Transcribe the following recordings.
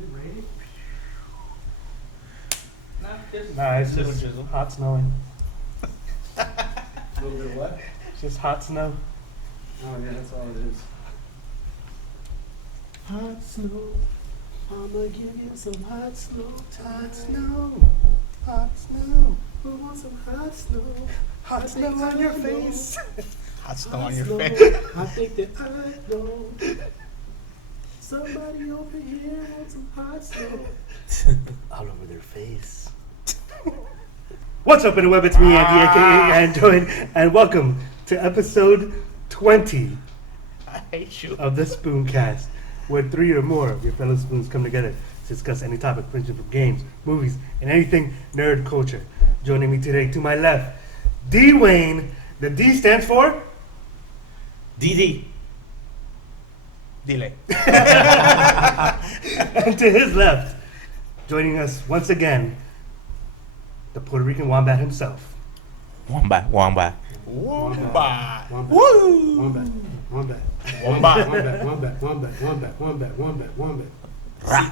it raining? Nah, it's Little just drizzle. hot snowing. A little bit of what? It's just hot snow. Oh yeah, that's all it is. Hot snow. I'ma give you some hot snow. Hot snow. Hot snow. Who wants some hot snow? Hot snow on your face. Hot snow on your snow. face. I think that I know. Somebody over here wants some hot snow. All over their face. What's up in the web? It's me, Andy, aka Android, and welcome to episode 20 I hate you. of the Spooncast, where 3 or more of your fellow spoons come together to discuss any topic ranging from games, movies, and anything nerd culture. Joining me today, to my left, D. Wayne. The D stands for DD. Delay. and to his left, joining us once again, the Puerto Rican wombat himself. Wombat. Wombat. Wombat. Woo! Wombat. Wombat. Wombat. Wombat. Wombat. Wombat. Wombat. Wombat. Wombat. Wombat. Rah.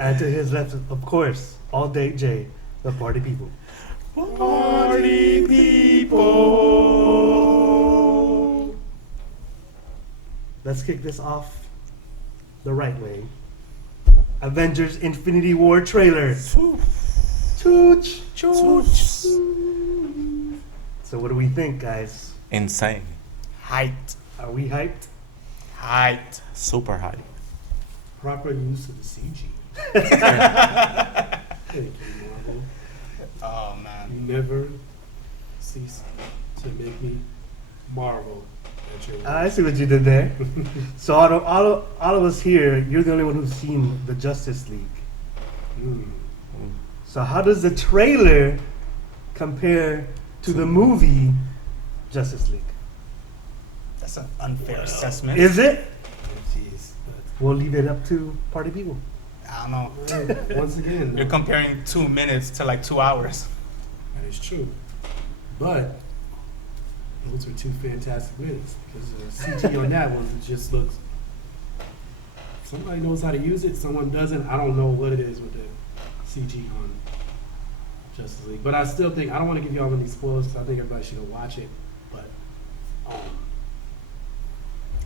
And to his left, of course, all day J, the party people. Party people. Let's kick this off the right way. Avengers Infinity War trailer. Chooch. Chooch. So what do we think, guys? Insane. Hyped. Are we hyped? Hyped. Super high. Proper use of the CG. Thank you, Marvel. Oh man. You never cease to make me marvel at your I work. see what you did there. So all of us here, you're the only one who's seen the Justice League. So how does the trailer compare to the movie Justice League? That's an unfair assessment. Is it? Jeez. We'll leave it up to party people. I don't know. But, once again, You're comparing 2 minutes to like 2 hours. that is true. But those were 2 fantastic minutes because CG on that one just looks. Somebody knows how to use it. Someone doesn't. I don't know what it is with the CG on Justice League. But I still think I don't want to give y'all any spoilers because I think everybody should go watch it. But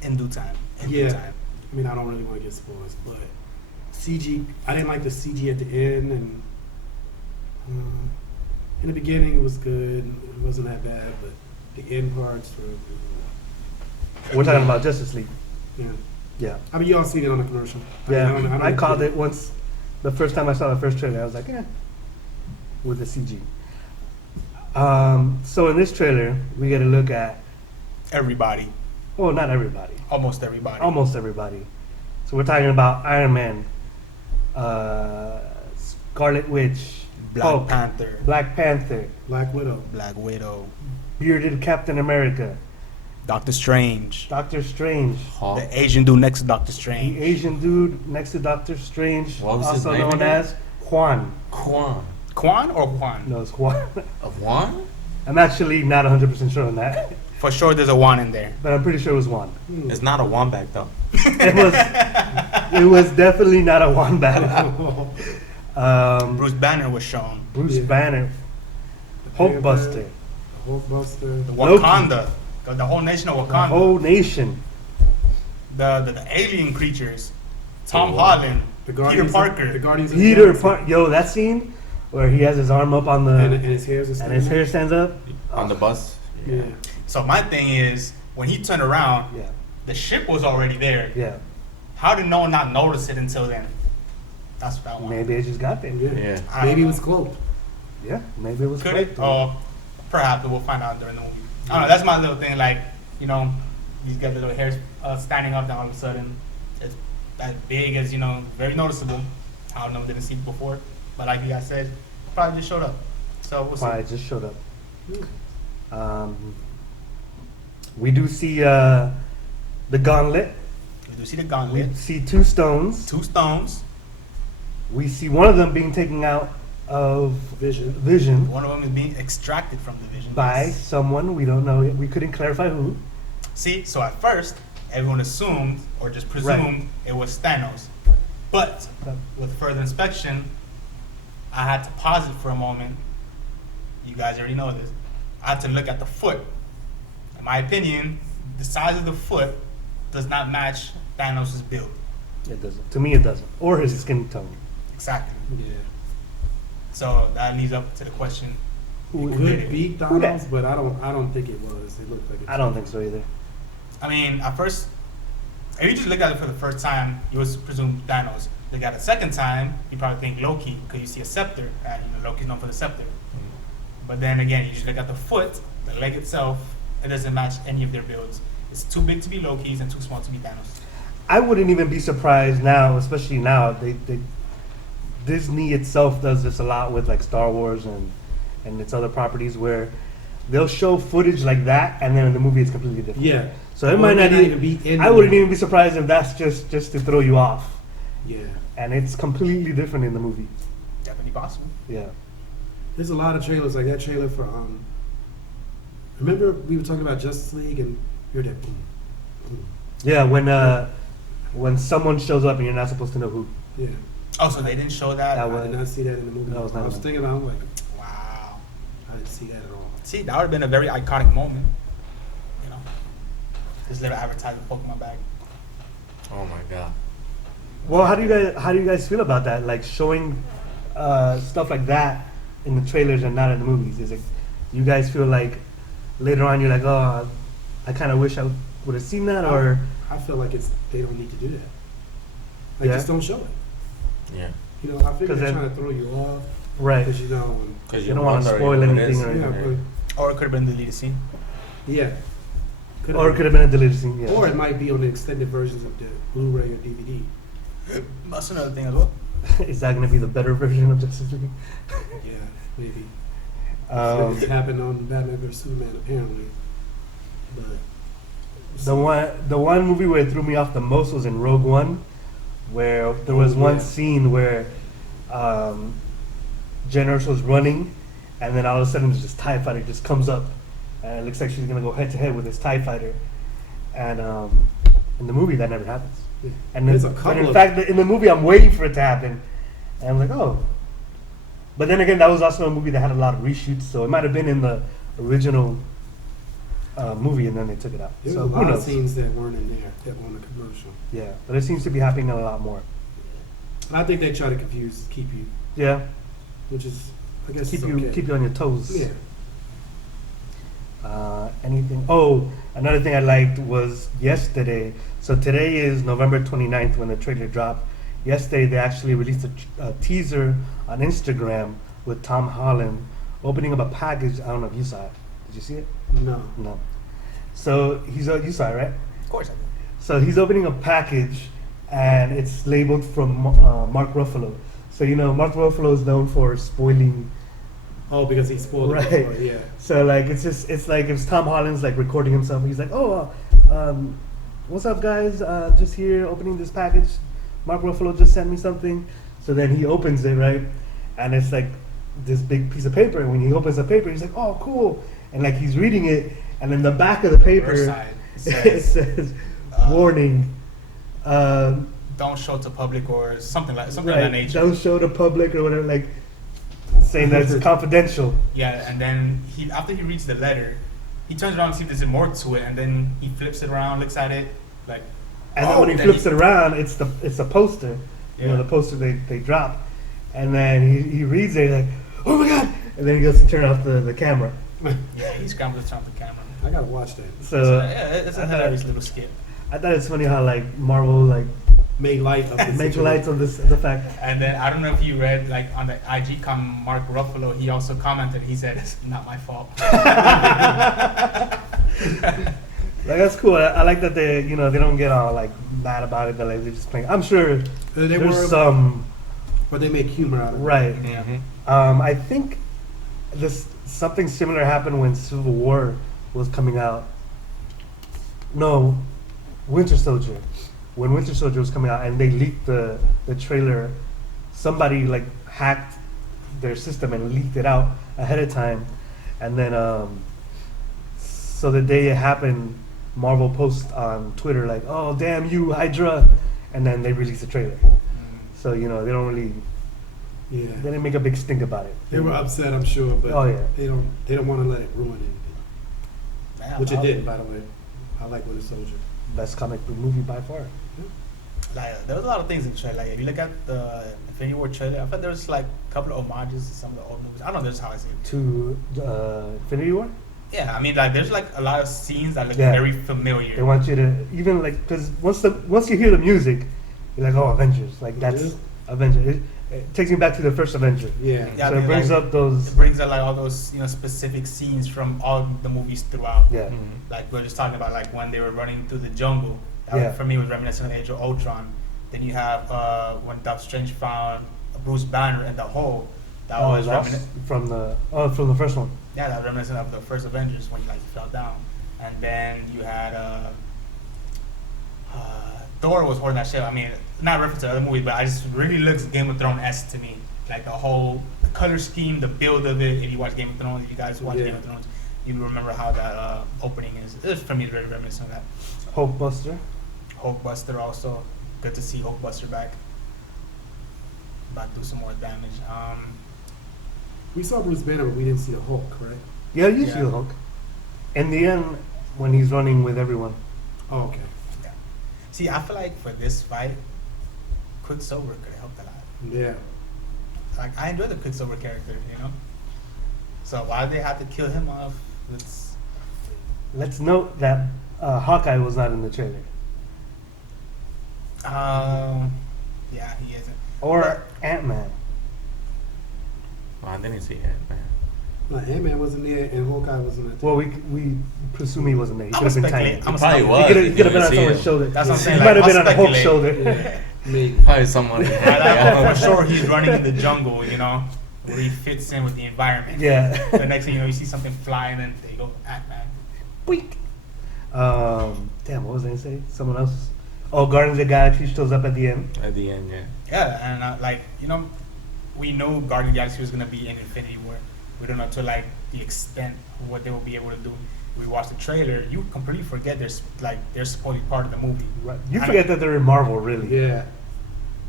In due time. In due Yeah. time. I mean, I don't really want to get spoilers, but CG. I didn't like the CG at the end, and in the beginning it was good. It wasn't that bad, but the end parts were. We're talking about Justice League. Yeah. Yeah. I mean, y'all seen it on the commercial. Yeah. don't I called it once. The first time I saw the first trailer, I was like, with the CG. So in this trailer, we get a look at, Everybody. well, not everybody, Almost everybody. almost everybody. So we're talking about Iron Man, Scarlet Witch, Black Hulk, Panther. Black Panther, Black Widow. Black Widow. bearded Captain America, Doctor Strange. Doctor Strange, Hulk. The Asian dude next to Doctor the Strange. Asian dude next to Doctor Strange, What was his also name known again? as Juan. Quan. Quan or Juan? No, it's Juan. A Juan? I'm actually not 100% sure on that, For sure there's a Juan in there. but I'm pretty sure it was Juan. It's not a wombat though. It was definitely not a wombat. Bruce Banner was shown. Bruce Yeah. Banner, Hulkbuster, Hulkbuster. The Loki. Wakanda. The whole nation of the Wakanda. whole nation. The alien creatures. Tom Holland. The Peter Guardians. The Parker. Guardians. of the Peter Galaxy. Parker. Yo, that scene where he has his arm up on the And his hair's a and his hair stands up. On the bus. Yeah. So my thing is, when he turned around, Yeah, the ship was already there. yeah. How did no one not notice it until then? That's what I want. Maybe it just got there. Yeah. Yeah. I don't Maybe it know. was cloaked. Yeah, maybe it was. Could it? cloaked. Oh, perhaps we'll find out during the movie. I don't know. That's my little thing. Like, you know, these guys with their hairs standing up, then all of a sudden it's that big as, you know, very noticeable. I don't know, didn't see it before. But like you guys said, probably just showed up. So we'll see. Why it just showed up. We do see the gauntlet. We do see the We gauntlet. see 2 stones. 2 stones. We see one of them being taken out of Vision. Vision One of them is being extracted from the Vision. by Yes. someone we don't know. We couldn't clarify who. See, so at first, everyone assumed or just presumed it was Thanos. But with further inspection, I had to pause it for a moment. You guys already know this. I had to look at the foot. In my opinion, the size of the foot does not match Thanos' build. It doesn't. To me, it doesn't. Or his skin tone. Exactly. Yeah. So that leads up to the question. Who did Could it? be Who that? Thanos, but I don't think it was. It looked like it. I don't think so either. I mean, at first, if you just look at it for the first time, you would presume Thanos. Look at it a second time, you probably think Loki, because you see a scepter, and you know Loki's known for the scepter. But then again, you just look at the foot, the leg itself, it doesn't match any of their builds. It's too big to be Loki's and too small to be Thanos. I wouldn't even be surprised now, especially now. Disney itself does this a lot with like Star Wars and its other properties, where they'll show footage like that, and then in the movie it's completely different. Yeah. So it Or might it not even be in I the wouldn't movie. even be surprised if that's just to throw you off, Yeah. and it's completely different in the movie. Definitely possible. Yeah. There's a lot of trailers like that trailer for remember we were talking about Justice League and you're that boom, boom. Yeah, when someone shows up and you're not supposed to know who. Yeah. Oh, so they didn't show that? That I was- did not see that in the movie. That was I not was in- thinking about it, I'm like, Wow. I didn't see that at all. See, that would have been a very iconic moment. You know, this little advertising Pokemon bag. Oh my god. Well, how do you guys feel about that? Like showing stuff like that in the trailers and not in the movies? Is it you guys feel like later on you're like, oh, I kind of wish I would have seen that, or I feel like they don't need to do that. Like, Yeah. just don't show it. Yeah. You know, I figure 'Cause they're then- trying to throw you off right? because you know. Because You don't wanna spoil anything or Yeah, anything. Or it could have been the deleted scene. yeah. Or it could have been a deleted scene. Yeah. Or it might be on the extended versions of the Blu-ray or DVD. That's another thing as well. Is that going to be the better version of Justice League? Yeah, maybe. Um, It happened on Batman vs Superman apparently, but the one movie where it threw me off the most was in Rogue One, where there was one Yeah. scene where Jen Erso's running, and then all of a sudden this TIE fighter just comes up, and it looks like she's gonna go head to head with this TIE fighter, and in the movie that never happens. yeah. And There's then, a but couple in of fact, in the movie, I'm waiting for it to happen, and I'm like, oh. But then again, that was also a movie that had a lot of reshoots, so it might have been in the original movie, and then they took it out. There's So a who lot of knows? scenes that weren't in there that were on the commercial. Yeah, but it seems to be happening a lot more. And I think they try to keep you, Yeah, which is, I guess, keep it's you okay. keep you on your toes. Yeah. Anything? Oh, another thing I liked was yesterday. So today is November 29th when the trailer dropped. Yesterday they actually released a teaser on Instagram with Tom Holland opening up a package. I don't know if you saw it. Did you see it? No. No. So you saw it, right? Of course I did. So he's opening a package, and it's labeled from Mark Ruffalo. So you know Mark Ruffalo is known for spoiling. Oh, because he spoiled it Right. before, yeah. So like it's like if Tom Holland's like recording himself, he's like, oh, what's up guys? Just here opening this package. Mark Ruffalo just sent me something. So then he opens it, right, and it's like this big piece of paper. And when he opens the paper, he's like, oh, cool, and like he's reading it, and then the back of the paper Reverse side, it says warning. Don't show to public or something like Right, that nature. don't show the public or whatever, like saying that it's confidential. Yeah, and then after he reads the letter, he turns around and sees there's more to it, and then he flips it around, looks at it, like. And then when he flips it around, it's a poster. You know, Yeah. the poster they drop. And then he reads it like, oh my god! And then he goes to turn off the camera. Yeah, he scrambles to turn off the camera. I gotta watch that. So Yeah, it's a I hilarious thought, little skit. I thought it's funny how like Marvel like Make light of the make situation. light of the fact. And then I don't know if you read like on the IG comment, Mark Ruffalo, he also commented. He said, "It's not my fault." Like that's cool. I like that they they don't get all like mad about it. They're just playing. I'm sure They there's were, some but they make humor out of it. right. Yeah. I think something similar happened when Civil War was coming out. No, Winter Soldier. When Winter Soldier was coming out and they leaked the trailer, somebody like hacked their system and leaked it out ahead of time, and then so the day it happened, Marvel post on Twitter like, "Oh damn you, Hydra," and then they release a trailer. So you know they don't really, Yeah. they didn't make a big stink about it. They were upset, I'm sure, but Oh, yeah. they don't want to let it ruin anything. Yeah, Which it didn't, by the way. I like Winter Soldier. Best comic book movie by far. Like there was a lot of things in the trailer. Like if you look at the Infinity War trailer, I thought there was like a couple of homages to some of the old movies. I don't know. This is how I see it. To Infinity War, Yeah, I mean, like there's like a lot of scenes that look Yeah. very familiar. they want you to even like because once you hear the music, you're like, "Oh, Avengers!" Like that's Yeah. Avengers. It takes me back to the first Avenger. Yeah. Yeah, So I it mean, brings like, up those. It brings up like all those specific scenes from all the movies throughout. Yeah. Like we are just talking about like when they were running through the jungle. That Yeah. for me was reminiscent of Age of Ultron. Then you have when Doctor Strange found Bruce Banner in the hole. That was reminiscent. from the first one. Yeah, that was reminiscent of the first Avengers when he like fell down. And then you had Thor was holding that shit. I mean, not reference to other movies, but I just really looks Game of Thrones-esque to me. Like the whole color scheme, the build of it. If you watch Game of Thrones, if you guys watch Yeah. Game of Thrones, you remember how that opening is. It's for me very reminiscent of that. Hulkbuster. Hulkbuster also. Good to see Hulkbuster back. About to do some more damage. We saw Bruce Banner, but we didn't see the Hulk, correct? Yeah, you see Yeah. the Hulk. In the end, when he's running with everyone. Oh, okay. See, I feel like for this fight, Quicksilver could have helped a lot. Yeah. Like I enjoy the Quicksilver character, So why did they have to kill him off? It's Let's note that Hawkeye was not in the trailer. yeah, he isn't. Or Ant-Man. Well, I didn't see it, man. No, Ant-Man wasn't there, and Hawkeye wasn't there. Well, we presume he wasn't there. He I'm could have been speculating. tiny. I'm Probably speculating. was. He could You have been didn't on see someone's him. shoulder. That's what I'm He saying. might have Like, been I'll on a Hulk speculate. shoulder. Maybe. Probably someone. Like, I know for sure he's running in the jungle, where he fits in with the environment. Yeah. The next thing you know, you see something fly, and then they go Ant-Man. Weak. Damn, what was I gonna say? Someone else. Oh, Guardians of the Galaxy shows up at the end. At the end, yeah. Yeah, and we know Guardians of the Galaxy was gonna be in Infinity War. We don't know to like the extent of what they will be able to do. We watch the trailer, you completely forget they're supposed to be part of the movie. Right. You forget that they're in Marvel, really. Yeah.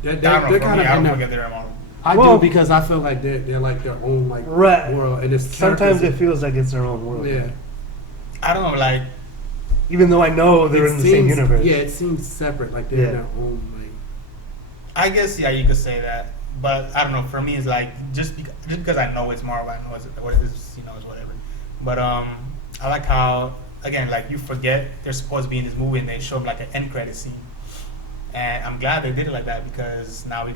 They're I don't know, they're for kind me, of I in don't that. forget they're in Marvel. I Well- do because I feel like they're like their own like Right. world, and it's Sometimes it characters- feels like it's their own world. Yeah. I don't know, like Even though I know they're It in the same seems- universe. Yeah, it seems separate, like they're Yeah. in their own like. I guess you could say that, but I don't know. For me, it's like just because I know it's Marvel, I know it's what it is, it's whatever. But I like how again, like you forget they're supposed to be in this movie and they show up like an end credit scene, and I'm glad they did it like that because now we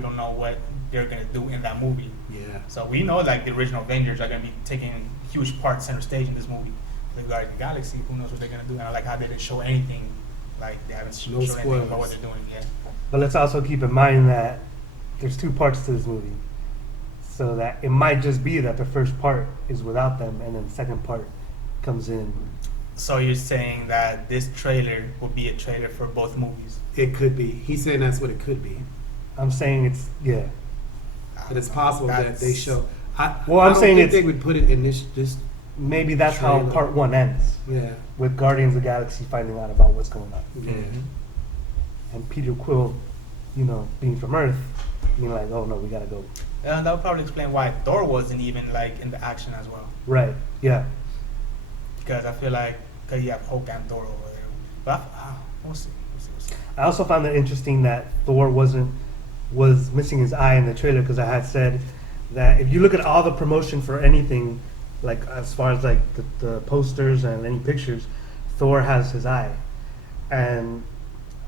don't know what they're gonna do in that movie. Yeah. So we know like the original Avengers are gonna be taking huge part center stage in this movie. The Guardians of the Galaxy, who knows what they're gonna do? And I like how they didn't show anything, like they haven't shown anything spoilers. about what they're doing. Yeah. But let's also keep in mind that there's two parts to this movie. So that it might just be that the first part is without them and then the second part comes in. So you're saying that this trailer will be a trailer for both movies? It could be. He's saying that's what it could be. I'm saying it's, yeah. But it's possible that they show. Well, I I'm don't saying think it's- they would put it in this. Maybe that's how Trailer. part one ends. Yeah. With Guardians of the Galaxy finding out about what's going on. Yeah. And Peter Quill, being from Earth, being like, oh no, we gotta go. And that would probably explain why Thor wasn't even like in the action as well. Right, yeah. Because I feel like you have Hulk and Thor over there. But we'll see. I also found it interesting that Thor was missing his eye in the trailer because I had said that if you look at all the promotion for anything, like as far as like the posters and any pictures, Thor has his eye. And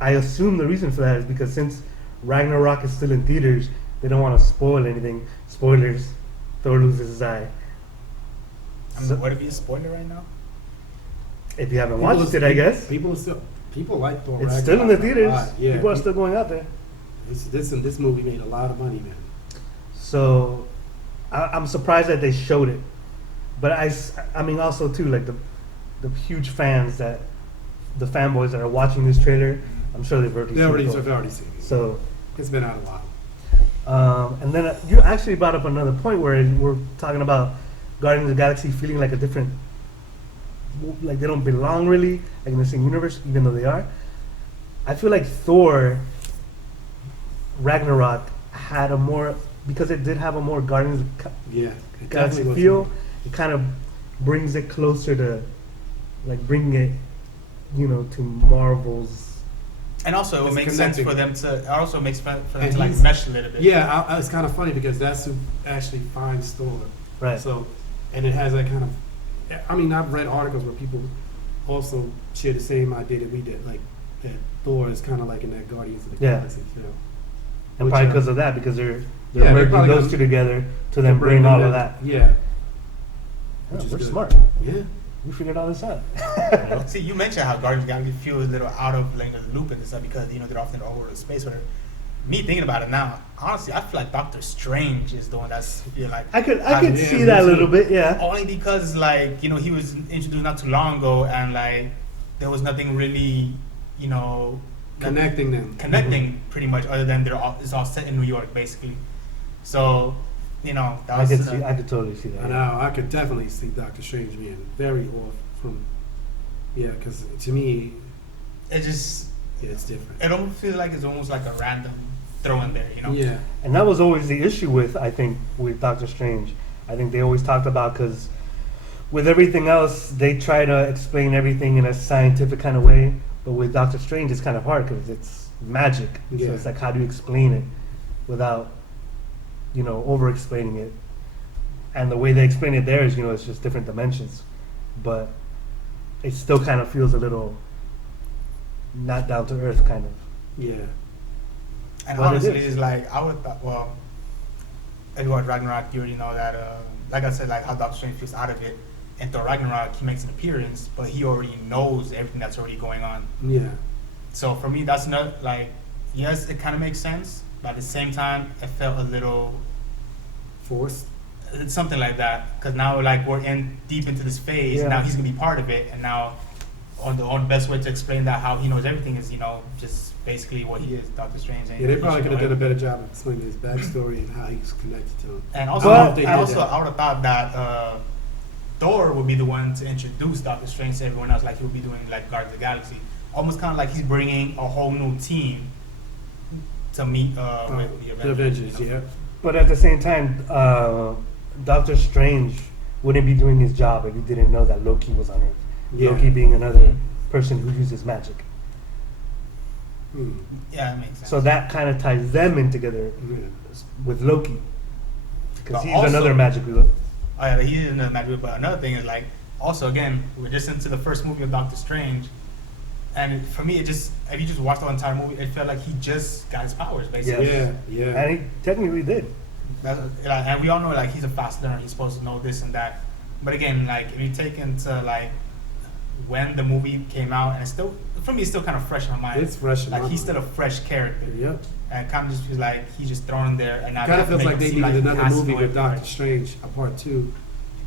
I assume the reason for that is because since Ragnarok is still in theaters, they don't want to spoil anything. Spoilers, Thor loses his eye. Would it be a spoiler right now? If you haven't People watched are- it, I guess. People like Thor. It's still in the Ragnarok a theaters. lot. Yeah. People are still going out there. This movie made a lot of money, man. So I'm surprised that they showed it. But I mean also too, like the huge fans the fanboys that are watching this trailer, I'm sure they've already seen it. They've already seen it. So, It's been out a lot. and then you actually brought up another point where we're talking about Guardians of the Galaxy feeling like a different like they don't belong really like in the same universe, even though they are. I feel like Thor Ragnarok had a more, because it did have a more Guardians of the Yeah, it Galaxy definitely was feel. more. It kind of brings it closer to, like, bringing it, to Marvel's. And also, it would It's make sense connecting. for them to. It also makes sense for them And to like he's- mesh a little bit. Yeah, it's kind of funny because that's who actually finds Thor. Right. So, and it has that kind of. I mean, I've read articles where people also share the same idea that we did, like that Thor is kind of like in that Guardians of the Yeah. Galaxy film. And Which, probably uh, because of that, because they're yeah, they're merging probably those gonna- two together to then bring all of that. Yeah. Yeah, Which is we're good. smart. Yeah. We figured all this out. See, you mentioned how Guardians of the Galaxy feels a little out of like the loop and stuff because they're often all over the space. Whatever. Me thinking about it now, honestly, I feel like Doctor Strange is the one that's feel like I could Yeah, see me that a too. little bit, yeah. only because like he was introduced not too long ago and like there was nothing really Connecting them. connecting pretty much other than it's all set in New York basically. So that I was could see. I could totally see that. And I could definitely see Doctor Strange being very off from. Yeah, because to me, it just it's different. it almost feels like it's almost like a random throw in there. Yeah. And that was always the issue with Doctor Strange. I think they always talked about, because with everything else they try to explain everything in a scientific kind of way, but with Doctor Strange it's kind of hard because it's magic. Yeah. So it's like, how do you explain it without over explaining it? And the way they explain it there is it's just different dimensions, but it still kind of feels a little not down to earth kind of. Yeah. And But it honestly, is. it's like I would Edward Ragnarok, you already know that. Like I said, like how Doctor Strange feels out of it, and Thor Ragnarok, he makes an appearance, but he already knows everything that's already going on. Yeah. So for me, that's not like, yes, it kind of makes sense, but at the same time, it felt a little Forced. it's something like that. Because now, like we're in deep into this phase, Yeah. now he's gonna be part of it, and now, on the best way to explain that how he knows everything is just basically what he is, Doctor Strange. And Yeah, they he probably should could have know done a everything. better job of explaining his backstory and how he's connected to him. And I also, don't know if they I did that. would have thought that Thor would be the one to introduce Doctor Strange to everyone else, like he would be doing like Guardians of the Galaxy. Almost kind of like he's bringing a whole new team to meet with The Avengers, you know? yeah. But at the same time, Doctor Strange wouldn't be doing his job if he didn't know that Loki was on Earth. Yeah. Loki being another person who uses magic. Hmm. Yeah, it makes sense. So that kind of ties them in together Yeah. with Loki. Because But he's also- another magic wheel. Oh yeah, he is in the magic, but another thing is like, also again, we're just into the first movie of Doctor Strange, and for me, if you just watch the entire movie, it felt like he just got his powers basically. Yes. Yeah, yeah. And he technically did. And we all know like he's a fast learner, he's supposed to know this and that. But again, like if you take into like when the movie came out, and it's still for me, it's still kind of fresh in my mind. It's fresh in Like my he's mind. still a fresh character, Yep. and it kind of just feels like he's just thrown in there. And now It they kind have of to feels make like him they seem needed he another has to movie know with everything. Doctor Strange, a part two,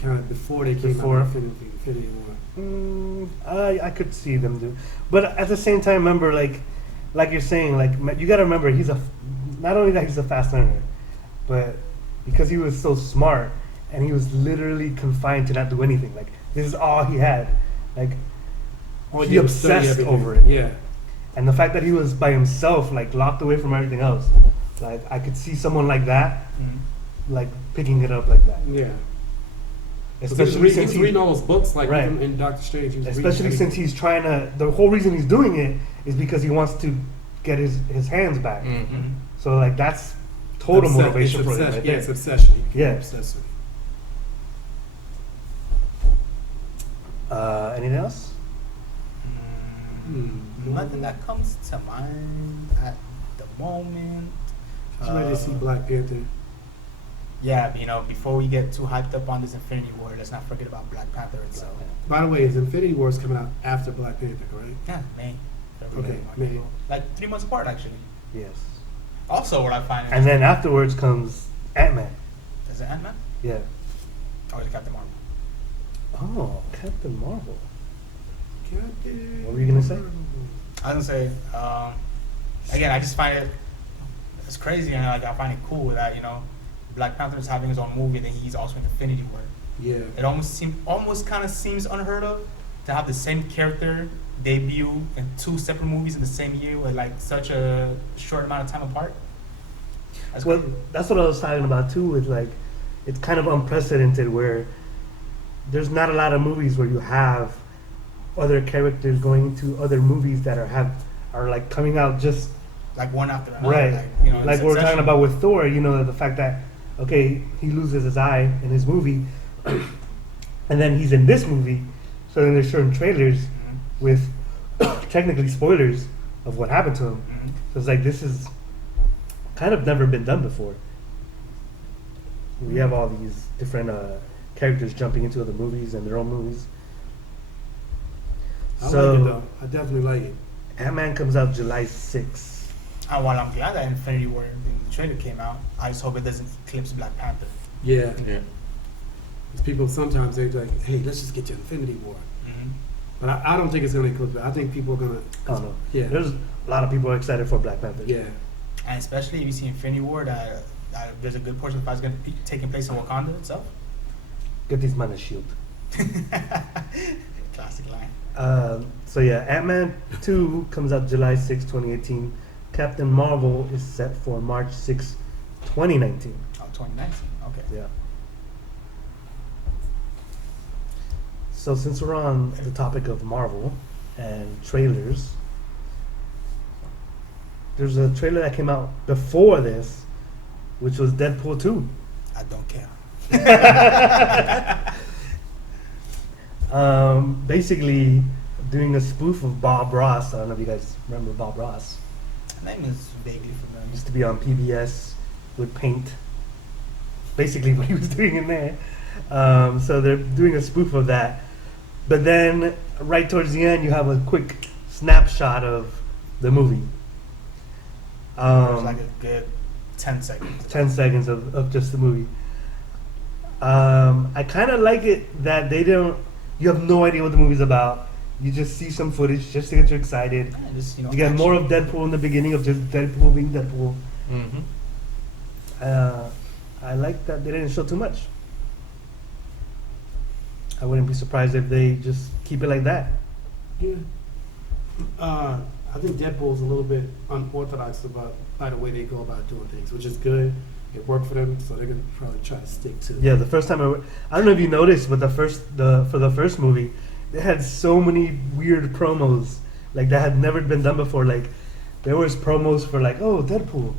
kind of before they came Before? out with Infinity War. I could see them do, but at the same time, remember, like you're saying, like you got to remember, not only that he's a fast learner, but because he was so smart and he was literally confined to not do anything. Like this is all he had. Like All he did was study obsessed everything. over it. Yeah. And the fact that he was by himself, like locked away from everything else, like I could see someone like that, Mhm. like picking it up like that. Yeah. Especially he since was reading all those books, like Right. even in Doctor Strange. He was especially reading since he's trying to. The whole reason he's doing it is because he wants to get his hands back. Mm-hmm. So like that's total motivation it's for him. obsession. Right Yeah, there. it's obsession. He became Yeah. obsessed with it. Anything else? Nothing that comes to mind at the moment. You ready to see Black Panther? Yeah, but, before we get too hyped up on this Infinity War, let's not forget about Black Panther itself. By the way, is Infinity War is coming out after Black Panther, correct? Yeah, May. February, Okay, March, May. April. Like 3 months apart, actually. Yes. Also, what I find And then afterwards comes Ant-Man. is it Ant-Man Yeah. or is it Captain Marvel? Oh, Captain Marvel. Captain What were you gonna say? I was gonna say, again, I just find it's crazy, and like I find it cool that Black Panther is having his own movie, and then he's also in Infinity War. Yeah. It almost kind of seems unheard of, to have the same character debut in two separate movies in the same year with like such a short amount of time apart. That's Well, crazy. that's what I was talking about too. With like, it's kind of unprecedented where there's not a lot of movies where you have other characters going into other movies that are like coming out just Like one after another. right. Like, you know, in Like we were talking succession. about with Thor. You know, the fact that okay, he loses his eye in his movie, and then he's in this movie. So then there's certain trailers Mhm. with technically spoilers of what happened to him. Mhm. So it's like this is kind of never been done before. We have all these different characters jumping into other movies and their own movies. I like it So though. I definitely like it. Ant-Man comes out July 6th. And while I'm glad that Infinity War the trailer came out, I just hope it doesn't eclipse Black Panther. Yeah. Yeah. 'Cause people sometimes they're like, hey, let's just get to Infinity War. Mm-hmm. But I don't think it's gonna eclipse it. I think people are gonna. I don't know. Yeah. There's a lot of people excited for Black Panther. Yeah. And especially if you see Infinity War, that there's a good portion of it's going to be taking place in Wakanda itself. Get these man a shield. Classic line. So yeah, Ant-Man 2 comes out July 6, 2018. Captain Marvel is set for March 6, 2019. Oh, 2019. Okay. Yeah. So since we're on the topic of Marvel and trailers, there's a trailer that came out before this, which was Deadpool 2. I don't care. Basically doing a spoof of Bob Ross. I don't know if you guys remember Bob Ross. Name is vaguely familiar. Used to be on PBS with Paint. Basically what he was doing in there. So they're doing a spoof of that. But then right towards the end you have a quick snapshot of the movie. There's like a good 10 seconds. 10 seconds of just the movie. I kind of like it that you have no idea what the movie's about. You just see some footage just to get you excited. Yeah, just, You get more of Deadpool in the beginning of just Deadpool being Deadpool. Mm-hmm. I like that they didn't show too much. I wouldn't be surprised if they just keep it like that. Yeah. I think Deadpool's a little bit unorthodox by the way they go about doing things, which is good. It worked for them, so they're gonna probably try to stick to. Yeah, the first time I don't know if you noticed, but for the first movie, they had so many weird promos like that had never been done before. Like there was promos for like, oh, Deadpool.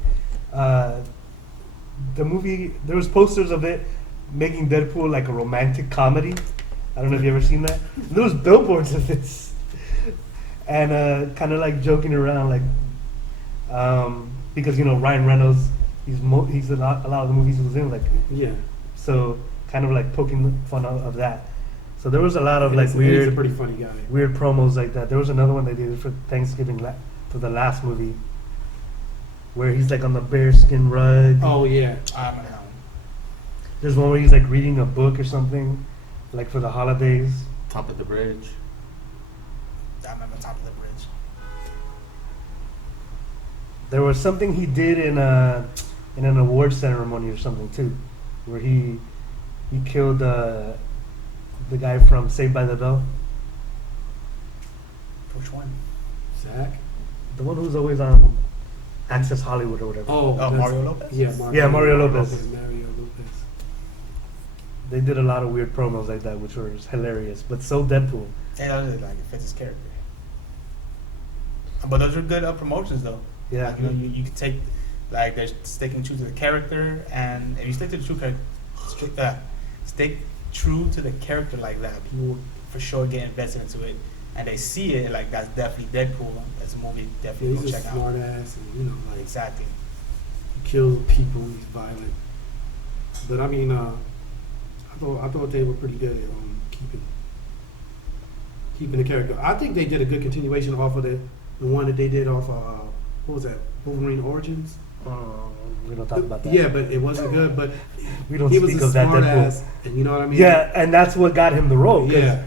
The movie, there was posters of it making Deadpool like a romantic comedy. I don't know if you ever seen that. There was billboards of this, and kind of like joking around, like because Ryan Reynolds, he's in a lot of the movies he was in, like Yeah. so kind of like poking fun of that. So there was a lot of And like he's a weird pretty funny guy. weird promos like that. There was another one they did for Thanksgiving for the last movie, where he's like on the bearskin rug. Oh yeah. I remember that one. There's one where he's like reading a book or something, like for the holidays. Top of the bridge. I remember Top of the Bridge. There was something he did in an award ceremony or something too, where he killed the guy from Saved by the Bell, Which one? Zach. the one who's always on Access Hollywood or whatever. Oh, that's- Mario Lopez? Yeah, Yeah, Mario Lopez. Mario Lopez. They did a lot of weird promos like that, which was hilarious, but so Deadpool. Yeah, that was like it fits his character. But those are good promotions though. Yeah. Like, you can take, like, they're sticking true to the character, and if you stick to the true character, stick true to the character like that, people will for sure get invested into it, and they see it like that's definitely Deadpool. That's a movie Yeah, definitely he's go a check out. smart ass, and like Exactly. he kills people. He's violent. But I mean, I thought they were pretty good at keeping the character. I think they did a good continuation off of the one that they did off. What was that? Wolverine Origins. We don't talk about that. Yeah, but it wasn't good. But We don't he was speak a of that smart Deadpool. ass, and you know what I mean. Yeah, and that's what got him the role. 'Cause Yeah.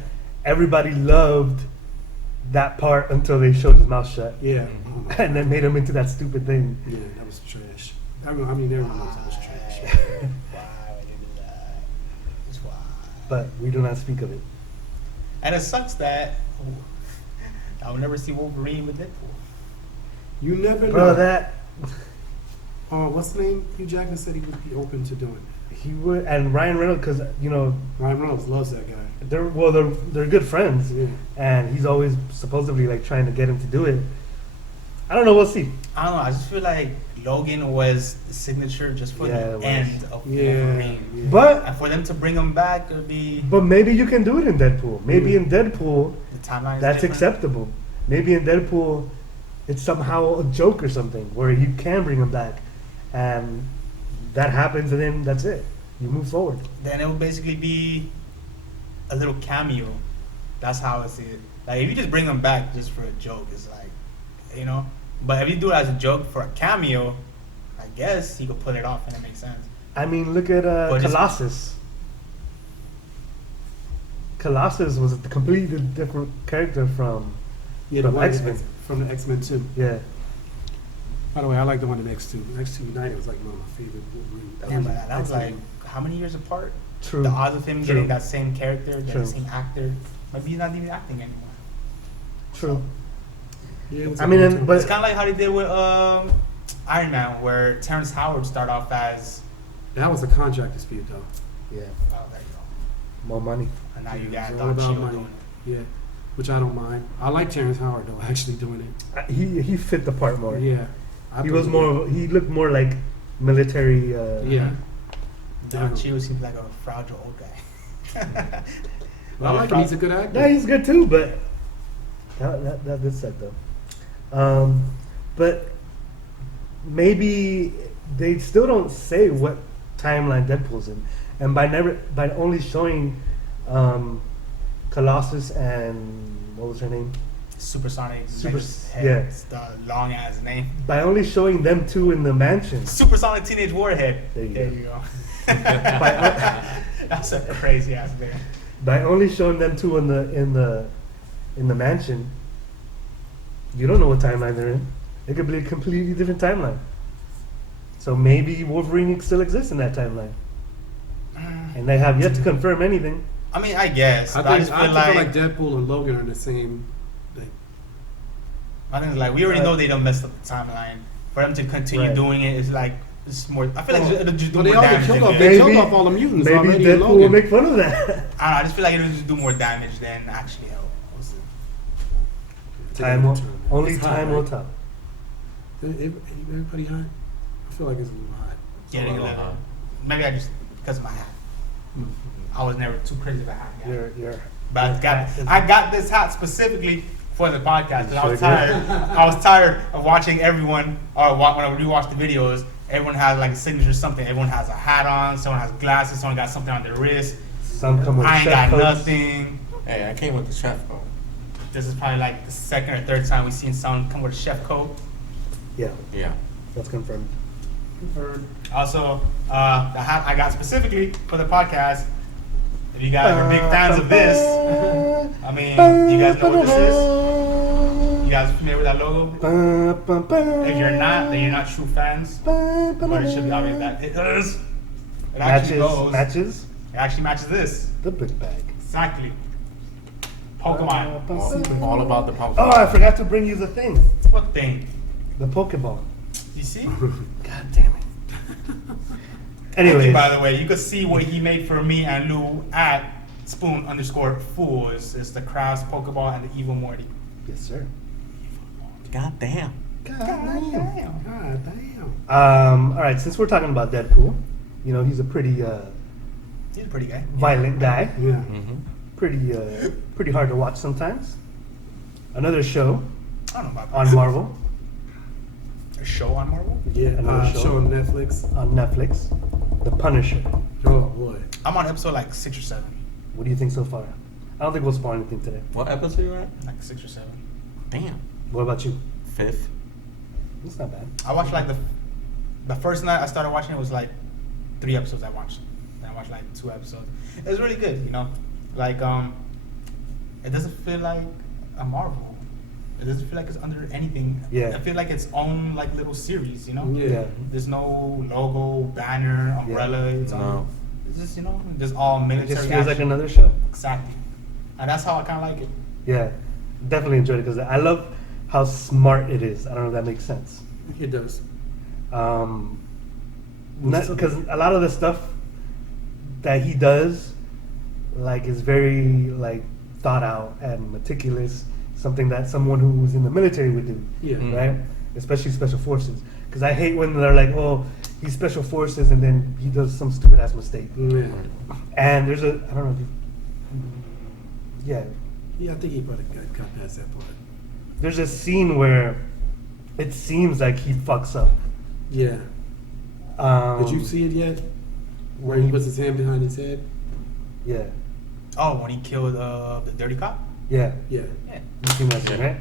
everybody loved that part until they showed his mouth shut, Yeah. Mhm. Oh my and then made him into that stupid thing. Yeah, that was trash. I mean, everyone knows that was trash. Why would you do that? Just why? But we do not speak of it. And it sucks that I will never see Wolverine with Deadpool. You never know. Bro, that What's the name? Hugh Jackman said he would be open to doing it. he would, and Ryan Reynolds, because Ryan Reynolds loves that guy. they're good friends, Yeah. and he's always supposedly like trying to get him to do it. I don't know. We'll see. I don't know. I just feel like Logan was the signature just for Yeah, it the was. end of Yeah. Wolverine. But And for them to bring him back, it would be maybe you can do it in Deadpool. Maybe in Deadpool the timeline. Is that's different. acceptable. Maybe in Deadpool it's somehow a joke or something where you can bring him back, and that happens, and then that's it. You move forward. Then it would basically be a little cameo. That's how I see it. Like if you just bring him back just for a joke, it's like, you know. But if you do it as a joke for a cameo, I guess he could pull it off and it makes sense. I mean, look at But it's- Colossus. Colossus was a completely different character from Yeah, From the one X-Men. from the X-Men 2. yeah. By the way, I like the one in X2. X2 United was like one of my favorite Wolverine. Yeah, but that was like X-Men. how many years apart? True. The odds of him True. getting that same character, True. that same actor, maybe he's not even acting anymore. True. Yeah, it was I a mean, long and- time. but- It's kind of like how they did with Iron Man, where Terrence Howard started off as That was a contract dispute, though. Yeah. oh, there you go, More money. and now you Yeah, got it's all Don about Cheadle money. doing it. Yeah, which I don't mind. I like Terrence Howard, though, actually doing it. He fit the part more. Yeah. I He was believe more. He looked more like military. Yeah. Don Cheadle seems like a fragile old guy. But I like him. He's a good actor. Yeah, he's good too, but that did suck though. But maybe they still don't say what timeline Deadpool's in, and by only showing Colossus and what was her name? Supersonic. Super- head. yeah. It's the long ass name. By only showing them two in the mansion. Supersonic Teenage Warhead. There you There go. you go. By, That's a crazy ass name. by only showing them two in the mansion, you don't know what timeline they're in. It could be a completely different timeline. So maybe Wolverine still exists in that timeline, and they have yet to confirm anything. I mean, I guess. I but I think just I feel feel like, like Deadpool and Logan are the same thing. I think it's like we already know they don't mess up the timeline. For them to continue Right. doing it, it's like it's more. I feel like it'll just do But they more already damage. killed than off. good. They killed Maybe- off all the mutants Maybe already in Deadpool will Logan. make fun of that. I don't know. I just feel like it'll just do more damage than actually help. We'll see. Time will, only It's hot, time will right? tell. Everybody hot? I feel like it's a little hot. Getting a little. Maybe I just because of my hat. I was never too crazy about hat. Yeah. You're But I got this hat specifically for the podcast because I was Sure did. tired. I was tired of watching everyone, or when I rewatch the videos, everyone has like a signature something. Everyone has a hat on. Someone has glasses. Someone got something on their wrist. some come with I ain't chef got coats. nothing. Hey, I came with the chef coat. This is probably like the second or third time we've seen someone come with a chef coat. Yeah, Yeah. that's confirmed. Also, the hat I got specifically for the podcast. If you guys are big fans of this, I mean, you guys know what this is. You guys familiar with that logo? If you're not, then you're not true fans. But it should be obvious that it does. It actually goes. Matches It actually matches this. the big bag. Exactly. Pokemon. All about the Pokemon. Oh, I forgot to bring you the thing, What thing? the Pokeball. You see? God damn it. Anyways, By the way, you could see what he made for me and Lou at spoon_fool. It's the Crafts Pokeball and the Evil Morty. yes, sir. God damn. God damn. God damn. All right. Since we're talking about Deadpool, you know he's a pretty He's a pretty guy. violent guy. Yeah. Mm-hmm. Pretty hard to watch sometimes. Another show I don't know about on Marvel, a show on Marvel. Yeah. Another show. Show on Netflix. on Netflix, The Punisher. Oh boy. I'm on episode like 6 or 7. What do you think so far? I don't think we'll spoil anything today. What episode you at? Like 6 or 7. Damn. What about you? 5th. It's not bad. I watched like the first night I started watching it was like 3 episodes I watched. Then I watched like 2 episodes. It was really good, you know. Like it doesn't feel like a Marvel. It doesn't feel like it's under anything. Yeah. I feel like its own like little series, you know. Yeah. There's no logo, banner, umbrella. It's No. all, it's just, you know, just all It military just feels like action. another show. Exactly. and that's how I kind of like it. Yeah, definitely enjoyed it because I love how smart it is. I don't know if that makes sense. It does. Because a lot of the stuff that he does, like, is very like thought out and meticulous. Something that someone who was in the military would do, Yeah. right? Especially special forces. Because I hate when they're like, "Oh, he's special forces," and then he does some stupid ass mistake. Yeah. And there's a, I don't know, if yeah, Yeah, I think he probably got past that part. there's a scene where it seems like he fucks up. Yeah. Did you see it yet? Where he puts his hand behind his head? Yeah, Oh, when he killed the dirty cop. yeah. Yeah. Yeah. You seen that scene, right?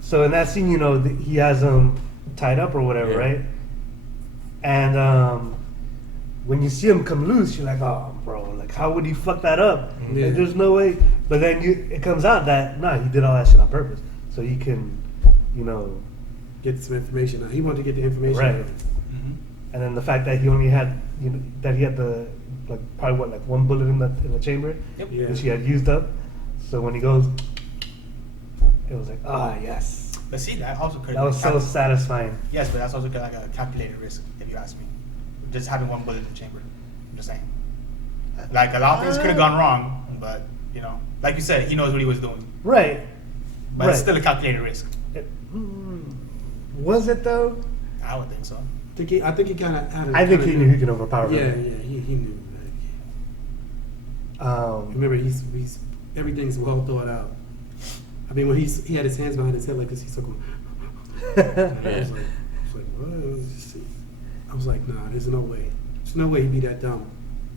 So in that scene, you know, he has him tied up or whatever, Yeah. right? And when you see him come loose, you're like, "Oh, bro, like how would he fuck that up? Yeah. Like, there's no way." But then it comes out that he did all that shit on purpose, so he can, you know, Get some information. He wanted to get the information. Right. out. Mm-hmm. and then the fact that he only had, you know, that he had the probably like one bullet in the chamber, Yep. Yeah. which he had used up. So when he goes, it was like, yes, But see, that also could. that was so satisfying. Yes, but that's also like a calculated risk, if you ask me. Just having one bullet in the chamber. I'm just saying. Like a lot of things could have gone wrong, but you know, like you said, he knows what he was doing. Right. But it's Right. still a calculated risk. Was it though? I would think so. I think he kind of added. I think he knew he could overpower Yeah, him. yeah, he knew. Remember, he's everything's well thought out. I mean, when he had his hands behind his head like this, he's so going. I was like, what? I was like, nah, there's no way. There's no way he'd be that dumb.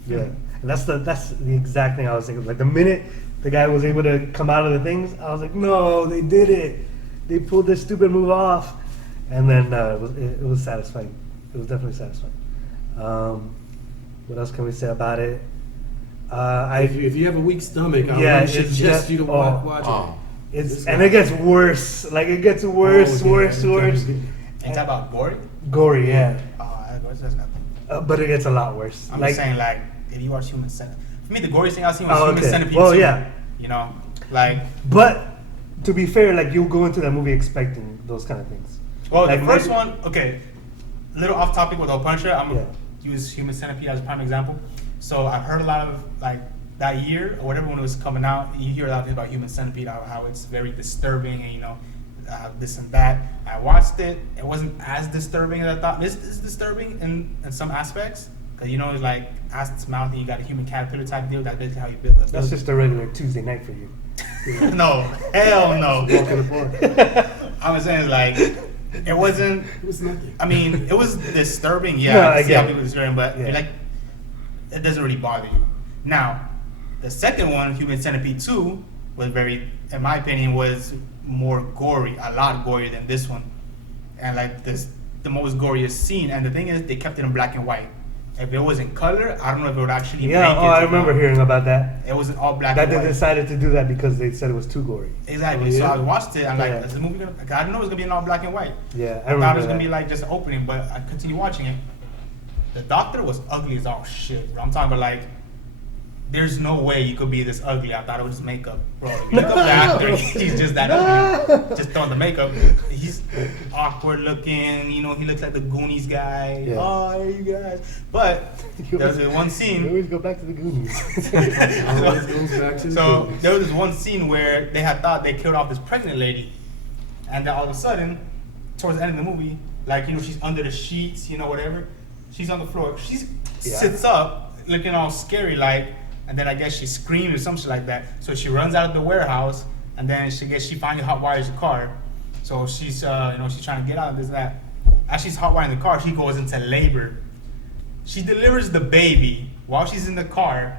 Yeah, and that's the exact thing I was thinking. Like the minute the guy was able to come out of the things, I was like, no, they did it. They pulled this stupid move off, and then it was satisfying. It was definitely satisfying. What else can we say about it? If you have a weak stomach, I Yeah, would it's suggest just- you to oh. watch Oh. It's and it gets worse. Like it gets worse, Oh, yeah. worse. You talk about gory? Gory, yeah. That's nothing. But it gets a lot worse. I'm like, just saying, like, if you watch Human Centipede, for me, the goriest thing I've seen was Oh, Human okay. Centipede. Well, 2. yeah. You know, like, But to be fair, like you go into that movie expecting those kind of things. well, Like, the first maybe- one, okay, little off topic with the Punisher. I'm Yeah. gonna use Human Centipede as a prime example. So I've heard a lot of like that year or whatever when it was coming out. You hear a lot of things about Human Centipede, how it's very disturbing and this and that. I watched it. It wasn't as disturbing as I thought. This is disturbing in some aspects. Cause it's like ass its mouth and you got a human caterpillar type deal. That's basically how you build it. That's just a regular Tuesday night for you. No, hell no. Walking apart. I was saying like it wasn't. It was nothing. I mean, it was disturbing. Yeah, No, I I see how get it. people disturbing, but Yeah. like it doesn't really bother you. Now, the second one, Human Centipede 2, was very, in my opinion, was more gory, a lot gorier than this one, and like the most goriest scene. And the thing is, they kept it in black and white. If it was in color, I don't know if it would actually Yeah, make it. I remember hearing about that. It wasn't all black That and they white. decided to do that because they said it was too gory. Exactly. Oh, So yeah? I watched it. I'm like, Yeah. is the movie gonna? Like, I didn't know it was gonna be in all black and white. Yeah, I I thought remember it was gonna that. be like just an opening, but I continued watching it. The doctor was ugly as all shit, bro. I'm talking about like, there's no way you could be this ugly. I thought it was just makeup, bro. If you look up the actor, he's just that ugly. Just throwing the makeup. He's awkward looking. He looks like the Goonies guy. Yeah. Oh, hey, you guys. But there was this one We scene. always go back to the Goonies. Always goes back to the So Goonies. there was this one scene where they had thought they killed off this pregnant lady, and then all of a sudden, towards the end of the movie, like she's under the sheets, whatever. She's on the floor. She Yeah. sits up, looking all scary like, and then I guess she screams or something like that. So she runs out of the warehouse, and then she finally hot wires the car. So she's she's trying to get out of this and that. As she's hot wiring the car, she goes into labor. She delivers the baby while she's in the car,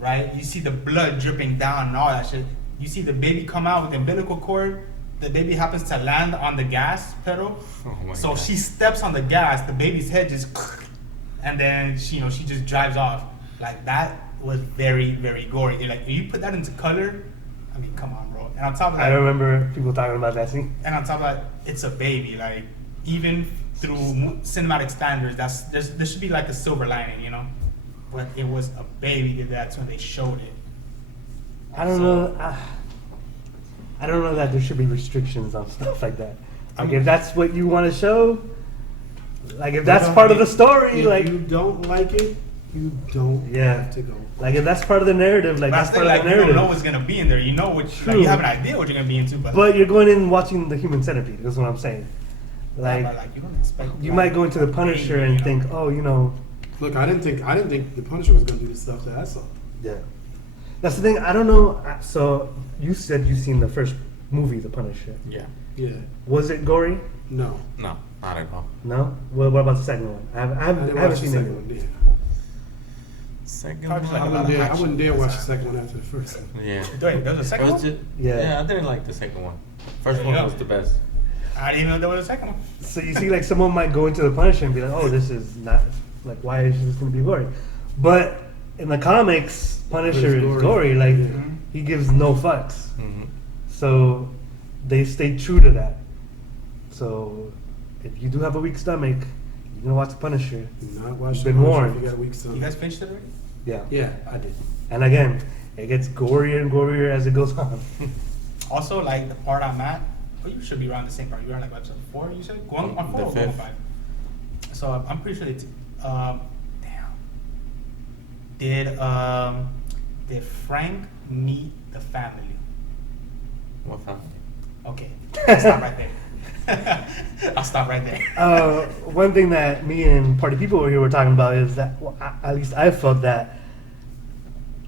right? You see the blood dripping down and all that shit. You see the baby come out with the umbilical cord. The baby happens to land on the gas pedal. Oh my So God. she steps on the gas, the baby's head just, and then she just drives off. Like that was very, very gory. Like if you put that into color, I mean, come on, bro. And on top of I that, remember people talking about that scene. and on top of that, it's a baby. Like even through cinematic standards, there should be like a silver lining, But it was a baby that that's when they showed it. I don't know. I don't know that there should be restrictions on stuff like that. Like if that's what you want to show, like if that's part of the story, If like you don't like it, you don't Yeah. have to go. like if that's part of the narrative, like But I that's still part like of the you don't narrative. know what's gonna be in there. You know what True. like, you have an idea what you're gonna be into, but But you're going in watching the Human Centipede. That's what I'm saying. like, Like you don't expect. you like, might go into the Punisher and you know. think, oh, you know, Look, I didn't think the Punisher was gonna do the stuff that I saw. yeah. That's the thing. I don't know. So you said you've seen the first movie, The Punisher. Yeah. Yeah. Was it gory? No. No, not at all. No. Well, what about the second one? I I haven't didn't watch the seen second it. one. Yeah. Second Probably just one. like a lot of I action. wouldn't dare watch the That's second one after the first one. Yeah. Wait, there was a It second was one? just, Yeah. yeah, I didn't like the second one. First one Yeah. was the best. I didn't even know there was a second one. So you see, like someone might go into the Punisher and be like, "Oh, this is not like why is this going to be gory?" But in the comics, Punisher It's is gory. gory. Like Yeah. he gives no fucks. Mm-hmm. So they stay true to that. So if you do have a weak stomach, you're gonna watch the Punisher. Do not watch You've the been Punisher warned. if you got a weak You stomach. guys finished it already? Yeah. Yeah, I did. And again, it gets gorier and gorier as it goes on. Also, like the part I'm at, well, you should be around the same part. You're on like episode 4, you said? Going on 4 The or going fifth. 5? So I'm pretty sure damn. Did Frank meet the family? What family? Okay, I'll stop right there. I'll stop right there. One thing that me and party people over here were talking about is that, well, at least I felt that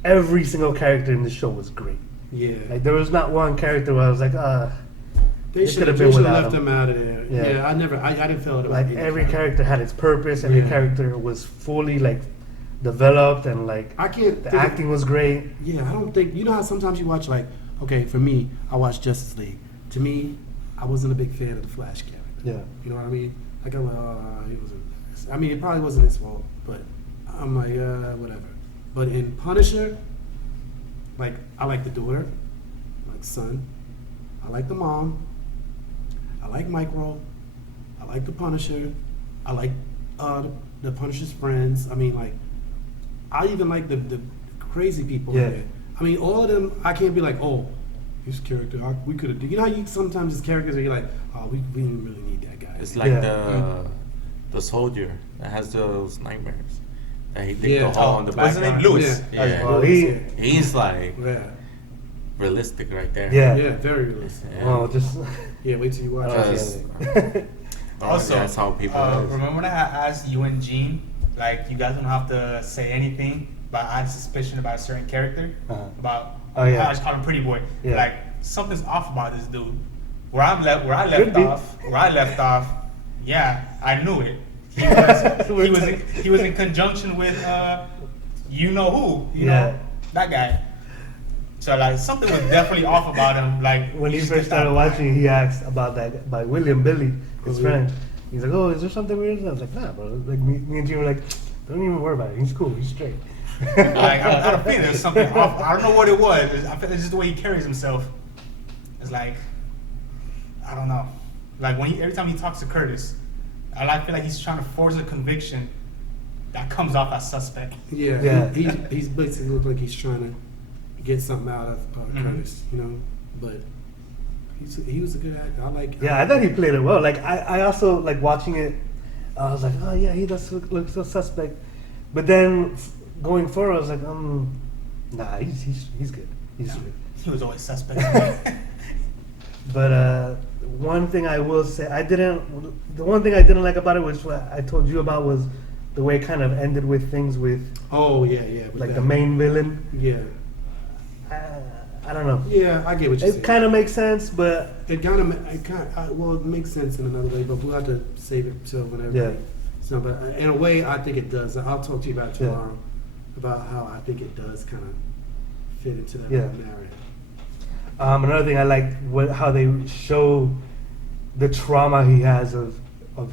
every single character in the show was great. Yeah. Like there was not one character where I was like, They it should could have have been without left him. them out of there. Yeah. Yeah, I didn't feel it about like either every character had its purpose. Every Yeah. character was fully like developed and like I can't the think of- acting was great. Yeah, I don't think you know how sometimes you watch like okay, for me, I watched Justice League. To me, I wasn't a big fan of the Flash character. Yeah. You know what I mean? Like he wasn't. I mean, it probably wasn't his fault, but I'm like, whatever. But in Punisher, like I like the daughter, like son, I like the mom, I like Micro, I like the Punisher, I like the Punisher's friends. I mean, like I even like the crazy people. Yeah. In there. I mean, all of them. I can't be like, oh, his character. We could have. You know how you sometimes his characters are you're like, oh, we didn't really need that guy. It's like Yeah. the soldier that has those nightmares. That he dig Yeah. the hole in the What's his name? background. Lewis. Yeah. Well, He's like Yeah. realistic right there. Yeah. Yeah, very realistic. Yeah. Well, just Yeah, wait till you watch Oh, it. yeah. Also, that's how people is. remember when I asked you and Gene, like, you guys don't have to say anything, but I had suspicion about a certain character, Uh-huh. about, Oh, yeah. I just call him Pretty Boy. Yeah. Like, something's off about this dude. Where I Could be. left off, yeah, I knew it. He was in conjunction with, you know who, you Yeah. know, that guy. So like something was definitely off about him. Like when he just first get that started vibe. watching, he asked about that by William Billy, his Oh, friend. He's like, "Oh, is there something weird?" I was like, "Nah, bro." Like me and Jim were like, "Don't even worry about it. He's cool. He's straight." Like I don't think there's something off. I don't know what it was. I feel it's just the way he carries himself. It's like I don't know. Like when every time he talks to Curtis, I feel like he's trying to force a conviction that comes off as suspect. Yeah, Yeah. He's basically look like he's trying to get something out of Mhm. Curtis, you know. But he was a good actor. I like. Yeah, I thought he played it well. Like I also like watching it. I was like, "Oh yeah, he does look so suspect," but then going forward, I was like, nah, he's good. He's good. He was always suspect. But one thing I will say, the one thing I didn't like about it, which what I told you about, was the way it kind of ended with things with Oh yeah, yeah. with like that. the main villain. Yeah, I don't know. yeah. I get what you're saying. It kind of makes sense, but It kind of, well, it makes sense in another way, but we'll have to save it till whenever. Yeah. So, but in a way, I think it does. I'll talk to you about it Yeah. tomorrow, about how I think it does kind of fit into that Yeah. narrative. another thing I liked how they show the trauma he has of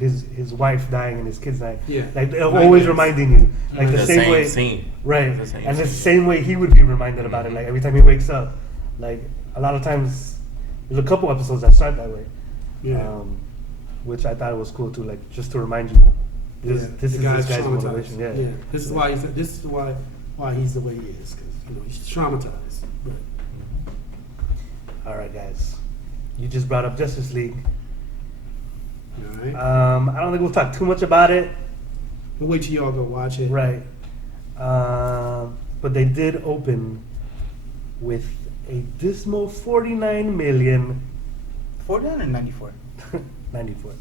his wife dying and his kids dying. Yeah. Like they're Like always this. reminding you, like the the same way. scene. Right, The same and the scene. same way he would be reminded about it, like every time he wakes up. Like a lot of times, there's a couple episodes that start that way, Yeah. which I thought was cool too, like just to remind you, this Yeah, is the this guy's traumatized. motivation. Yeah, This is why he's the way he is, because he's traumatized. But All right, guys. You just brought up Justice League. All right. I don't think we'll talk too much about it. We'll wait till y'all go watch it. Right. But they did open with a dismal 49 million. 49 or 94? 94.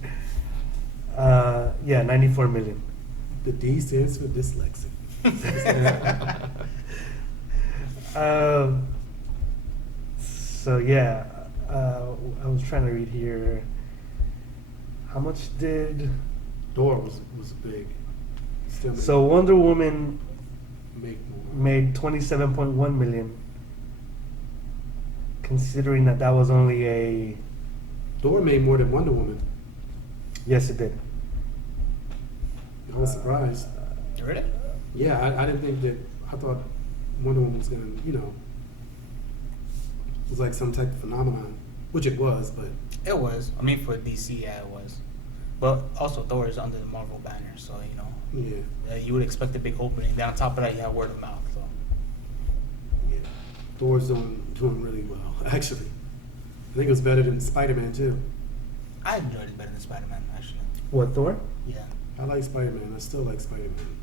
Yeah, 94 million. The D stands for dyslexic. So yeah, I was trying to read here. How much did Thor was big. Still made, so Wonder Woman make more. made 27.1 million, considering that was only a Thor made more than Wonder Woman. yes it did. I was surprised. Really? Yeah, I didn't think that. I thought Wonder Woman was gonna, was like some type of phenomenon, which it was, but It was. I mean, for DC, yeah, it was. But also, Thor is under the Marvel banner, so, yeah, you would expect a big opening. Then on top of that, you have word of mouth, so. yeah. Thor's doing really well, actually. I think it was better than Spider-Man too. I enjoyed it better than Spider-Man, actually. What, Thor? Yeah. I like Spider-Man. I still like Spider-Man.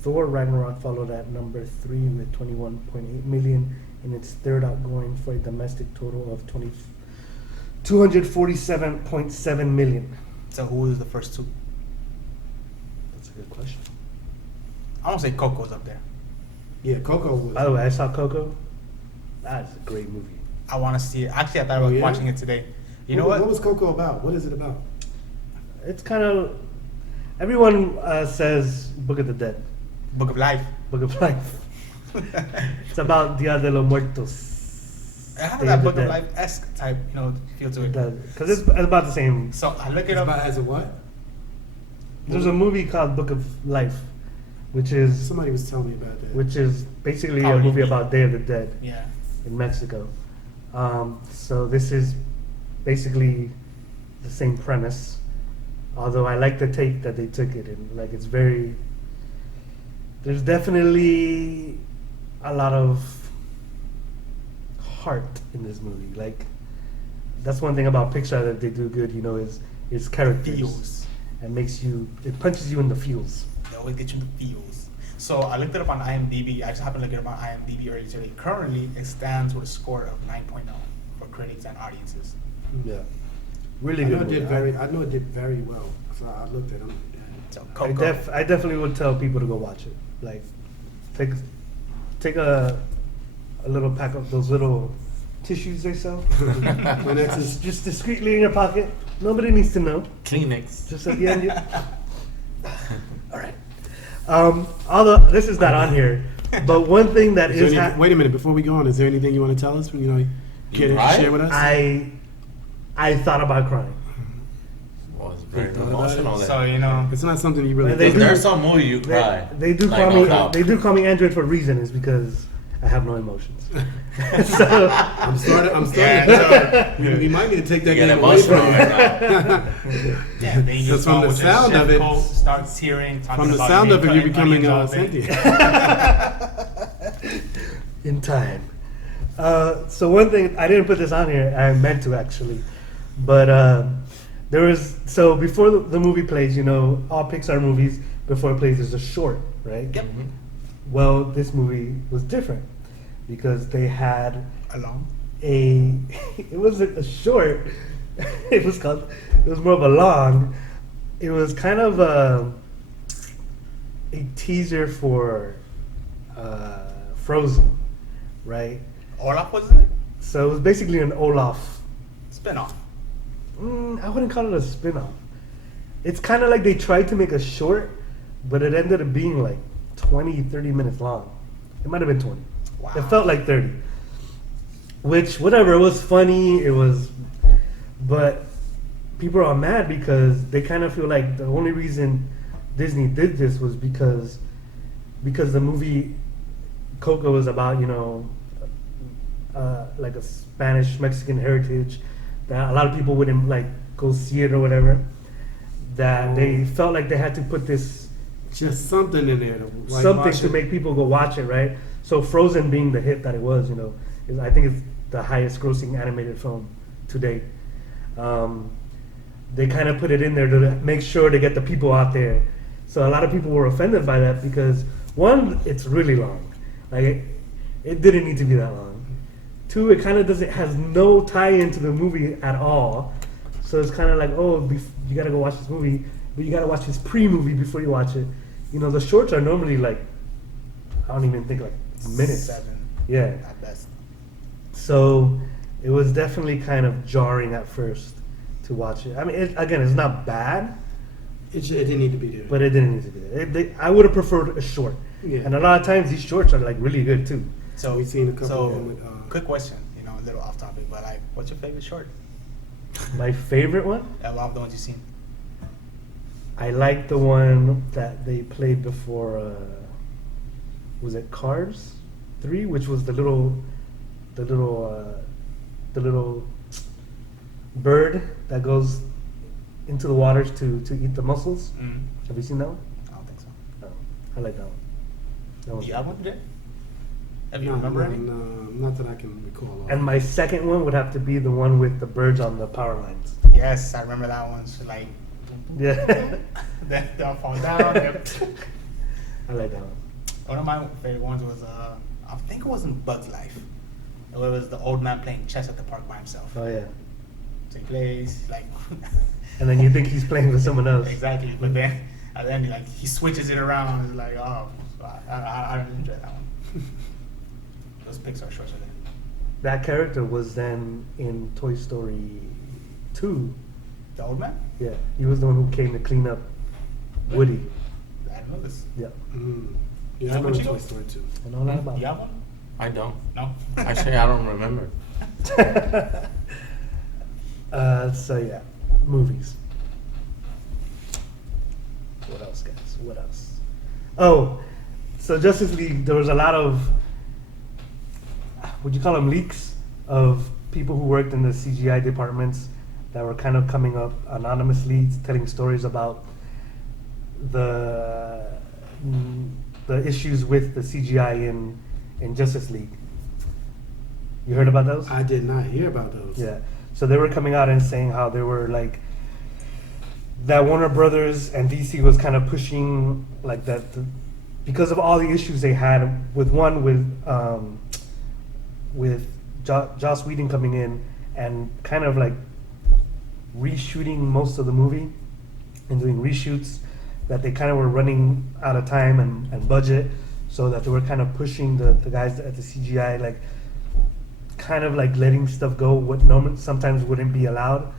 Thor Ragnarok followed at number 3 with 21.8 million in its third outgoing for a domestic total of 247.7 million. So who was the first two? That's a good question. I don't say Coco's up there. Yeah, Coco was. By the way, I saw Coco. That's a great movie. I want to see it. Actually, I thought Oh, about yeah? watching it today. You know What what? was Coco about? What is it about? It's kind of everyone says Book of the Dead, Book of Life. Book of Life. It's about Dia de los Muertos. It has Day that of the Book of Dead. Life-esque type, feel to it. Because it's about the same. So I look it It's up. about as a what? There's a movie called Book of Life, which is Somebody was telling me about that. basically a Comedy movie movie. about Day of the Dead Yeah. in Mexico. So this is basically the same premise, although I like the take that they took it in. Like it's very, there's definitely a lot of heart in this movie. Like that's one thing about Pixar that they do good, is characters. Feels. And it punches you in the feels. They always get you in the feels. So I looked it up on IMDb. I just happened to look it up on IMDb earlier today. Currently, it stands with a score of 9.0 for critics and audiences. Yeah, really I good. know it did movie. I know it did very well. So I looked at them. So I, Coco. I definitely would tell people to go watch it. Like, take a little pack of those little tissues they sell. Kleenex is Just discreetly in your pocket. Nobody needs to know. Kleenex. Just at the end. All right. This is not on here, but one thing that Is there is any, wait a minute, before we go on, is there anything you want to tell us? Care to cried? share with us? I thought about crying. Well, it's very Thought about emotional. it? then. So, It's not something you really Well, they If do- there's some movie you cry. They do Like, call no me. doubt. They do call me Android for a reason. Is because I have no emotions. So I'm starting. Yeah, We might need to take that You get game away emotional from you. right now. yeah, then you Because from the with your sound chef of it- coat, start tearing. talking From the about sound you of it, you're cutting becoming onions all day. sentient. in time. So one thing I didn't put this on here. I meant to actually, but there was before the movie plays. All Pixar movies before it plays there's a short, right? Yep. Well, this movie was different because they had Alone. it wasn't a short. It was more of a long. It was kind of a teaser for Frozen, right? Olaf was in it? So it was basically an Olaf. Spin-off. I wouldn't call it a spin-off. It's kind of like they tried to make a short, but it ended up being like 20, 30 minutes long. It might have been 20. Wow. It felt like 30. Which, whatever, it was funny, but people are all mad because they kind of feel like the only reason Disney did this was because the movie Coco is about, like a Spanish Mexican heritage that a lot of people wouldn't like go see it or whatever. That they felt like they had to put this Just something in there to something watch to it. make people go watch it, right? So Frozen being the hit that it was, I think it's the highest grossing animated film to date. They kind of put it in there to make sure to get the people out there. So a lot of people were offended by that because one, it's really long. Like it didn't need to be that long. Two, it kind of has no tie into the movie at all. So it's kind of like, you gotta go watch this movie, but you gotta watch this pre-movie before you watch it. The shorts are normally like, I don't even think like minutes. 7. Yeah. At best. So it was definitely kind of jarring at first to watch it. I mean, it's not bad, It didn't need to be there. but it didn't need to be there. I would have preferred a short. Yeah. And a lot of times these shorts are like really good too. So We've seen a couple So, of them with, quick question. A little off topic, but like, what's your favorite short? My favorite one, Out of the ones you've seen. I like the one that they played before. Was it Cars 3, which was the little bird that goes into the waters to eat the mussels. Mm. Have you seen that one? I don't think so. No, I like that one. That one's Do you have one today? Have you no, remember any? no, not that I can recall. And my second one would have to be the one with the birds on the power lines. Yes, I remember that one. So like, Yeah, then they'll fall down. Yep. I like that one. One of my favorite ones was I think it was in Bug's Life. It was the old man playing chess at the park by himself. Oh yeah. So he plays like And then you think he's playing with someone else. exactly, but then at the end he switches it around. It's like so I don't enjoy that one. Those Pixar shorts are there. That character was then in Toy Story 2. The old man? Yeah, he was the one who came to clean up Woody. I didn't know this. Yeah, Yeah, I What remember you Toy know? Story too. I know that about. You have one? I don't. No. Actually, I don't remember. So yeah, movies. What else, guys? What else? Oh, so Justice League. There was a lot of, would you call them leaks, of people who worked in the CGI departments that were kind of coming up anonymously, telling stories about the issues with the CGI in Justice League. You heard about those? I did not hear about those. Yeah. So they were coming out and saying how they were like that Warner Brothers and DC was kind of pushing like that because of all the issues they had with Joss Whedon coming in and kind of like reshooting most of the movie and doing reshoots, that they kind of were running out of time and budget, so that they were kind of pushing the guys at the CGI, like kind of like letting stuff go what normally sometimes wouldn't be allowed,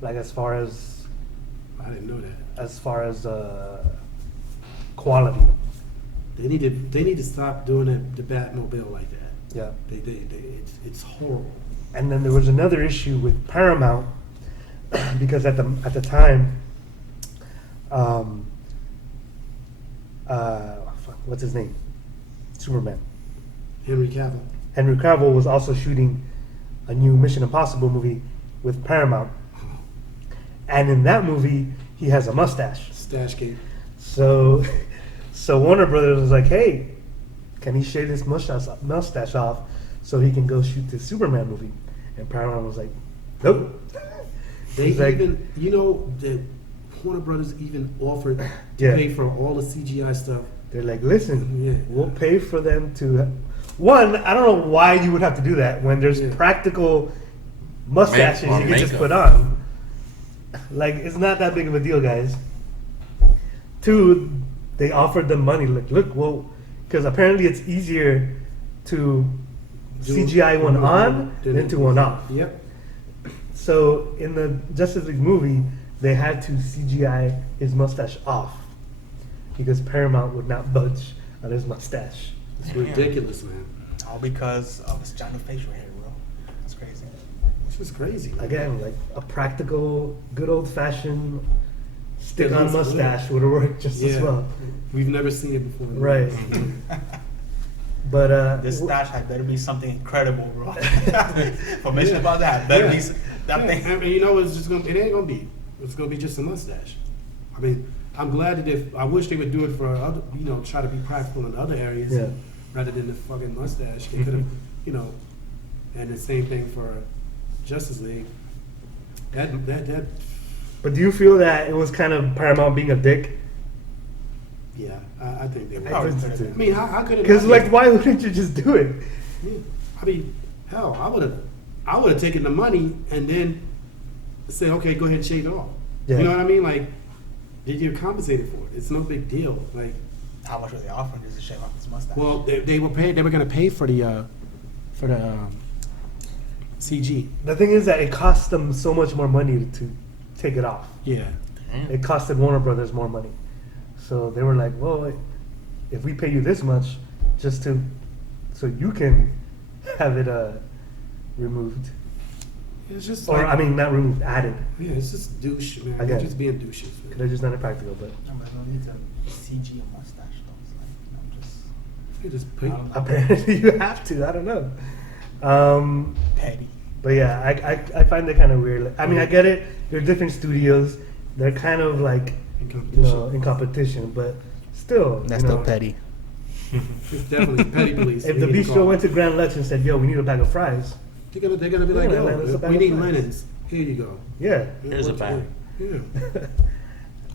like as far as I didn't know that. quality. They need to stop doing the Batmobile like that. Yeah. It's horrible. And then there was another issue with Paramount because at the time, what's his name? Superman. Henry Cavill. Henry Cavill was also shooting a new Mission Impossible movie with Paramount, and in that movie he has a mustache. Stash Gate. So Warner Brothers was like, "Hey, can he shave his mustache off so he can go shoot this Superman movie?" And Paramount was like, "Nope." They It's like- even, that Warner Brothers even offered to Yeah. pay for all the CGI stuff. They're like, "Listen, Yeah. we'll pay for them to." One, I don't know why you would have to do that when there's Yeah. practical mustaches Or you can just makeup. put on. Like, it's not that big of a deal, guys. Two, they offered them money. Like, look, well, because apparently it's easier to Do- CGI one on than to one off. Yep. So in the Justice League movie, they had to CGI his mustache off because Paramount would not budge on his mustache. It's Damn. ridiculous, man. All because of his giant facial hair, bro. That's crazy. It's just crazy. Man. Again, like a practical, good old fashioned stick It on looks mustache would have worked just as Yeah. well. We've never seen it before. Right. But This stash had better be something incredible, bro. Information about that. Better Yeah. be that Yeah, thing. I mean, it's just it ain't gonna be. It's gonna be just a mustache. I mean, I'm glad that I wish they would do it for other, try to be practical in other areas. Yeah. rather than the fucking mustache. They could have, you know, and the same thing for Justice League. That But do you feel that it was kind of Paramount being a dick? yeah, I think they were. I I think mean, how could it? Because not like, be? why wouldn't you just do it? Yeah. I mean, hell, I would have taken the money and then said, okay, go ahead and shave it off. Yeah. You know what I mean? Like, you're compensated for it. It's no big deal. Like, How much were they offering just to shave off his mustache? well, they were paid. They were going to pay for the CG. The thing is that it cost them so much more money to take it off. Yeah. It costed Warner Brothers more money. So they were like, well, if we pay you this much just to, so you can have it removed. It's just Or, like, I mean, not removed, added. yeah, it's just douche, man. Again. They're just being douches. Man. They're just not practical, but I mean, no need to CG a mustache though. It's like, you know, just They just put. I don't know. apparently you have to. I don't know. Petty. But yeah, I find it kind of weird. Like, I mean, I get it. They're different studios. They're kind of like, In you competition. know, in competition, but still. That's you still know, petty. It's definitely petty police. If We the need to bistro call. went to Grand Lux and said, "Yo, we need a bag of fries," they're gonna be They're like, gonna let us a yo, bag we of need fries. linens. Here you go. yeah, Here's a bag. Yeah.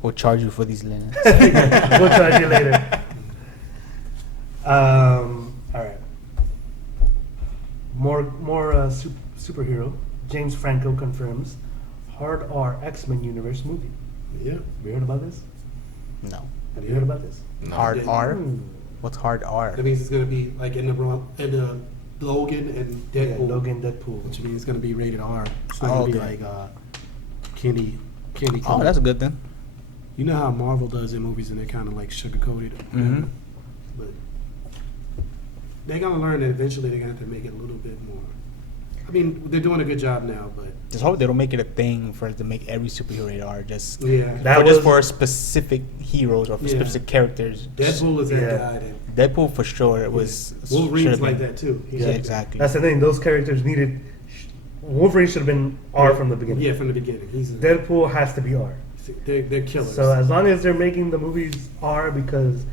We'll charge you for these linens. we'll charge you later. All right. More superhero. James Franco confirms hard R X-Men universe movie. Yeah. Have you heard about this? No. Have you heard about this? No. Hard Yeah. R? Hmm. What's hard R? That means it's gonna be like in the Logan and Yeah, Deadpool, Logan, Deadpool. which means it's gonna be rated R. It's not Oh, gonna be okay. like Candy. Oh, that's good then. You know how Marvel does in movies and they're kind of like sugar coated. Mhm. But they're gonna learn that eventually they're gonna have to make it a little bit more. I mean, they're doing a good job now, but Just hope they don't make it a thing for to make every superhero rated R. Just yeah, That or just was- for specific heroes or for Yeah. specific characters. Deadpool is that Yeah. guy. Deadpool for sure. It was Wolverine's should've like been- that too. He Yeah, should- exactly. That's the thing. Those characters needed. Wolverine should have been R from the beginning. Yeah, from the beginning. He's Deadpool has to be R. they're killers. So as long as they're making the movies R because,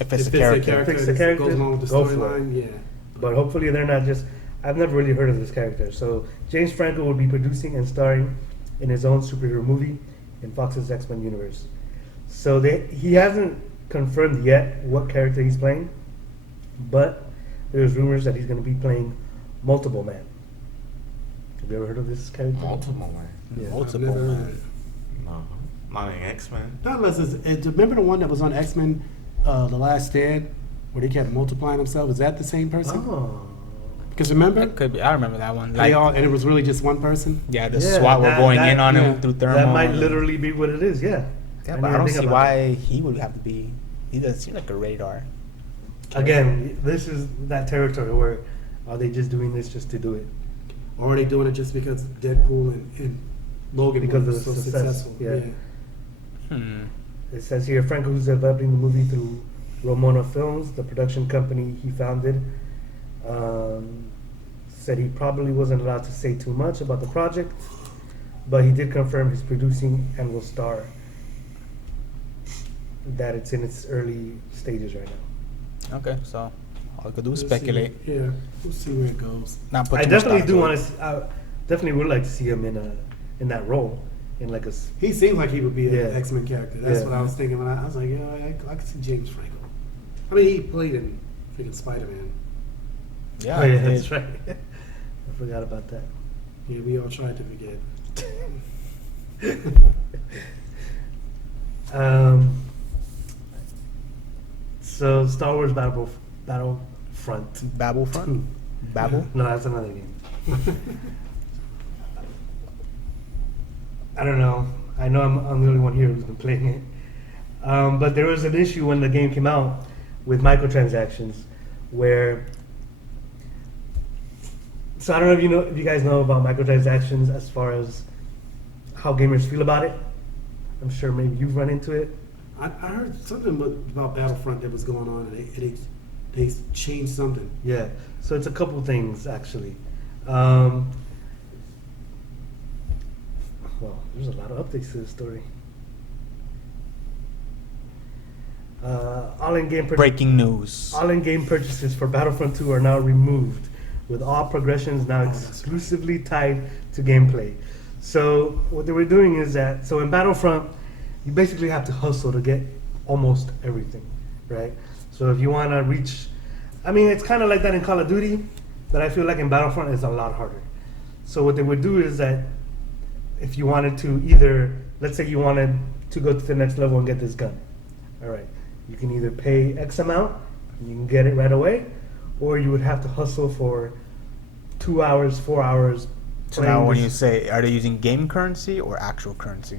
if it's if a character. Fix the that character, goes along with the go for it. storyline, yeah. but hopefully they're not just. I've never really heard of this character. So James Franco will be producing and starring in his own superhero movie in Fox's X-Men universe. So he hasn't confirmed yet what character he's playing, but there's rumors that he's going to be playing Multiple Man. Have you ever heard of this character? Multiple man. Yeah. I've Multiple never- man. No. Not an X-Men. Not unless remember the one that was on X-Men, The Last Stand, where they kept multiplying themselves? Is that the same person? Oh. Because remember, That could be. I remember that one. they all, and it was really just one person. yeah, the Yeah, SWAT were that- going that- in on yeah. him through thermal. That might and- literally be what it is, yeah. Yeah, I but I didn't don't think see about why he would have to be. He doesn't seem like a radar. that. Again, this is that territory where are they just doing this just to do it? Or are they doing it just because Deadpool and Logan Because were of so the success, successful? yeah. Hmm. It says here Franco, who's developing the movie through Ramona Films, the production company he founded, said he probably wasn't allowed to say too much about the project, but he did confirm he's producing and will star. That it's in its early stages right now. Okay, so all I could do is We'll speculate. See, yeah, we'll see where it goes. Not put I too much definitely thought do to want it. to. I definitely would like to see him in that role, in like a. He seems like he would be Yeah. an X-Men character. That's Yeah. what I was thinking when I was like, yeah, I could see James Franco. I mean, he played in freaking Spider-Man. Yeah, Oh, yeah, it that's is. right. I forgot about that. Yeah, we all tried to forget. So Star Wars Battlefront. Babblefront. Babble. No, that's another game. I don't know. I know I'm the only one here who's been playing it. But there was an issue when the game came out with microtransactions, where. So I don't know if you guys know about microtransactions as far as how gamers feel about it. I'm sure maybe you've run into it. I heard something about Battlefront that was going on, and they changed something. Yeah. So it's a couple things actually. Well, there's a lot of updates to this story. All in-game Breaking news. All in-game purchases for Battlefront 2 are now removed, with all progressions now that's exclusively tied to gameplay. So what they were doing is that, so in Battlefront, you basically have to hustle to get almost everything, right? So if you want to reach, I mean, it's kind of like that in Call of Duty, but I feel like in Battlefront it's a lot harder. So what they would do is that if you wanted to either, let's say you wanted to go to the next level and get this gun, all right, you can either pay X amount and you can get it right away, or you would have to hustle for 2 hours, 4 hours. So now when this you say, are they using game currency or actual currency?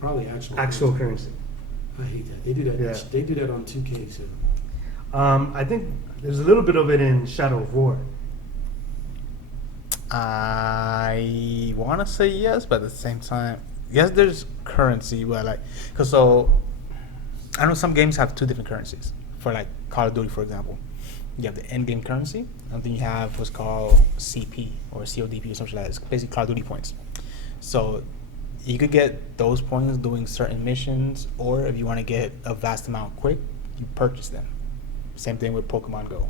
Probably actual. actual currency. I hate that. They do that. Yeah. They do that on 2K too. I think there's a little bit of it in Shadow of War. I want to say yes, but at the same time, yes, there's currency, but like, cause so, I know some games have two different currencies. For like Call of Duty, for example, you have the end-game currency, and then you have what's called CP or CODP or something like that. It's basically Call of Duty points. So you could get those points doing certain missions, or if you want to get a vast amount quick, you purchase them. Same thing with Pokemon Go.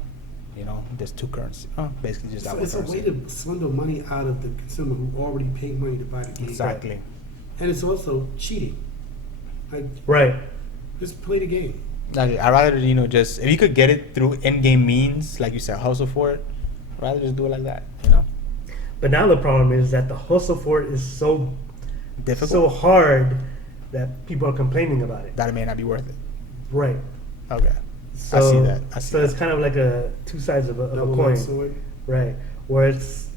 You know, there's two currencies. Basically just that one It's a currency. way to swindle money out of the consumer who already paid money to buy the game. Exactly. And it's also cheating. Like, Right. just play the game. I'd rather, just, if you could get it through in-game means, like you said, hustle for it, I'd rather just do it like that, But now the problem is that the hustle for it is so Difficult. so hard that people are complaining about it. That it may not be worth it. Right. Okay. So, I see that. I see so it's that. kind of like a two sides of a Double-edged coin. sword. Right. Where it's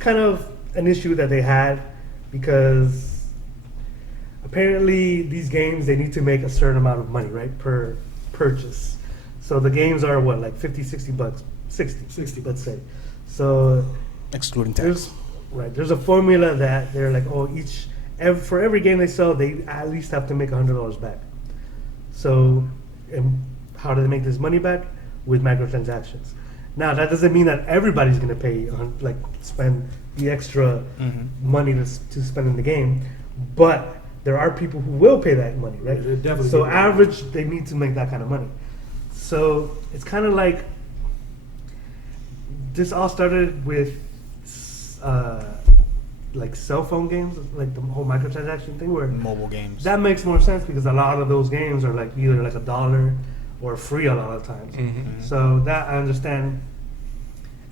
kind of an issue that they had because apparently these games, they need to make a certain amount of money, right, per purchase. So the games are what, like 50, 60 bucks, 60, let's say. So Excluding there's tax. there's a formula that they're like, oh, for every game they sell, they at least have to make $100 back. So, and how do they make this money back? With microtransactions. Now that doesn't mean that everybody's gonna pay spend the extra money to spend in the game, but there are people who will pay that money, right? Yeah, they're definitely So people. average, they need to make that kind of money. So it's kind of like this all started with like cell phone games, like the whole microtransaction thing, where Mobile games. that makes more sense because a lot of those games are like either like $1 or free a lot of times. So that I understand.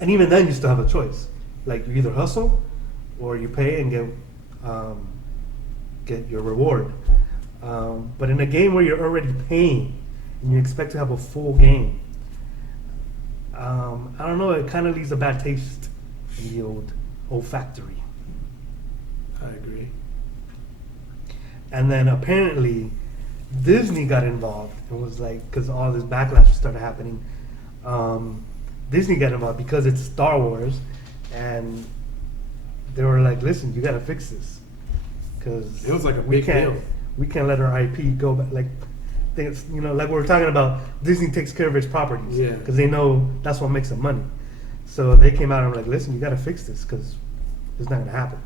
And even then, you still have a choice. Like you either hustle or you pay and get your reward. But in a game where you're already paying and you expect to have a full game, I don't know. It kind of leaves a bad taste in the old olfactory. I agree. And then apparently Disney got involved and was like, because all this backlash started happening, Disney got involved because it's Star Wars, and they were like, listen, you got to fix this. Because It was like a big deal. We can't let our IP go back. Like, things, like we were talking about, Disney takes care of its properties. Yeah. Because they know that's what makes them money. So they came out and were like, listen, you got to fix this because it's not going to happen.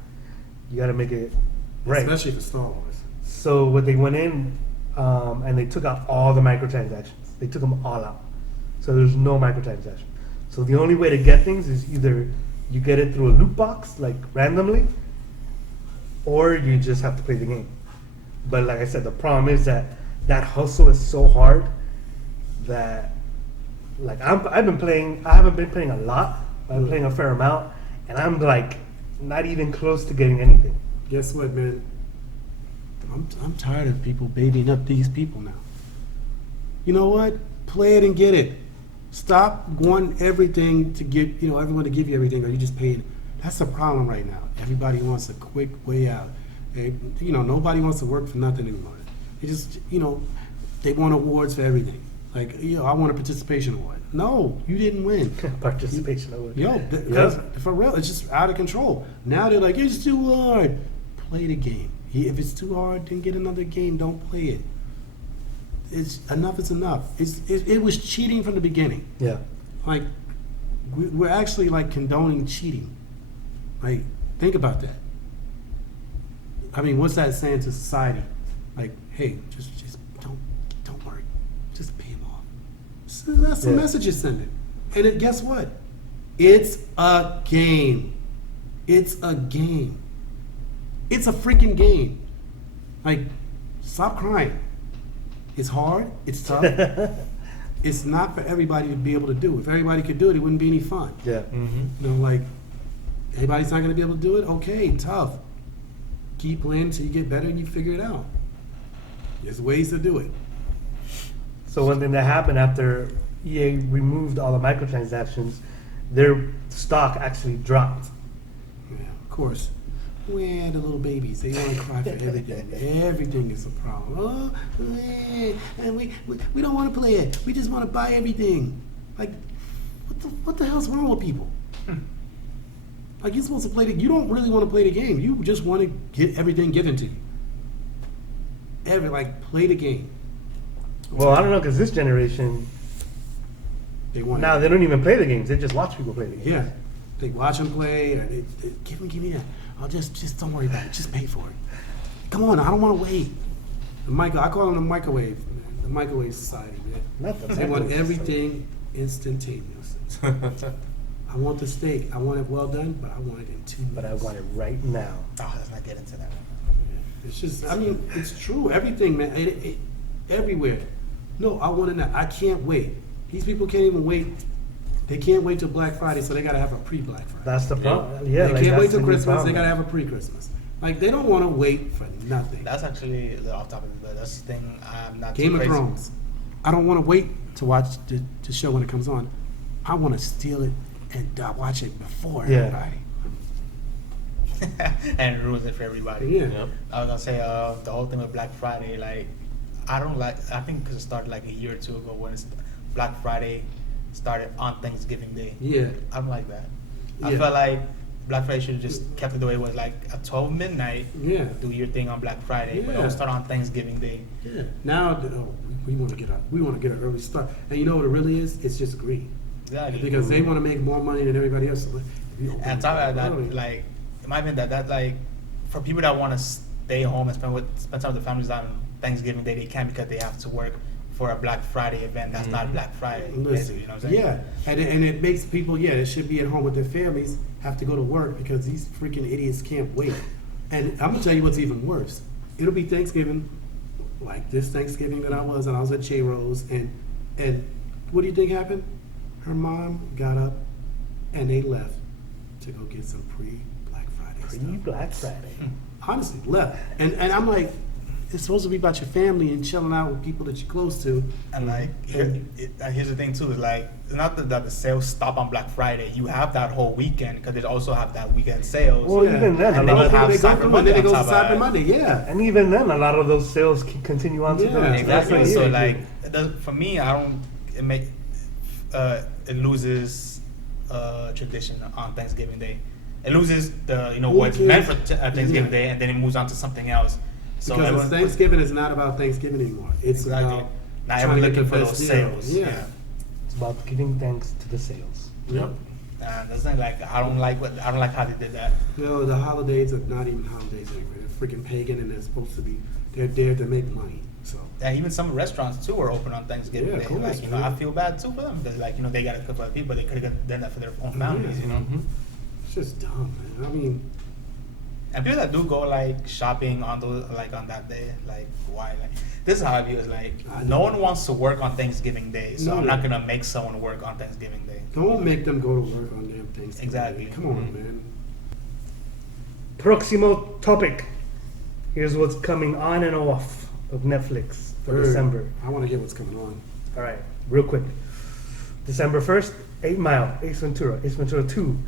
You got to make it right. Especially for Star Wars. So what they went in and they took out all the microtransactions. They took them all out. So there's no microtransaction. So the only way to get things is either you get it through a loot box, like randomly, or you just have to play the game. But like I said, the problem is that hustle is so hard that, like, I haven't been playing a lot, but I'm playing a fair amount, and I'm like not even close to getting anything. Guess what, man? I'm tired of people baiting up these people now. You know what? Play it and get it. Stop wanting everything to get, everyone to give you everything, or you just pay it. That's the problem right now. Everybody wants a quick way out. Nobody wants to work for nothing anymore. They just, they want awards for everything. Like, I want a participation award. No, you didn't win. Participation award. Because for real, it's just out of control. Now they're like, it's too hard. Play the game. If it's too hard, then get another game. Don't play it. It's enough is enough. It was cheating from the beginning. Yeah. Like, we're actually like condoning cheating. Like, think about that. I mean, what's that saying to society? Like, hey, just don't worry. Just pay him off. So that's the Yeah. message you're sending. And guess what? It's a game. It's a game. It's a freaking game. Like, stop crying. It's hard. It's tough. It's not for everybody to be able to do. If everybody could do it, it wouldn't be any fun. Yeah. You know, like, everybody's not going to be able to do it? Okay, tough. Keep playing until you get better and you figure it out. There's ways to do it. So one thing that happened after EA removed all the microtransactions, their stock actually dropped. Yeah, of course. Where the little babies, they want to cry for everything. Everything is a problem. Oh, and we don't want to play it. We just want to buy everything. Like, what the hell's wrong with people? Like, you're supposed to play you don't really want to play the game. You just want to get everything given to you. Play the game. Well, I don't know, because this generation, They want now they don't even play the games. They just watch people play the games. Yeah. They watch them play, or they give me that. I'll just don't worry about it. Just pay for it. Come on, I don't want to wait. I call them the microwave, man. The microwave society, man. Not the They want microwave everything instantaneous. I want the steak. I want it well done, but I want it in 2 minutes. But I want it right now. Oh, let's not get into that. It's just, I mean, it's true. Everything, man. Everywhere. No, I want it now. I can't wait. These people can't even wait. They can't wait till Black Friday, so they gotta have a pre-Black Friday. That's the problem. Yeah, They like, can't that's wait till the new Christmas. They problem. gotta have a pre-Christmas. Like, they don't want to wait for nothing. That's actually a little off topic, but that's the thing. I'm not Game too of crazy. Thrones. I don't want to wait to watch the show when it comes on. I want to steal it and watch it before Yeah. everybody. And it ruins it for everybody. Yeah. Yep. I was gonna say the whole thing with Black Friday, like I don't like. I think because it started like a year or two ago when Black Friday started on Thanksgiving Day. Yeah. I don't like that. I Yeah. felt like Black Friday should have just kept it the way it was, like at 12 midnight. Yeah. Do your thing on Black Friday, but Yeah. don't start on Thanksgiving Day. Yeah. Now, we want to get an early start, and you know what it really is? It's just greed Exactly. because they want to make more money than everybody else. So if you open And on it top of that, early- like it might mean that like for people that want to stay home and spend time with their families on Thanksgiving Day, they can't because they have to work for a Black Friday event that's not Black Friday. Listen, Basically, you know what I'm saying? yeah, and it makes people, that should be at home with their families, have to go to work because these freaking idiots can't wait. And I'm gonna tell you what's even worse. It'll be Thanksgiving, like this Thanksgiving that I was at Che Rose, and what do you think happened? Her mom got up and they left to go get some pre-Black Friday stuff. Pre-Black Friday. Honestly, left, and I'm like, it's supposed to be about your family and chilling out with people that you're close to. And like here's the thing too, is like it's not that the sales stop on Black Friday. You have that whole weekend because they also have that weekend sales. Well, even then, And a then lot you of have They go Cyber through and Monday then it on goes to top of Cyber that. Monday, yeah. And even then, a lot of those sales can continue on to Yeah. the next Exactly. year. So like for me, I don't. It loses tradition on Thanksgiving Day. It loses the Who what's meant for cares? Thanksgiving Yeah. Day, and then it moves on to something else. So Because everyone- Thanksgiving is not about Thanksgiving anymore. It's Exactly. about Now trying everyone's to get looking the for best those deal. sales. Yeah. It's about giving thanks to the sales. Yep. And that's not like I don't like how they did that. No, the holidays are not even holidays anymore. They're freaking pagan, and they're supposed to be. They're there to make money. So And even some restaurants too are open on Thanksgiving Yeah, Day. of course, Like man. I feel bad too for them. Because like they got to cook for other people, but they could have done that for their own families. You know. it's just dumb, man. I mean, And people that do go like shopping on those on that day, like why? Like this is how I view it. Like I no know. one wants to work on Thanksgiving Day, so No, I'm no. not gonna make someone work on Thanksgiving Day. don't make them go to work on damn things. Exactly. Come on, man. Proximo topic. Here's what's coming on and off of Netflix for Third, December. I want to hear what's coming on. All right, real quick. December 1st, 8 Mile, Ace Ventura 2.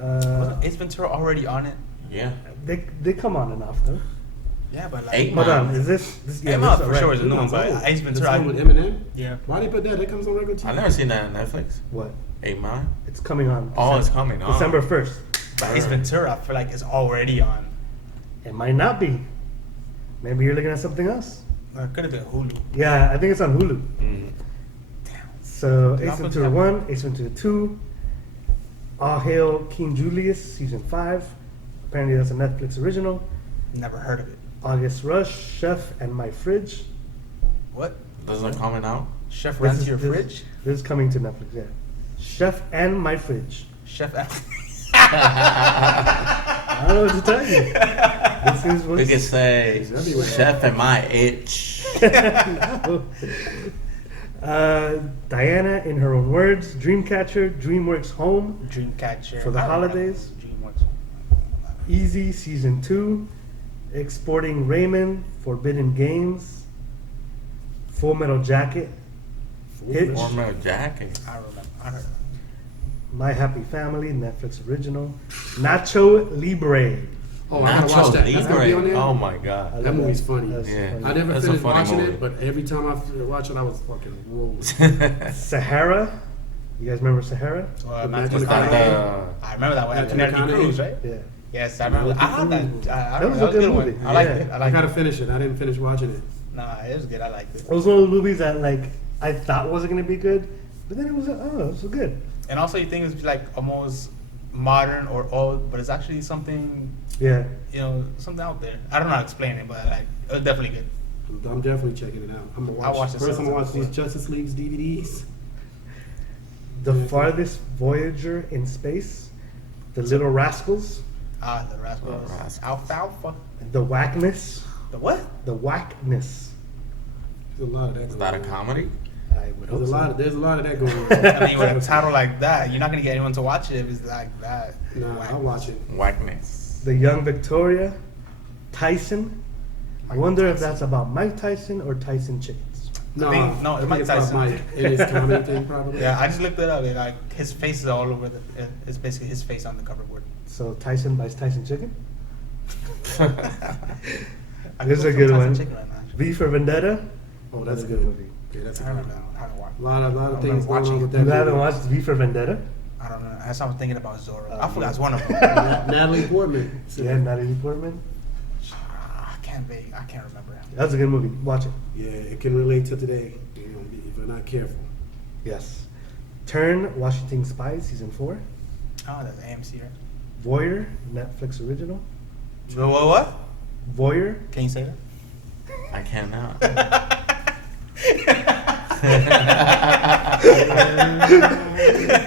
Was Ace Ventura already on it? Yeah. They come on and off though. Yeah, but like 8 Hold Mile. on, is this? Eight this Mile for alright. sure is a new one, It's but old. Ace This Ventura. one with Eminem. Yeah. Why they put that? That comes on regular TV. I've never seen that on Netflix. What? 8 Mile. It's coming on. Oh, it's coming on. December 1st. But Ace Ventura, I feel like it's already on. It might not be. Maybe you're looking at something else. Or it could have been Hulu. Yeah, I think it's on Hulu. Mm. So Did I Ace put Ventura that- 1, Ace Ventura 2, All Hail King Julius Season 5. Apparently that's a Netflix original. Never heard of it. August Rush, Chef and My Fridge. What? This is coming out. Chef This runs is- your this- fridge. This is coming to Netflix. Yeah. Chef and my fridge. Chef. I don't know what to tell you. This is We what's could say It's everywhere. chef and my itch. Diana, in her own words, Dreamcatcher, DreamWorks Home, Dreamcatcher. For the I don't know. holidays? DreamWorks. Easy Season 2, Exporting Raymond, Forbidden Games, Full Metal Jacket, Hitch, Former jacket. I remember. I heard. My Happy Family, Netflix original, Nacho Libre. Oh, I gotta watch that. That's gonna be on Libre. there. Oh my I god. love That movie's funny. That's Yeah. funny. I never That's a finished funny watching movie. it, but every time I watch it, I was fucking rolling. Sahara. You guys remember Sahara? Well, Matthew Was that McConaughey. I remember that one. Matthew Penelope McConaughey. Cruz, right? Yeah. Yes, I remember. I had that. I That was a good movie. one. I liked Yeah. it. I I liked gotta it. finish it. I didn't finish watching it. Nah, it was good. I liked it. It was one of the movies that like I thought wasn't gonna be good, but then it was it was good. And also, you think it's like almost modern or old, but it's actually something, Yeah. something out there. I don't know how to explain it, but like it was definitely good. I'm definitely checking it out. I'm gonna I watch. watched it First, I'm several gonna watch times these Justice League's DVDs. The Farthest Voyager in Space, The Little Rascals, Ah, the Rascals. The Rascals. Alfalfa. The Whackness, The what? The Whackness. There's a lot of that. Is Going that a on. comedy? I would hope There's a so. lot of that going on. I mean, with a title like that, you're not gonna get anyone to watch it if it's like that. Nah, I'll watch it. Whackness. The Young Victoria, Tyson. I Mike wonder if Tyson. that's about Mike Tyson or Tyson chickens. No, think- no, I it's think Mike it's about Tyson. Mike. It is comedy thing probably. Yeah, I just looked it up. And like his face is all over it's basically his face on the cover board. So Tyson buys Tyson chicken. I This is could a go good for Tyson one. Chicken right now, actually. V for Vendetta. Oh, that's a Another good movie. movie. Yeah, that's a I good don't one. know. I haven't watched. A lot of I don't things remember going on watching with it. that. You haven't movie. watched V for Vendetta? I don't know. That's what I'm thinking about Zorro. Oh, I forgot it's one of them. Natalie Portman. Yeah, Natalie Portman. I can't remember. That's a good movie. Watch it. Yeah, it can relate to today. If we're not careful. Yes. Turn, Washington Spies, season 4. Oh, that's AMC, right? Voyeur, Netflix original. What? Voyeur. Can you say that? I cannot.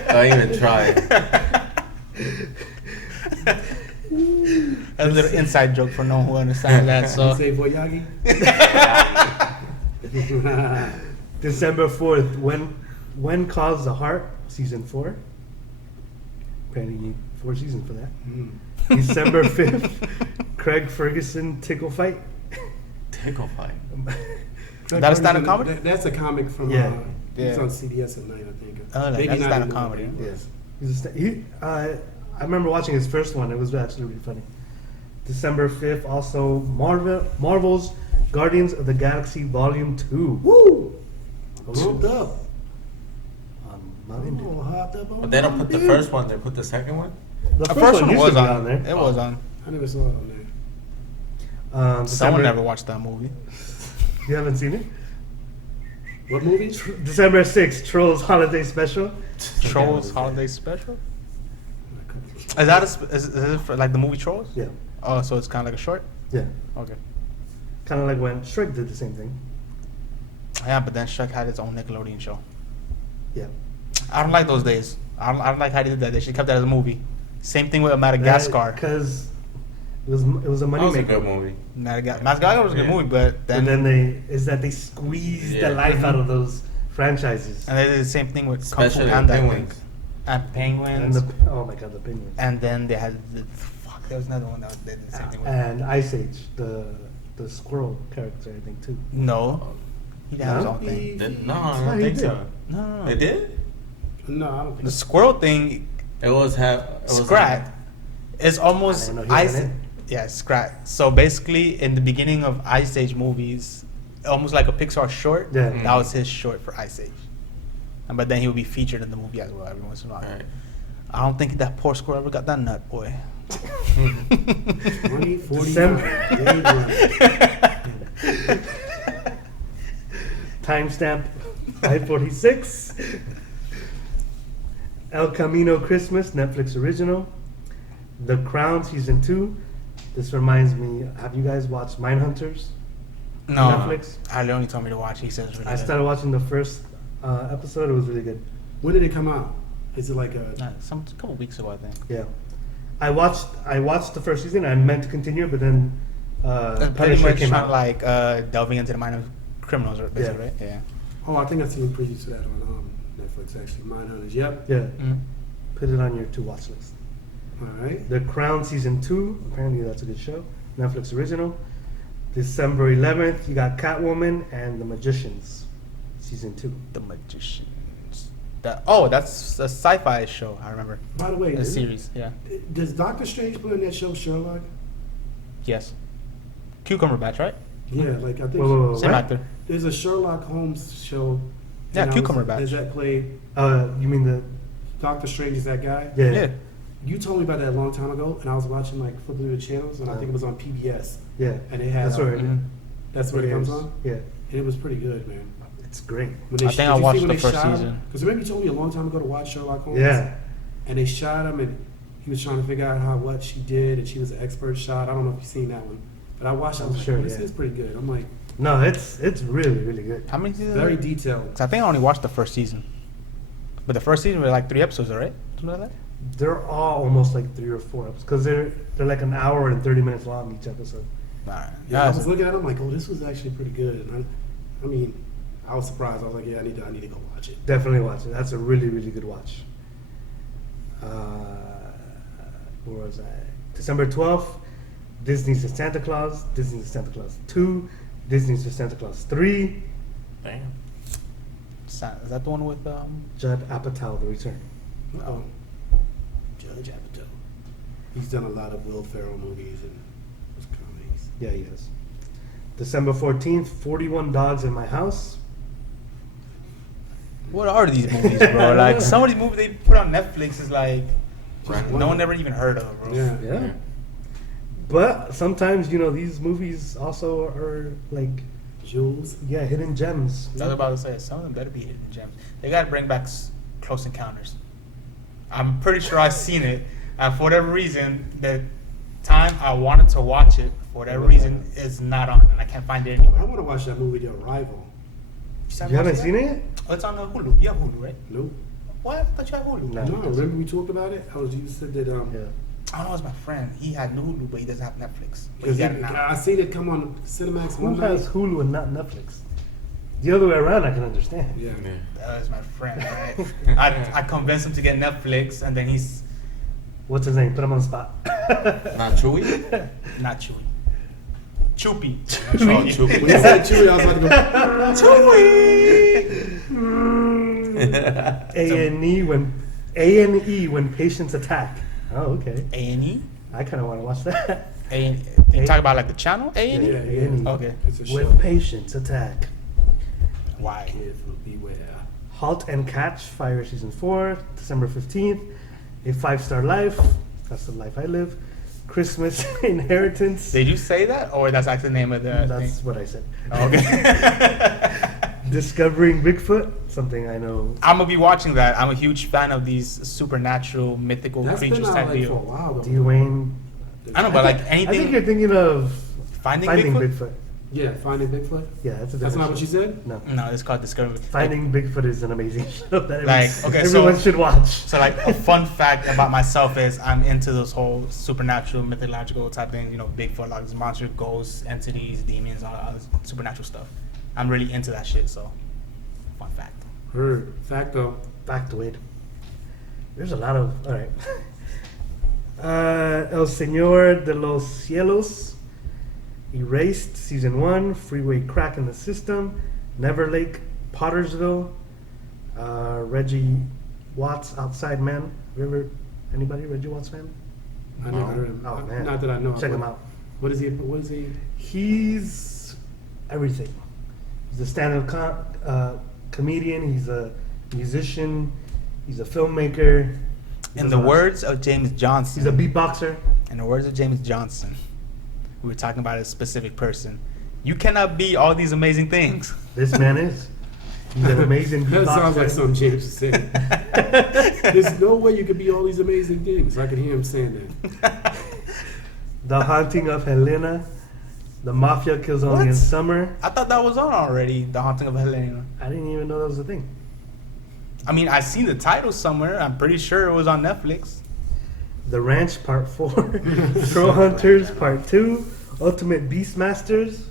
Don't even try. That's a little inside joke for no one who understands that. You So say Voyagi? December 4th, When Calls the Heart, season 4. Apparently you need 4 seasons for that. Mm. December 5th, Craig Ferguson Tickle Fight. Tickle fight. That a stand-up comedy? That's a comic from. Yeah. It's Yeah. on CBS at night, I think. Oh, like, Maybe that's not stand-up anymore, comedy, but it Yes. was. I remember watching his first one. It was actually really funny. December 5th, also Marvel's Guardians of the Galaxy Volume 2. Woo! Pumped up. Not India. Oh, hopped up on But they don't put the my first one, they put the second one? The the first one used to was be on there. It was on. I never saw it on there. Someone December- never watched that movie. You haven't seen it? What movie? December 6th, Trolls Holiday Special. Trolls Holiday Special. Is that is it for, like the movie Trolls? Yeah, Oh, so it's kind of like a short. yeah. Okay. Kind of like when Shrek did the same thing. Yeah, but then Shrek had its own Nickelodeon show. Yeah. I don't like those days. I don't like how they did that. They should have kept that as a movie. Same thing with Madagascar. Because it was a That was a moneymaker. good movie. Madagascar was a good Yeah. movie, but And then then they squeezed Yeah. the life out of those franchises. and they did the same thing with Kung Fu Especially the Panda, I think. penguins. And And penguins. oh my god, the penguins. And then they had there was another one that they did the same thing with. And Ice Age, the squirrel character, I think too. No, he had his No? own thing. No, I Yeah, don't he think did. so. No. They did? No, I don't think The so. squirrel thing, It was Scrat, is almost I didn't know he was Ice. in it. Yeah, Scrat. So basically, in the beginning of Ice Age movies, almost like a Pixar short. Yeah. That was his short for Ice Age. And but then he would be featured in the movie as well every once in a while. Right. I don't think that poor squirrel ever got that nut, boy. 20, 45. December. Day one. Timestamp 546. El Camino Christmas, Netflix original. The Crown season 2. This reminds me. Have you guys watched Mindhunters? No, Netflix. Ali only told me to watch. He says it's really I started watching the first episode. It was really good. When did it come out? Is it like a? good. A couple weeks ago, I think. Yeah, I watched the first season. I meant to continue, but then Pretty Punisher much came trying out. to like delving into the mind of criminals, basically, Yeah. right? Yeah. Oh, I think I've seen previews to that on Netflix actually. Mindhunters. Yep. Yeah, Mm. put it on your to watch list. All right. The Crown season 2. Apparently, that's a good show. Netflix original. December 11th, you got Catwoman and The Magicians, season 2. The Magicians. That's a sci-fi show. I remember. By the way, A series. Yeah. does Doctor Strange play in that show Sherlock? Yes. Cucumber Batch, right? Yeah, like I think Whoa. Same What? actor. there's a Sherlock Holmes show. Yeah, and I Cucumber was- Batch. Does that play You mean the Doctor Strange? Is that guy? yeah? Yeah. You told me about that a long time ago, and I was watching like flipping through the channels, and I think it was on PBS, Yeah. and it had That's where it, Mhm. that's where it comes on. Yeah, And it was pretty good, man. it's great. When they I think I watched the first season. Because remember you told me a long time ago to watch Sherlock Holmes. Yeah, And they shot him, and he was trying to figure out what she did, and she was an expert shot. I don't know if you've seen that one, but I watched it. I was I'm like, sure, oh, this yeah. is pretty good. I'm like, no, it's really really good. How many seasons? very detailed. 'Cause I think I only watched the first season. But the first season was like 3 episodes, right? Something like that. They're all almost like 3 or 4 episodes because they're like an hour and 30 minutes long each episode. Alright. Yeah, I was looking at it. I'm like, oh, this was actually pretty good. And I mean, I was surprised. I was like, yeah, I need to go watch it. Definitely watch it. That's a really really good watch. Where was I? December 12th, Disney's The Santa Claus, Disney's The Santa Claus 2, Disney's The Santa Claus 3, Damn. Is that the one with Judd Apatow, The Return. Uh-oh. Judge Apatow. He's done a lot of Will Ferrell movies and those comedies. Yeah, he is. December 14th, 41 Dogs in My House. what are these movies, bro? Like some of these movies they put on Netflix is like Right. no one ever even heard of, bro. Yeah. Yeah. But sometimes, these movies also are like, Jules. yeah, hidden gems. I was about to say some of them better be hidden gems. They gotta bring back Close Encounters. I'm pretty sure I've seen it, and for whatever reason, the time I wanted to watch it, for whatever reason, is not on, and I can't find it I anywhere. want to watch that movie, The Arrival. You haven't seen it yet? Oh, it's on Hulu. You have Hulu, right? Nope. What? I thought you had Hulu. No. No, remember we talked about it? You said that, Yeah. I don't know, it's my friend. He had Hulu, but he doesn't have Netflix. But because he got it now. I seen it come on Cinemax Who one has night. Hulu and not Netflix? The other way around, I can understand. Yeah. Yeah. That was my friend, right? I convinced him to get Netflix, and then he's What's his name? Put him on the spot. Not Chewy? not Chewy. Choopy. Oh, Chewy. When you said Chewy, I was about to go, Chewy! A&E when patients attack. Oh, okay. A&E? I kind of want to watch that. A&E. You talk about like the channel? A&E? Yeah, A&E. Okay. It's a show. When patients attack. Why? Careful, beware. Halt and Catch, Fire Season 4, December 15th. A 5-Star Life, that's the life I live. Christmas Inheritance. Did you say that, or that's actually the name of the That's thing? what I said. Okay. Discovering Bigfoot, something I know. I'm gonna be watching that. I'm a huge fan of these supernatural, mythical That's been creatures out type like for a deal. while though. Dwayne. I don't know, but like I think anything you're thinking of Finding Finding Bigfoot? Bigfoot. Yeah, Finding Bigfoot. Yeah, that's a That's different not what show. you said? No. No, it's called Discovery. Finding Bigfoot is an amazing show that Okay, everyone so- should watch. So like a fun fact about myself is I'm into this whole supernatural, mythological type thing. Bigfoot, like these monsters, ghosts, entities, demons, all this supernatural stuff. I'm really into that shit. So, fun fact. Heard. Facto. Factoid. There's a lot of. All right. El Señor de los Cielos. Erased, Season 1, Freeway Crack in the System, Never Lake, Pottersville, Reggie Watts, Outside Man. Anybody Reggie Watts fan? I never heard him. Oh, man. Not that I know. Check him out. What is he? What is he? He's everything. He's a stand-up comedian. He's a musician. He's a filmmaker. He In does the a lot. words of James Johnson. He's a beatboxer. In the words of James Johnson, we were talking about a specific person. You cannot be all these amazing things. This man is. He's an amazing beatboxer. That sounds like something James is saying. There's no way you could be all these amazing things. I can hear him saying that. The Haunting of Helena, The Mafia kills only What? in summer. I thought that was on already. The Haunting of Helena. I didn't even know that was a thing. I mean, I seen the title somewhere. I'm pretty sure it was on Netflix. The Ranch Part 4. Throw Hunters Part 2. Ultimate Beastmasters.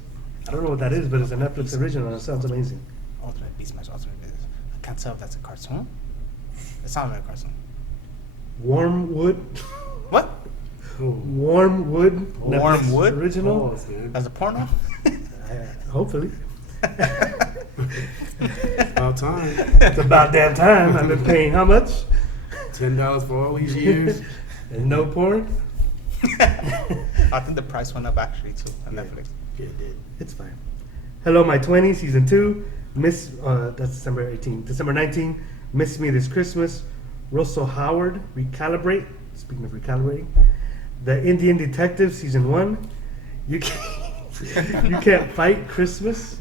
I don't know what that is, but it's a Netflix original. It sounds amazing. Ultimate Beastmaster. Ultimate Beast. I can't tell if that's a cartoon. It sounds like a cartoon. Wormwood. What? Wormwood. Netflix Wormwood? Original. Pause, man. That's a porno? Hopefully. About time. It's about damn time. I've been paying how much? $10 for all these years. And no porn? I think the price went up actually too on Netflix. Yeah, it did. It's fine. Hello, My 20, Season 2. That's December 18. December 19, Miss Me This Christmas. Russell Howard, Recalibrate. Speaking of recalibrating. The Indian Detective, Season 1. You Can't Fight Christmas.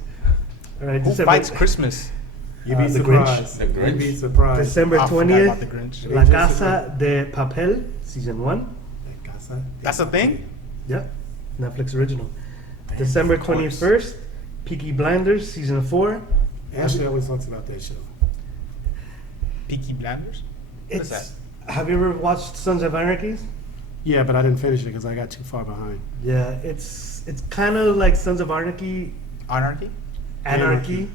All right, Who fights Christmas? You'd be The Grinch. surprised. The Grinch. You'd be surprised. December I forgot about the 20th, Grinch. La Casa de Papel, Season 1. That's a thing? Yep, Netflix original. Damn, December of course. 21st, Peaky Blinders, Season 4. Ashley always talks about that show. Peaky Blinders? What is that? It's, have you ever watched Sons of Anarchy? Yeah, but I didn't finish it because I got too far behind. Yeah, it's kind of like Sons of Anarchy, Anarchy? Anarchy,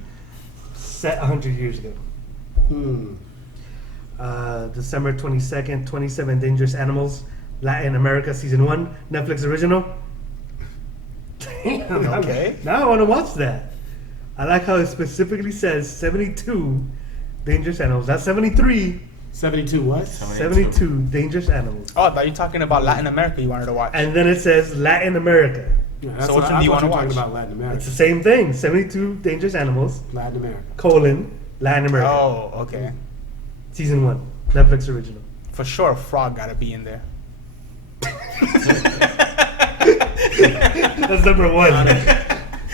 set 100 years ago. December 22nd, 27 Dangerous Animals, Latin America, Season 1, Netflix original. Damn, Okay. Now I want to watch that. I like how it specifically says 72 Dangerous Animals. That's 73. 72 what? 72 Dangerous Animals. Oh, I thought you were talking about Latin America you wanted to watch. And then it says Latin America. Yeah, So which one do you wanna talking watch? about Latin America. It's the same thing. 72 Dangerous Animals, Latin America. Latin America. Oh, okay. Season 1, Netflix original. For sure, a frog gotta be in there. That's number 1.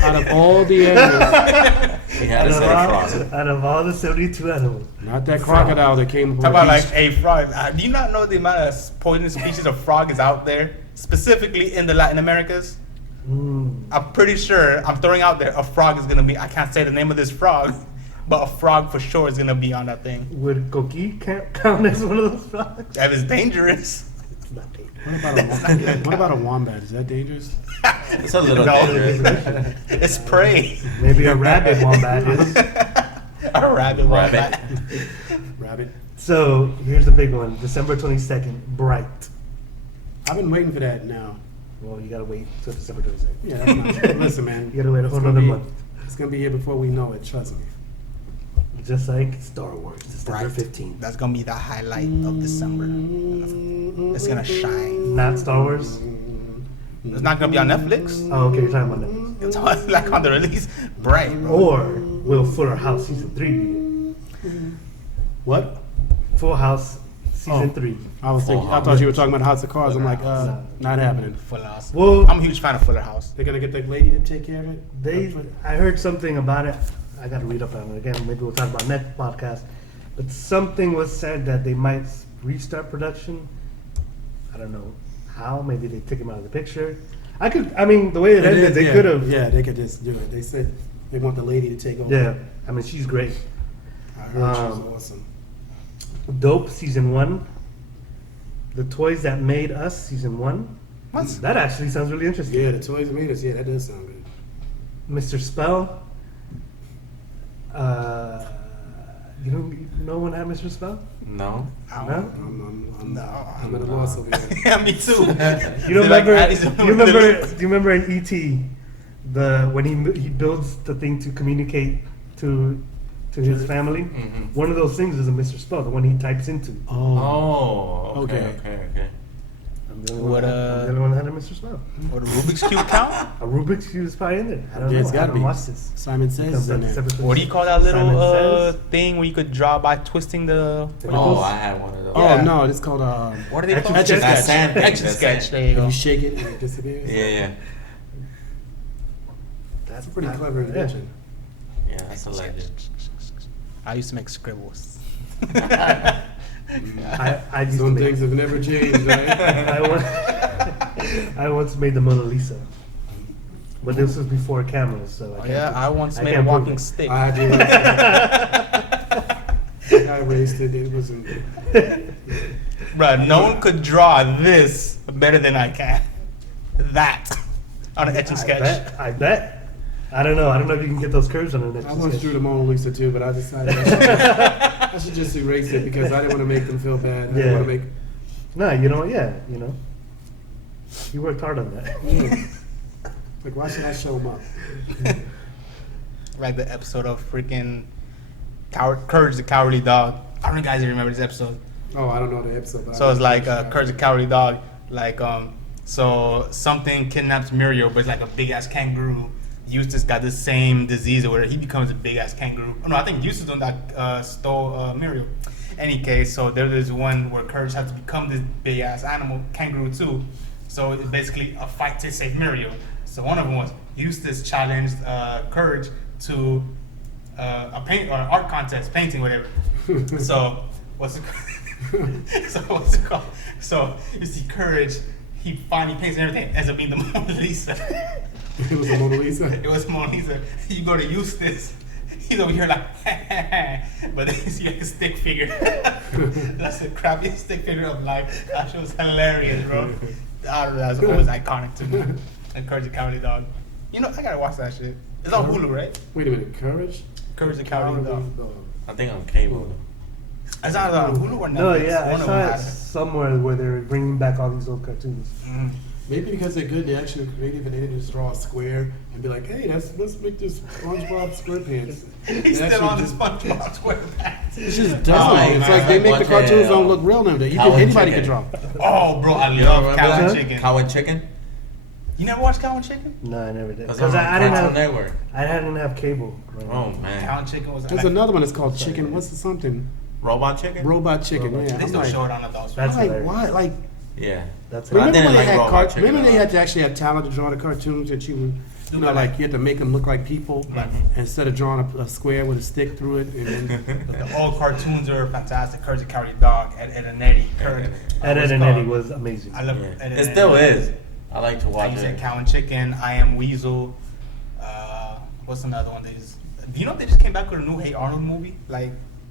Out of all the animals, He had to say frog. Out of all the 72 animals. not that crocodile that came from Talk the about like beach. a frog. Do you not know the amount of poisonous species of frog is out there, specifically in the Latin Americas? I'm pretty sure, I'm throwing out there, a frog is gonna be, I can't say the name of this frog, but a frog for sure is gonna be on that thing. Would Coqui count as one of those frogs? That is dangerous. It's not dangerous. What about a wombat? Is that dangerous? It's a little No. dangerous. It's prey. Maybe a rabbit wombat is. A rabbit. Rabbit. Rabbit. So here's the big one. December 22nd, Bright. I've been waiting for that now. Well, you gotta wait till December 22nd. Yeah, that's not, listen, man. You gotta wait a It's whole gonna nother be- month. It's gonna be here before we know it. Trust me. Just like Star Wars, December Bright. 15th. That's gonna be the highlight of December. It's gonna shine. Not Star Wars? It's not gonna be on Netflix. Oh, okay, you're talking about Netflix. It's on, like on the release. Bright. Or will Fuller House Season 3 be? What? Full House Season Oh. 3. I was thinking. I thought you were talking about House of Cards. I'm like, not happening. Fuller House. Well, I'm a huge fan of Fuller House. They're gonna get the lady to take care of it. I heard something about it. I got to read up on it again. Maybe we'll talk about next podcast. But something was said that they might restart production. I don't know how. Maybe they took him out of the picture. I mean, the way it ended, they yeah, could have. Yeah, they could just do it. They said they want the lady to take over. Yeah, I mean, she's great. I heard she's Um, awesome. Dope Season 1. The Toys That Made Us Season 1. What? That actually sounds really interesting. Yeah, the toys made us. Yeah, that does sound good. Mr. Spell. You don't know when had Mr. Spell? No. I No? don't- No. I'm at a loss over here. Yeah, me too. You don't They're like remember? Addie's do with you the remember? lips. Do you remember in ET, when he builds the thing to communicate to his family? Mhm. One of those things is a Mr. Spell, the one he types into. Oh. Okay. Okay. Okay. I'm the only What, one, I'm the only one that had a Mr. Spell. Would a Rubik's Cube count? A Rubik's Cube is probably in there. I don't Yeah, know. it's I gotta haven't be. watched this. Simon Says Comes is out in there. December What do you call that little Simon Says? thing where you could draw by twisting the? Oh, I had one of those. Oh Yeah. no, it's called What are they Etch called? a Sketch. That sand thing. Etch a that sketch. sand- There you go. you shake it and it disappears. Yeah. That's a pretty clever invention. Yeah. That's a legend. I used to make scribbles. I used to Some make, things have never changed, right? I once made the Mona Lisa. But this was before cameras, so I Oh, can't yeah, prove- I once made a can't prove walking it. stick. I did. I erased it. It wasn't. Bruh, no one could draw this better than I can. That on an etch and sketch. I bet. I don't know. I don't know if you can get those curves on the next I once drew the Mona Lisa too, but I decided I should just erase it because I didn't want to make them feel bad. I didn't Yeah. want to make. No, you know, yeah, you know. You worked hard on that. Like, why should I show them up? Like the episode of freaking Courage the Cowardly Dog. I don't know if you guys remember this episode. Oh, I don't know the episode. But So it's like Courage the Cowardly Dog. Like, so something kidnaps Muriel, but it's like a big ass kangaroo. Eustace got the same disease or whatever. He becomes a big ass kangaroo. Oh, no, I think Eustace the one that stole Muriel. Any case, so there's one where Courage has to become this big ass animal, kangaroo too. So it's basically a fight to save Muriel. So one of them was Eustace challenged Courage to a paint or an art contest, painting, whatever. So what's it called? So you see Courage, he finally paints and everything, ends up being the Mona Lisa. It was a Mona Lisa. It was Mona Lisa. You go to Eustace, he's over here like, but then you see like a stick figure. That's the crappiest stick figure of life. That shit was hilarious, bro. That was always iconic to me. And Courage the Cowardly Dog. You know, I gotta watch that shit. It's on Hulu, right? Wait a minute, Courage. Courage the Cowardly Dog. I think on cable. It's not on Hulu or Netflix. No, yeah, I One of saw them it has it. somewhere where they're bringing back all these old cartoons. Mhm. Maybe because they're good, they're actually creative, and they didn't just draw a square and be like, "Hey, let's make this SpongeBob SquarePants." He's They still on the actually SpongeBob SquarePants. It's just dumb. Oh, It's man, like they like make the watching, cartoons don't look real now. Cow and Anybody Chicken. can draw. Oh, bro, I You don't love remember Cow and that? Chicken. Cow and Chicken? You never watched Cow and Chicken? No, I never did. That's Because on I didn't Cartoon have, Network. I didn't have cable. Right Oh Cow man. and Chicken was There's like, another one that's called Chicken. What's the something? Robot Chicken? Robot Chicken. Robot Yeah, they I'm still like, show it on Adult Swim. That's I'm like, hilarious. why? Like, Yeah. That's But I it. didn't remember when they like had Robot Chicken remember a they lot. had to actually have talent to draw the cartoons that you would, you know, Right. like you had to make them look like people Right. instead of drawing a square with a stick through it. And then, But the old cartoons are fantastic. Courage the Cowardly Dog, Ed and Eddie. Courage. Ed, what's and called? Eddie was amazing. I love Yeah. Ed, It still is. I like to Like watch you said, it. Cow and Chicken, I Am Weasel. What's another one? Do you know they just came back with a new Hey Arnold movie, like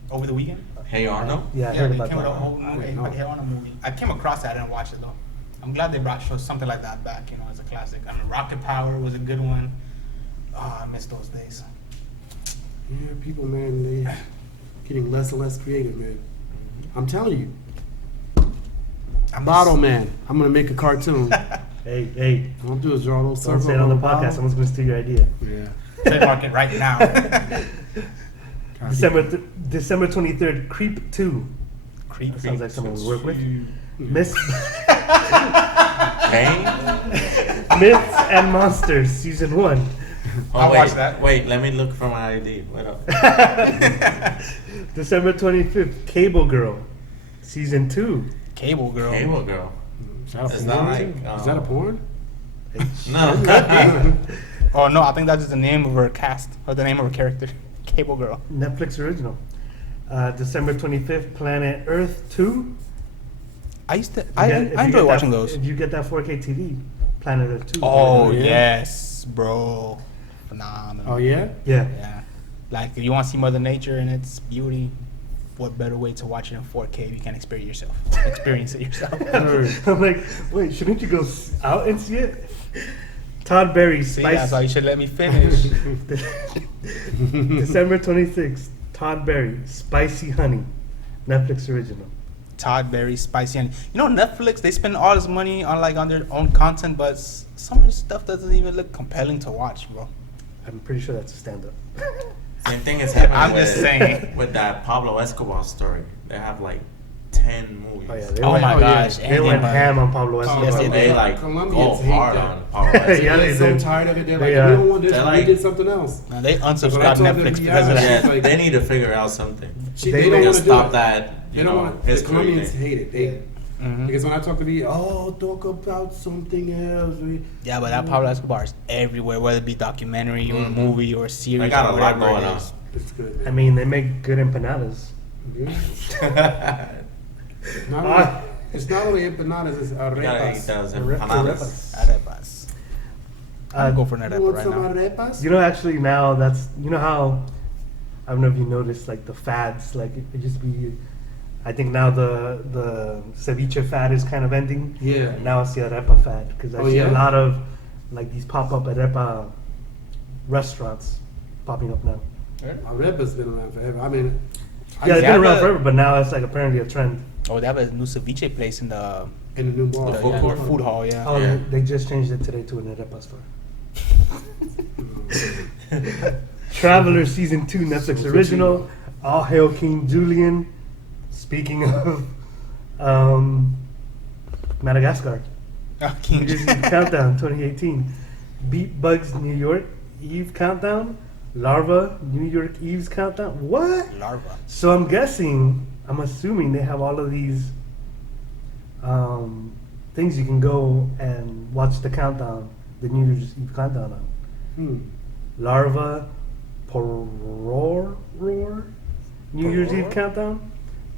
over the weekend? Hey Arnold? Yeah, I Yeah, heard they about came with a that. whole I new didn't know. Hey Arnold movie. I came across that, I didn't watch it though. I'm glad they brought something like that back, you know, as a classic. I mean, Rocket Power was a good one. Oh, I miss those days. yeah, people, man, they getting less and less creative, man. I'm telling you, I'm Bottle Man. I'm gonna make a cartoon. Hey, All I'm do is draw a little don't circle. say it on the a bottle. podcast. Someone's going to steal your idea. Yeah. trademark it right now. December 23rd, Creep 2. Creep. That sounds like someone we work with. Myths, Hey? Myths and Monsters, Season 1. Oh, I'll wait, watch that. Wait, let me look for my ID. What up? December 25th, Cable Girl, Season 2. Cable Girl. Cable Girl. Is that a It's porn? not like, Is that a porn? No, it could be. Oh no, I think that's just the name of her cast or the name of her character. Cable Girl. Netflix original. December 25th, Planet Earth 2. I used to. If I you get enjoy that- watching those. If you get that 4K TV, Planet Earth 2. Oh Yeah. yes, bro. Phenomenal. Oh yeah. Yeah. Yeah. Like if you want to see Mother Nature and its beauty, what better way to watch it in 4K if you can experience it yourself. I'm like, wait, shouldn't you go out and see it? Todd Berry, See, that's why Spice. you should let me finish. December 26th, Todd Berry, Spicy Honey, Netflix original. Todd Berry, Spicy, and you know Netflix. They spend all this money on their own content, but some of the stuff doesn't even look compelling to watch, bro. I'm pretty sure that's a stand-up. Same thing is happening I'm with, just saying. with that Pablo Escobar story. They have like 10 movies. Oh yeah, they Oh went, my oh, yeah. gosh, they Andy went Murray. ham on Pablo Yes, Escobar. they They did. like Colombians go hate hard that. on Pablo Escobar. Yeah, They're they so do. tired of it. They're They, like, we uh, don't want this. they're We like- did something else. Now, they When I unsubscribed told them, Netflix yeah, because of that. Yeah, Like- they need to figure out something. They They don't may want Just to do stop it. that, They you don't know, want. The history Colombians thing. hate it. They Mhm. because when I talk to me, talk about something else. Yeah, but that Pablo Escobar is everywhere, whether it be documentary or a movie or a series. They got or a lot whatever it going on. is. It's good. I mean, they make good empanadas. Yeah. Not Ah. only, it's not only empanadas, it's You gotta eat arepas. those Arepas. empanadas. Arepas. I'd go for an You arepa want right some now. arepas? You know, actually now that's, you know how, I don't know if you noticed like the fads, like it used to be, I think now the ceviche fad is kind of ending. Yeah. And now it's the arepa fad because I Oh, see a yeah? lot of like these pop-up arepa restaurants popping up now. Arepa's been around forever. I mean, Yeah, it's Yeah, been around but- forever, but now it's like apparently a trend. Oh, they have a new ceviche place in the, in the new mall. The food yeah, court? food hall. Yeah. Oh, Yeah. they just changed it today to an arepa store. Traveler season 2 Netflix So original. All Hail King Julian. Speaking of Madagascar, Oh, New King Year's Eve countdown 2018. Beat Bugs New York Eve countdown. Larva New York Eve's countdown. What? Larva. So I'm guessing, I'm assuming they have all of these things you can go and watch the countdown, the New Year's Eve countdown on. Hmm. Larva, Roar, New Year's Eve Poror? countdown.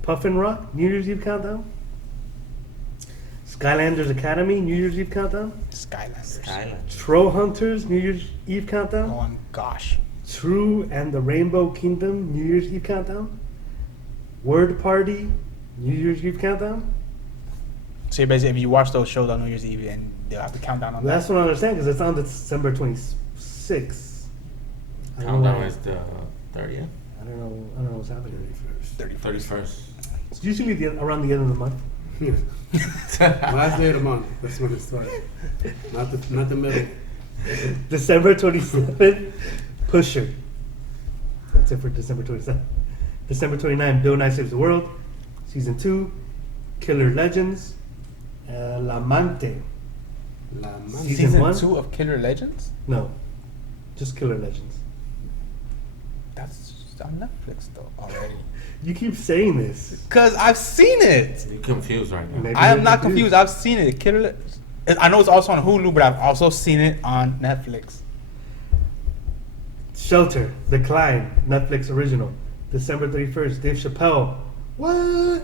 Puffin Rock, New Year's Eve countdown. Skylanders Academy, New Year's Eve countdown. Skylanders. Island. Troll Hunters, New Year's Eve countdown. Oh gosh. True and the Rainbow Kingdom, New Year's Eve countdown. Word Party, New Year's Eve countdown. So basically, if you watch those shows on New Year's Eve, and they'll have the countdown on Well, that. that's what I understand because it's on December 26th. I don't know Countdown why- is the 30th? I don't know what's happening. 31st. It's usually around the end of the month. Last day of the month. That's when it starts. Not the middle. December 27th, Pusher. That's it for December 27th. December 29th, Bill Nye Saves the World. Season 2, Killer Legends. La Mante. La Man- Season one? 2 of Killer Legends. No, just Killer Legends. That's on Netflix though already. You keep saying this. Cause I've seen it. You're confused right now. Maybe I am you're not confused. I've seen it. Killer. I know it's also on Hulu, but I've also seen it on Netflix. Shelter, Decline, Netflix original. December 31st, Dave Chappelle. What?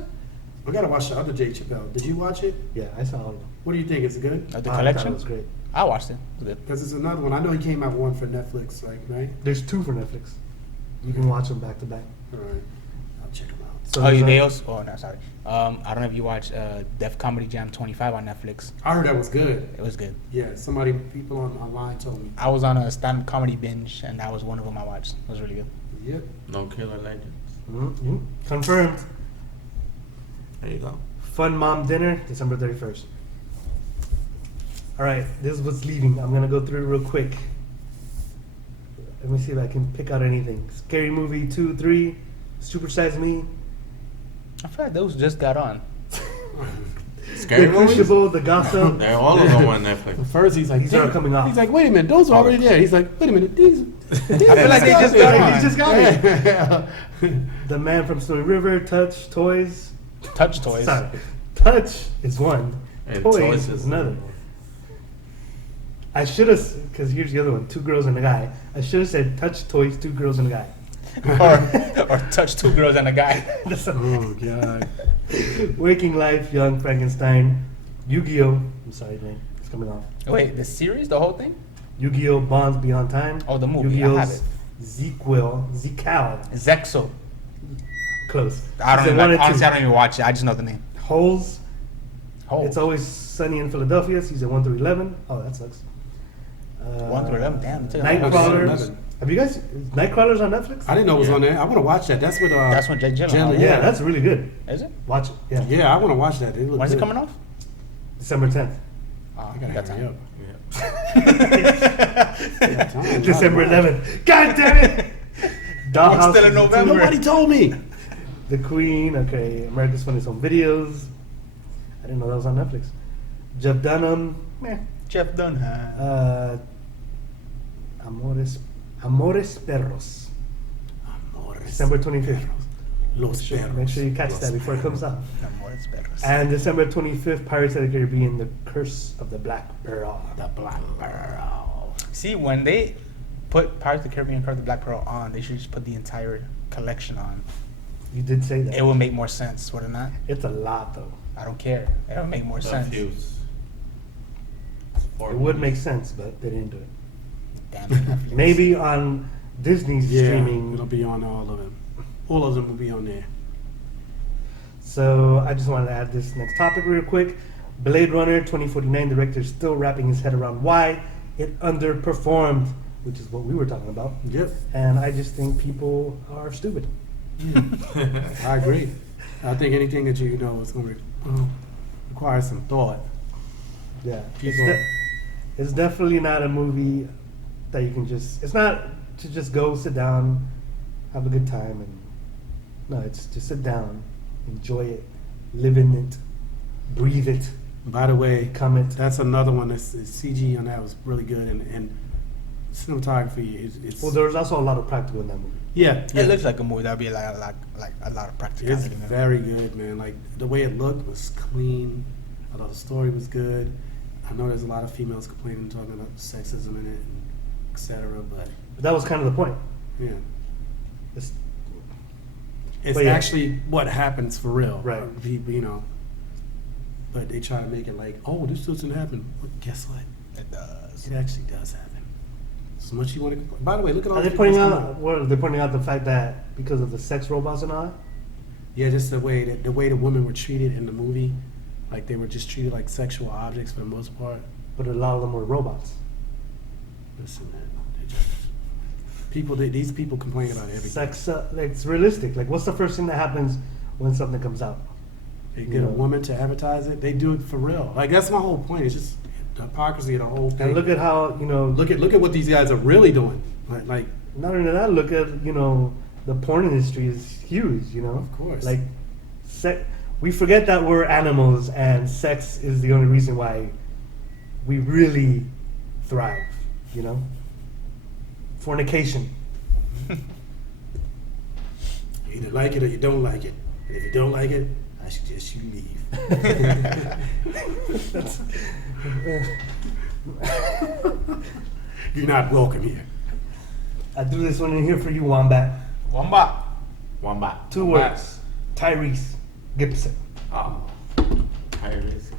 I gotta watch the other Dave Chappelle. Did you watch it? Yeah, I saw all of them. What do you think? Is it good? The I thought collection. it was great. I watched it. It was good. Because it's another one. I know he came out with one for Netflix, like, right? There's 2 for Netflix. You can watch them back to back. All right. I'll check them out. So Oh, there's they a- also. Oh no, sorry. I don't know if you watch Def Comedy Jam 25 on Netflix. I heard that was good. It was good. Yeah, people online told me. I was on a stand-up comedy binge, and that was one of them I watched. It was really good. Yep. No Killer Legends. Mhm. Confirmed. There you go. Fun Mom Dinner, December 31st. All right, this is what's leaving. I'm gonna go through it real quick. Let me see if I can pick out anything. Scary Movie 2, 3, Super Size Me, I feel like those just got on. Scary The movies? Crucible, The Gossip. They're all of them on Netflix. First, he's like, These are coming off. He's like, wait a minute, those are already there. He's like, wait a minute, these. I feel like they just got on. He just got it. it. The Man from Snowy River, Touch, Toys. Touch toys. Sorry. Touch is one. And Toys Toys is is another. I should have, because here's the other one, 2 girls and a guy. I should have said Touch, Toys, 2 girls and a guy. or touch 2 girls and a guy. That's a- Oh, God. Waking Life, Young Frankenstein, Yu-Gi-Oh! I'm sorry, man. It's coming off. Wait, the series, the whole thing? Yu-Gi-Oh! Bonds Beyond Time. Oh, the movie, I have Yu-Gi-Oh's Zequel. Zexo. Close. I don't Season even. one and Honestly, two. I don't even watch it. I just know the name. Holes. Oh, It's Always Sunny in Philadelphia, season 1 through 11. Oh, that sucks. 1 through 11. Damn, it's a lot. Nightcrawlers. 11. Have you guys Nightcrawlers on Netflix? I didn't know it was Yeah. on there. I want to watch that. That's what. That's what Jake Gyllenhaal. Gyllenhaal- Yeah, that's really good. Is it? Watch it. Yeah. Yeah, I want to watch that. It look When's it good. coming off? December 10th. Oh, I gotta got hurry time. up. Yeah. Time, December time. 11th. God damn it! Dollhouse still in season November. two. Nobody told me. The Queen. Okay. America's Funniest Home Videos. I didn't know that was on Netflix. Jeff Dunham. Meh. Jeff Dunham. Amores Perros. December 25th. Los Make sure you catch Los that before it comes out. Amores Perros. And December 25th, Pirates of the Caribbean, The Curse of the Black Pearl. The Black Pearl. See, when they put Pirates of the Caribbean Curse of the Black Pearl on, they should just put the entire collection on. You did say that. It would make more sense, would it not? It's a lot, though. I don't care. It would make more sense. Confused. It would make sense, but they didn't do it. damn Netflix. Maybe on Disney's Yeah, streaming. it'll be on all of them. All of them will be on there. So I just wanted to add this next topic real quick. Blade Runner 2049 director is still wrapping his head around why it underperformed, which is what we were talking about. Yep. And I just think people are stupid. I agree. I think anything that you know is going to require some thought. Yeah, People- it's definitely not a movie that you can just. It's not to just go sit down, have a good time, and no, it's to sit down, enjoy it, live in it, breathe it, By the way, become it. that's another one. That's the CG on that was really good, and cinematography is. It's Well, there was also a lot of practical in that movie. yeah, It looks like a movie that'd be like a lot of it's practicality. in it. very good, man. Like the way it looked was clean. I thought the story was good. I know there's a lot of females complaining, talking about sexism in it, etc. But But that was kind of the point. yeah, It's, it's But yeah. actually what happens for real, Right. You know. But they try to make it like, oh, this doesn't happen. But guess what? It does. It actually does happen. So much you want to complain. By the way, look at all are the they people pointing that's out? coming What are they pointing out the fact that because of the sex robots and all? Yeah, just the way the women were treated in the movie, like they were just treated like sexual objects for the most part. But a lot of them were robots. Listen, man, these people complain about everything. Sex, like it's realistic. Like, what's the first thing that happens when something comes out? They get a woman to advertise it. They do it for real. Like that's my whole point. It's just the hypocrisy of the whole thing. And look at how look at what these guys are really doing. Like not only that, look at the porn industry is huge. Of course. like we forget that we're animals and sex is the only reason why we really thrive. Fornication. you either like it or you don't like it. And if you don't like it, I suggest you leave. That's, You're not welcome here. I do this one in here for you, Wombat. Wombat. Wombat. 2 words. Tyrese Gibson. Oh. Tyrese.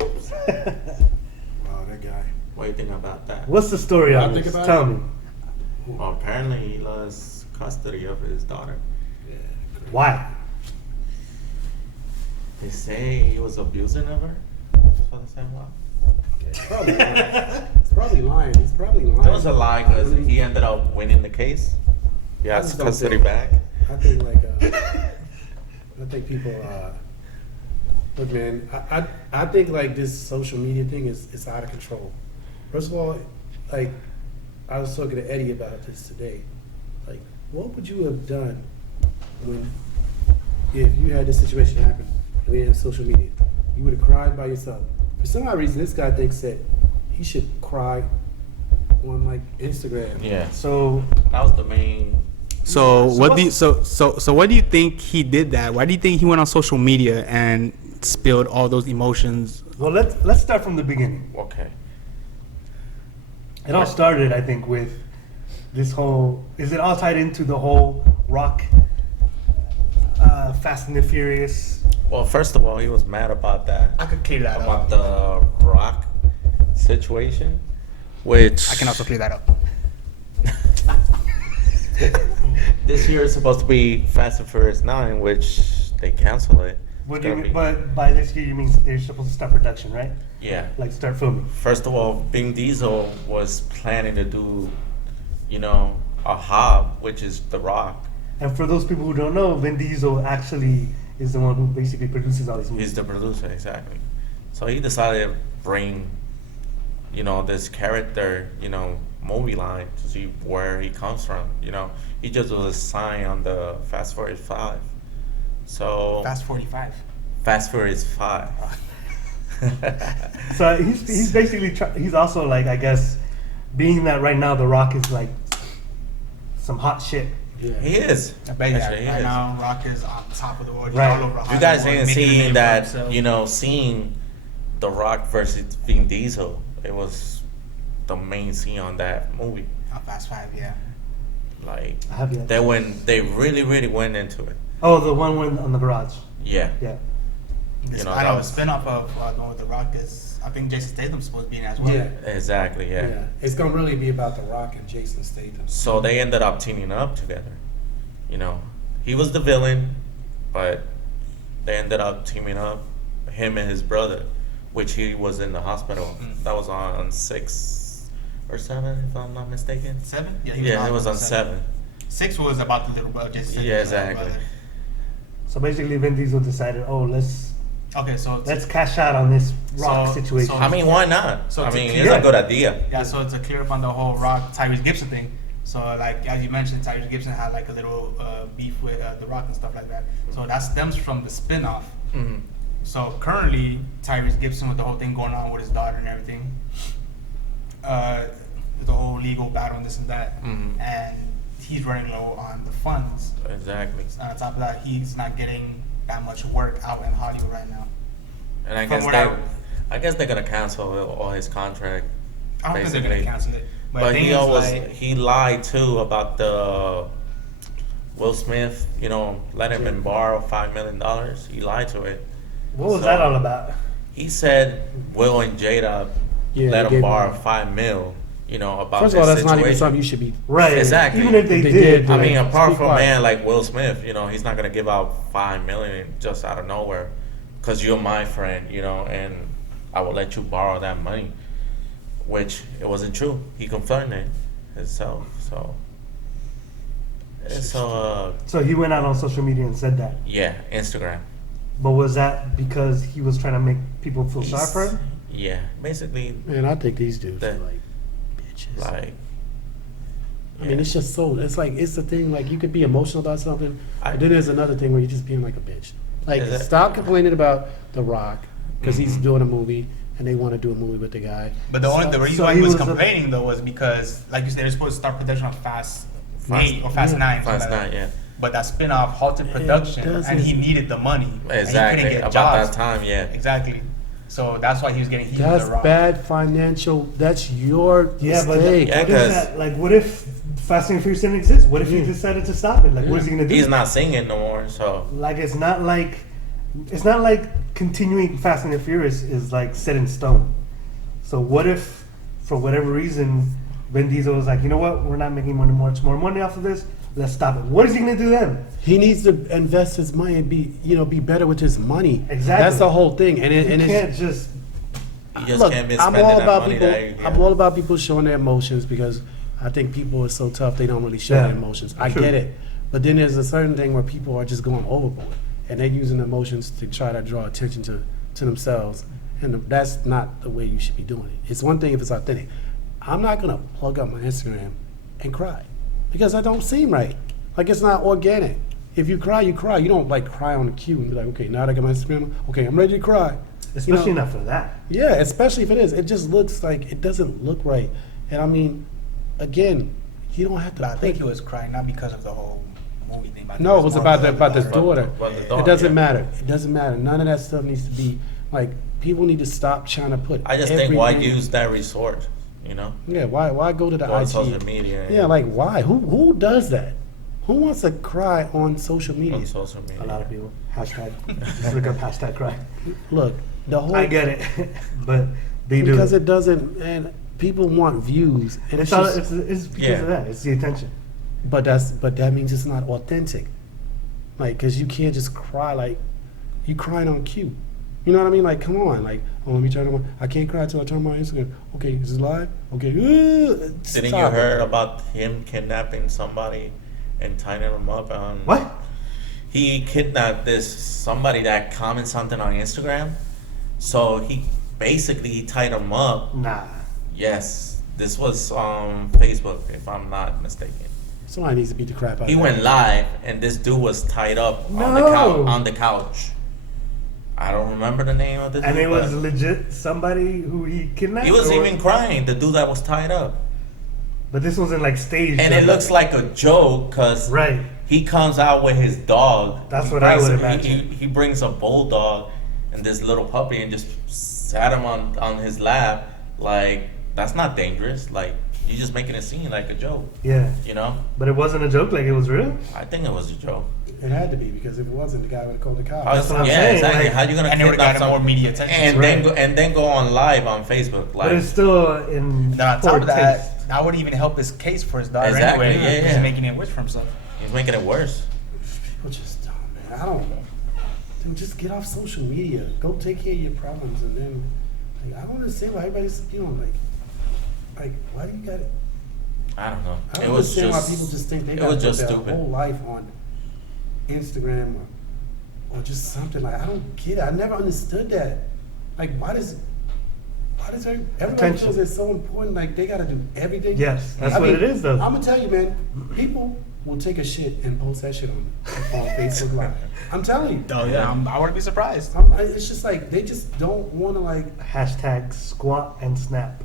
Wow, that guy. What do you think about that? What's the story What I on think this? about Tell it? me. Well, apparently he lost custody of his daughter. Why? They say he was abusing of her. That's what they say. Wow. He's probably lying. He's probably lying. That was a lie because he ended up winning the case. He I has just don't custody think- back. I think I think people. Look, man. I think like this social media thing is out of control. First of all, like I was talking to Eddie about this today. Like, what would you have done if you had this situation happen and we didn't have social media? You would have cried by yourself. For some odd reason, this guy thinks that he should cry on like Instagram. Yeah. So That was the main. So So what do you what's- so what do you think he did that? Why do you think he went on social media and spilled all those emotions? well, let's start from the beginning. Okay. It all started, I think, with this whole. Is it all tied into the whole Rock, Fast and the Furious? Well, first of all, he was mad about that. I could clear that About up. the Rock situation, which I can also clear that up. this year is supposed to be Fast and Furious 9, which they canceled it. What It's do you gonna mean? be- But by this year, you mean they're supposed to start production, right? Yeah. Like start filming. First of all, Vin Diesel was planning to do, a Hob, which is The Rock. And for those people who don't know, Vin Diesel actually is the one who basically produces all these movies. He's the producer, exactly. So he decided to bring, this character, movie line to see where he comes from. He just was assigned on the Fast Furious 5. So Fast 45. Fast Furious 5. So he's basically he's also like, I guess, being that right now The Rock is like some hot shit. Yeah. He is. I bet you that Actually, he right is. now Rock is on top of the world. He's Right. all over You guys Hollywood, ain't making a name seen for that, himself. seeing The Rock versus Vin Diesel. It was the main scene on that movie. On Fast 5, yeah. Like, I have yet. they really, really went into it. Oh, the one on the garage. Yeah. Yeah. This, You know, I that know the was- spin-off of The Rock is. I think Jason Statham's supposed to be in it as well. Yeah. Exactly, yeah. It's gonna really be about The Rock and Jason Statham. So they ended up teaming up together. You know, he was the villain, but they ended up teaming up, him and his brother, which he was in the hospital. That was on 6 or 7, if I'm not mistaken. 7? Yeah, it was on 7. 6 was about the little brother. Jason Statham's Yeah, little exactly. brother. So basically, Vin Diesel decided, oh, let's Okay, so cash out on this Rock So- situation. so- I mean, why not? So I to mean, clear- it's a good idea. yeah, so to clear up on the whole Rock Tyrese Gibson thing. So like as you mentioned, Tyrese Gibson had like a little beef with The Rock and stuff like that. So that stems from the spin-off. Mhm. So currently, Tyrese Gibson with the whole thing going on with his daughter and everything, the whole legal battle and this and that, Mhm. and he's running low on the funds. Exactly. And on top of that, he's not getting that much work out in Hollywood right now. And I From guess what I guess they're gonna cancel all his contract. I don't think they're Basically. gonna cancel it. But, But the thing he is, always like, he lied too about the Will Smith. You know, let him borrow $5 million. He lied to it. What was So- that all about? He said Will and Jada Yeah, let they him gave borrow him- $5 million. You know, about First of all, this that's not even situation. something you should be. Right. Exactly. Even if they, They did, did, I like, mean, a powerful quiet. man like Will Smith, you know, he's not gonna give out $5 million just out of nowhere, cause you're my friend, you know, and I will let you borrow that money, which it wasn't true. He confirmed it himself. So, so he went out on social media and said that. yeah, Instagram. But was that because he was trying to make people feel sorry for him? Yeah, basically, Man, I think these dudes are That- like bitches. like. I mean, it's just so. It's like it's the thing. Like you could be emotional about something, but then there's another thing where you're just being like a bitch. Like Is it- stop complaining about The Rock because he's Mhm. doing a movie and they want to do a movie with the guy. but the reason so why he he was was a- complaining though was because, like you said, they're supposed to start production on Fast Fast- 8 or Fast yeah. 9. Fast something like 9, that. yeah. But that spin-off halted production, doesn't- and he needed the money. And he Exactly. couldn't get About jobs. that time, yeah. Exactly. So that's why he was getting heat That's with The Rock. bad financial. That's your Yeah, but mistake. Yeah, what is 'cause- that? Like, what if Fast and Furious didn't exist? What if he Yeah. decided to stop it? Like, what is he gonna do? He's not singing no more, so Like, it's not like continuing Fast and the Furious is like set in stone. So what if, for whatever reason, Vin Diesel was like, you know what, we're not making much more money off of this. Let's stop it. What is he gonna do then? He needs to invest his money and be better with his money. Exactly. That's the whole thing. And You and can't it's, just. you just look, can't be I'm spending all that about money people. that I'm all about people showing their emotions because I think people are so tough they don't really show Yeah, their emotions. I true. get it, but then there's a certain thing where people are just going overboard and they're using emotions to try to draw attention to themselves, and that's not the way you should be doing it. It's one thing if it's authentic. I'm not gonna plug up my Instagram and cry because I don't seem right. Like it's not organic. If you cry, you cry. You don't like cry on the cue and be like, okay, now that I got my Instagram, okay, I'm ready to cry. Especially You know? not for that. Yeah, especially if it is. It just looks like it doesn't look right. And I mean, again, you don't have to. But I think put- he was crying not because of the whole movie thing. but No, it was more about because the of about his daughter. About the It daughter, doesn't yeah. matter. It doesn't matter. None of that stuff needs to be like. People need to stop trying to put. I just think why everything- use that resort, you know? Yeah, why go to the Go on IG? social media. and Yeah, like why? Who does that? Who wants to cry on social media? on social media. A lot of people. Hashtag. Just look up hashtag cry. Look, the whole I get it, but they do. because it doesn't, and people want views, and It's it's, all. just, It's because Yeah. of that. It's the attention. but that means it's not authentic. Like, cause you can't just cry like you crying on cue. You know what I mean? Like, come on, like, oh, let me turn on. I can't cry till I turn my Instagram. Okay, is it live? Okay. Didn't Stop you it. heard about him kidnapping somebody and tying them up on What? He kidnapped somebody that commented something on Instagram. So he tied him up. Nah. Yes. This was on Facebook, if I'm not mistaken. Somebody needs to beat the crap out. He of went that. live and this dude was tied up No. on the couch. I don't remember the name of the dude. And it was but legit somebody who he kidnapped. he was or- even crying, the dude that was tied up. But this wasn't like staged. And it looks like a joke because Right. he comes out with his dog. That's He what I brings- would imagine. He brings a bulldog and this little puppy and just sat him on his lap. Like, that's not dangerous. Like, You're just making it seem like a joke. Yeah. You know. But it wasn't a joke. Like it was real. I think it was a joke. It had to be, because if it wasn't, the guy would have called the cops. That's what I'm yeah, saying, exactly. like- How you gonna And they would've kidnap gotten more someone media attention. and Right. then go on live on Facebook? But Like, it's still in Then on top poor of that, taste. that would even help his case for his daughter Exactly, anyway. yeah, He's yeah. making it worse for himself. he's making it worse. People just dumb, man. I don't know. Dude, just get off social media. Go take care of your problems, and then, like, I don't understand why everybody's, like, why do you got it? I don't know. I It don't was understand just. why people just think they it got to was put just their stupid. whole life on Instagram or just something. Like, I don't get it. I never understood that. Like, why does everybody Attention. feels it's so important? Like, they got to do everything. Yes, that's what it is, though. I'm gonna tell you, man. People will take a shit and post that shit on Facebook Live. I'm telling you. Oh yeah, I wouldn't be surprised. It's just like they just don't want to like. Hashtag squat and snap.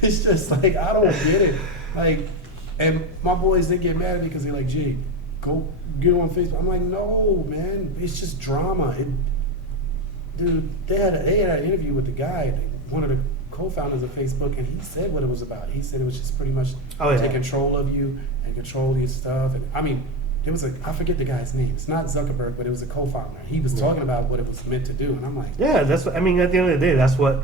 It's just like I don't get it. Like, and my boys, they get mad at me because they're like, "Jay, go get on Facebook." I'm like, "No, man, it's just drama." Dude, they had an interview with the guy, one of the co-founders of Facebook, and he said what it was about. He said it was just pretty much take control of you and control your stuff. And I mean, it was I forget the guy's name. It's not Zuckerberg, but it was a co-founder. He was talking about what it was meant to do, and I'm like, Yeah, that's what I mean. At the end of the day, that's what.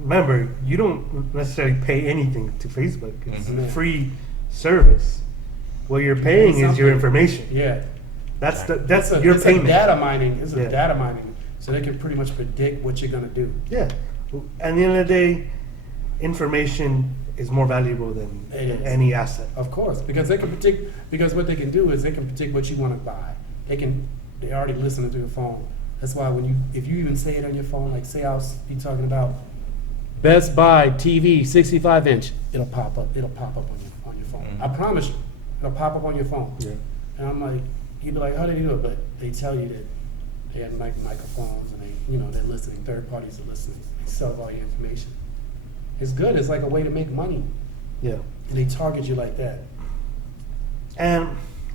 Remember, you don't necessarily pay anything to Facebook. It's Mhm. a free service. What you're paying is your information. yeah, That's it's your it's payment. data mining. It's a Yeah. data mining, so they can pretty much predict what you're gonna do. Yeah. At the end of the day, information is more valuable than It is. any asset. Of course, because they can predict. Because what they can do is they can predict what you want to buy. They already listening to your phone. That's why if you even say it on your phone, like say I'll be talking about Best Buy TV 65-inch, it'll pop up. It'll pop up on your phone. Mhm. I promise you, it'll pop up on your phone. Yeah. And I'm like, you'd be like, how do they do it? But they tell you that they have microphones and they're listening. Third parties are listening. They sell all your information. It's good. It's like a way to make money. Yeah. And they target you like that. And